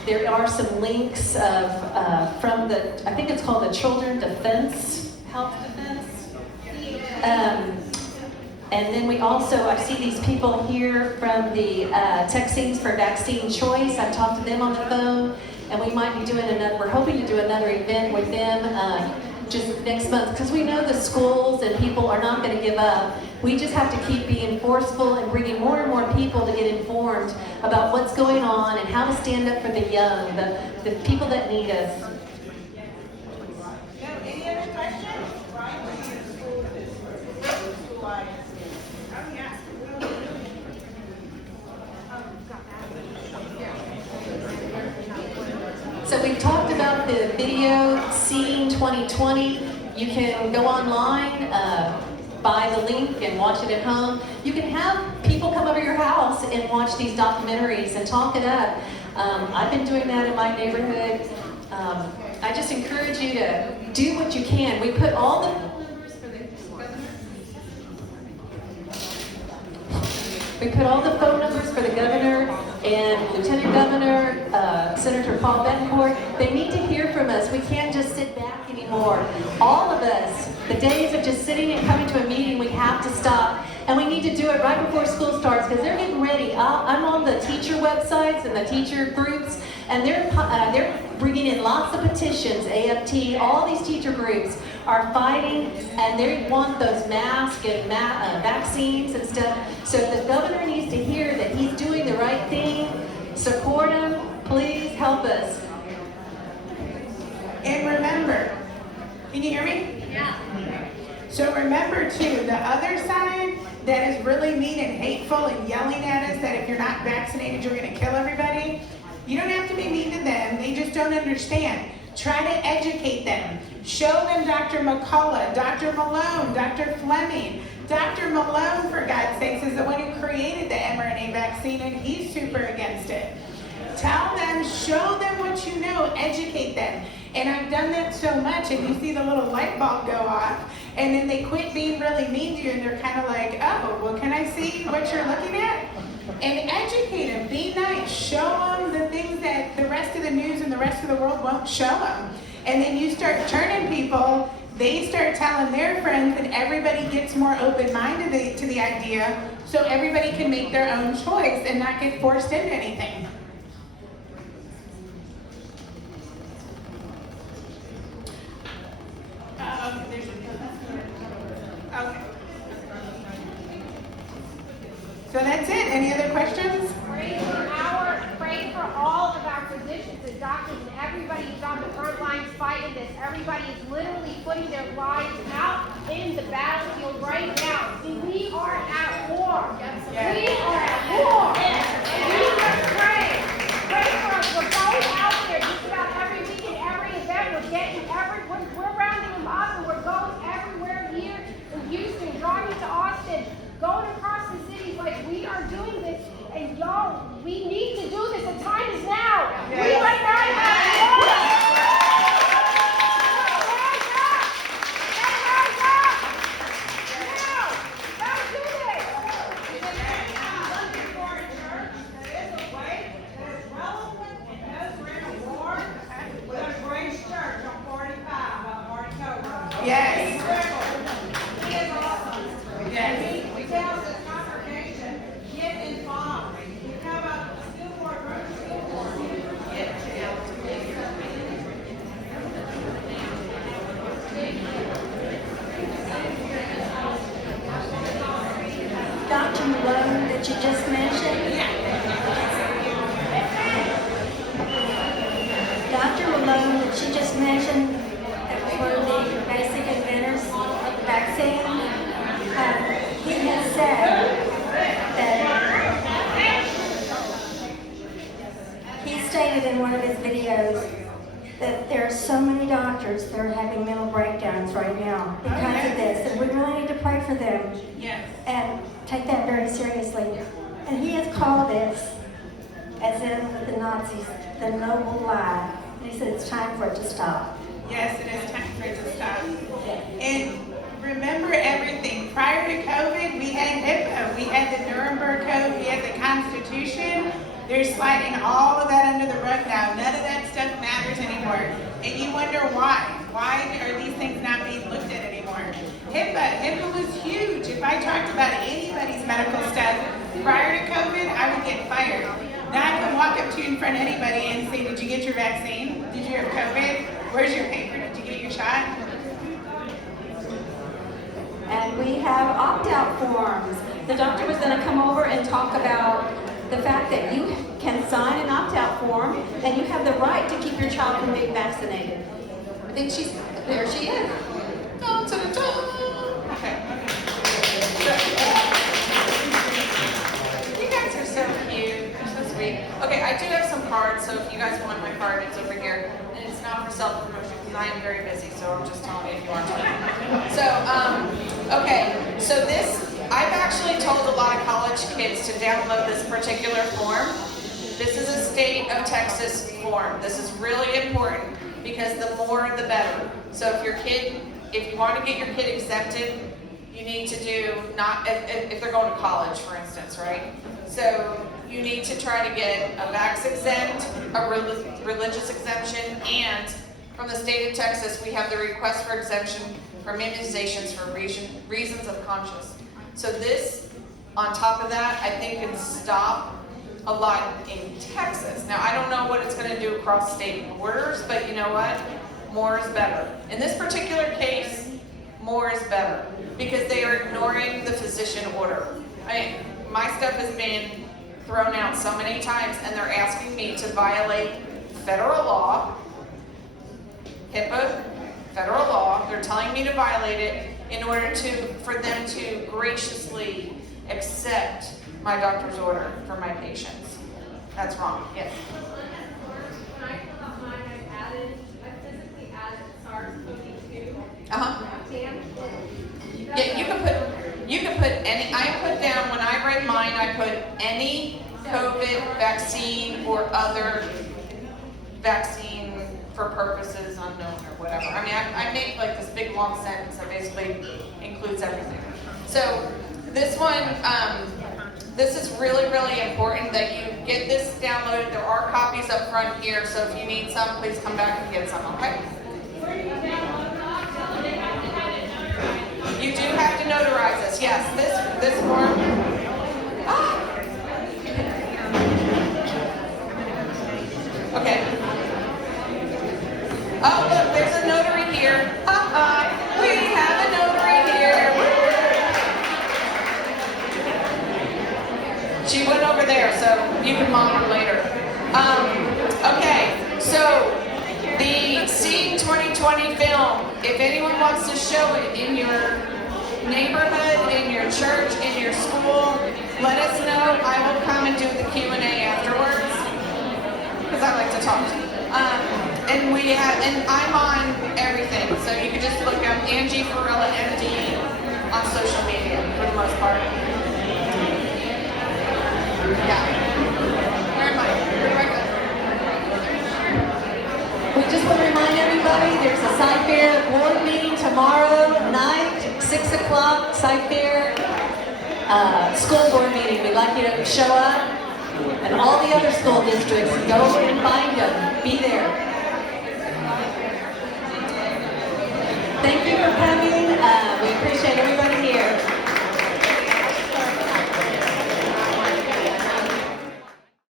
there are some links from the, I think it's called the Children Defense, Health Defense. And then we also, I see these people here from the Texans for Vaccine Choice. I talked to them on the phone, and we might be doing we're hoping to do another event with them just next month, because we know the schools and people are not going to give up. We just have to keep being forceful and bringing more and more people to get informed about what's going on and how to stand up for the young, the people that need us. Any other questions? So we've talked about the video Seeing 2020. You can go online, buy the link and watch it at home. You can have people come over your house and watch these documentaries and talk it up. I've been doing that in my neighborhood. I just encourage you to do what you can. We put all the phone numbers for the governor and lieutenant governor, Senator Paul Betancourt. They need to hear from us. We can't just sit back anymore. All of us, the days of just sitting and coming to a meeting, we have to stop. And we need to do it right before school starts because they're getting ready. I'm on the teacher websites and the teacher groups, and they're bringing in lots of petitions. AFT, all these teacher groups are fighting, and they want those masks and vaccines and stuff. So the governor needs to hear that he's doing the right thing. Support him. Please help us. And remember, can you hear me? Yeah. So remember too, the other side that is really mean and hateful and yelling at us that if you're not vaccinated, you're gonna kill everybody. You don't have to be mean to them, they just don't understand. Try to educate them. Show them Dr. McCullough, Dr. Malone, Dr. Fleming. Dr. Malone, for God's sakes, is the one who created the mRNA vaccine, and he's super against it. Tell them, show them what you know, educate them. And I've done that so much, and you see the little light bulb go off, and then they quit being really mean to you, and they're kind of like, oh, well, can I see what you're looking at? And educate them, be nice, show them the things that the rest of the news and the rest of the world won't show them. And then you start turning people, they start telling their friends, and everybody gets more open-minded to the idea, so everybody can make their own choice and not get forced into anything. Okay. So that's it. Any other questions? Pray for all of our physicians and doctors and everybody who's on the front lines fighting this. Everybody is literally putting their lives out in the battlefield right now. We are at war. Yes. We are at war. And we just pray. Pray for us. We're going out there just about every week and every event. We're rounding them up and we're going everywhere here in Houston, driving to Austin, going across the cities like we are doing this. And y'all, we need to do this. The time is now. We right now have to rise up. Let's rise up. Now, let's do this. Looking for a church that is awake, that is relevant, and knows we're in a war. We're going to Grace Church on 45 on Martin Cove. Yes. He is awesome. Yes. He tells the congregation, get involved. You come up to the school board, run the school board, get involved. Dr. Malone that you just mentioned. Dr. Malone that you just mentioned, that was one of the basic inventors of the vaccine. He has said that he stated in one of his videos that there are so many doctors that are having mental breakdowns right now because of this, and we really need to pray for them. Yes. And take that very seriously. And he has called this, as in with the Nazis, the noble lie. And he said it's time for it to stop. Yes, it is time for it to stop. And remember everything. Prior to COVID, we had HIPAA, we had the Nuremberg Code, we had the Constitution. They're sliding all of that under the rug now. None of that stuff matters anymore. And you wonder why. Why are these things not being looked at anymore? HIPAA was huge. If I talked about anybody's medical stuff prior to COVID, I would get fired. Now I can walk up to you in front of anybody and say, did you get your vaccine? Did you have COVID? Where's your paper? Did you get your shot? we have opt-out forms. The doctor was going to come over and talk about the fact that you can sign an opt-out form and you have the right to keep your child from being vaccinated. I think there she is. Dun, dun, dun. Okay. You guys are so cute. You're so sweet. Okay, I do have some cards, so if you guys want my card, it's over here. And it's not for self-promotion because I am very busy, so I'm just telling you if you want to. So, okay, so this, I've actually told a lot of college kids to download this particular form. This is a state of Texas form. This is really important because the more the better. So if you want to get your kid exempted, you need to do if they're going to college, for instance, right? So you need to try to get a vax exempt, a religious exemption, and from the state of Texas, we have the request for exemption from immunizations for reasons of conscience. So this, on top of that, I think can stop a lot in Texas. Now, I don't know what it's going to do across state borders, but you know what? More is better. In this particular case, more is better because they are ignoring the physician order. My stuff has been thrown out so many times, and they're asking me to violate federal law, HIPAA, federal law. They're telling me to violate it in order for them to graciously accept my doctor's order for my patients. That's wrong. Yes. Yeah, you can put any. I put down when I read mine. I put any COVID vaccine or other vaccine for purposes unknown or whatever. I mean, I make like this big long sentence that basically includes everything. So this one, this is really, really important that you get this downloaded. There are copies up front here, so if you need some, please come back and get some, okay? You do have to notarize this. Yes, this form. Okay. Oh, look, there's a notary here. We have a notary here. She went over there, so you can mom her later. Okay, so the C 2020 film, if anyone wants to show it in your neighborhood, in your church, in your school, let us know. I will come and do the Q&A afterwards, because I like to talk. And I'm on everything, so you can just look up Angie Farella MD on social media for the most part. Yeah. Where am I? Where do I go? We just want to remind everybody, there's a Site Fair board meeting tomorrow night, 6 o'clock, Site Fair school board meeting. We'd like you to show up, and all the other school districts, go and find them. Be there.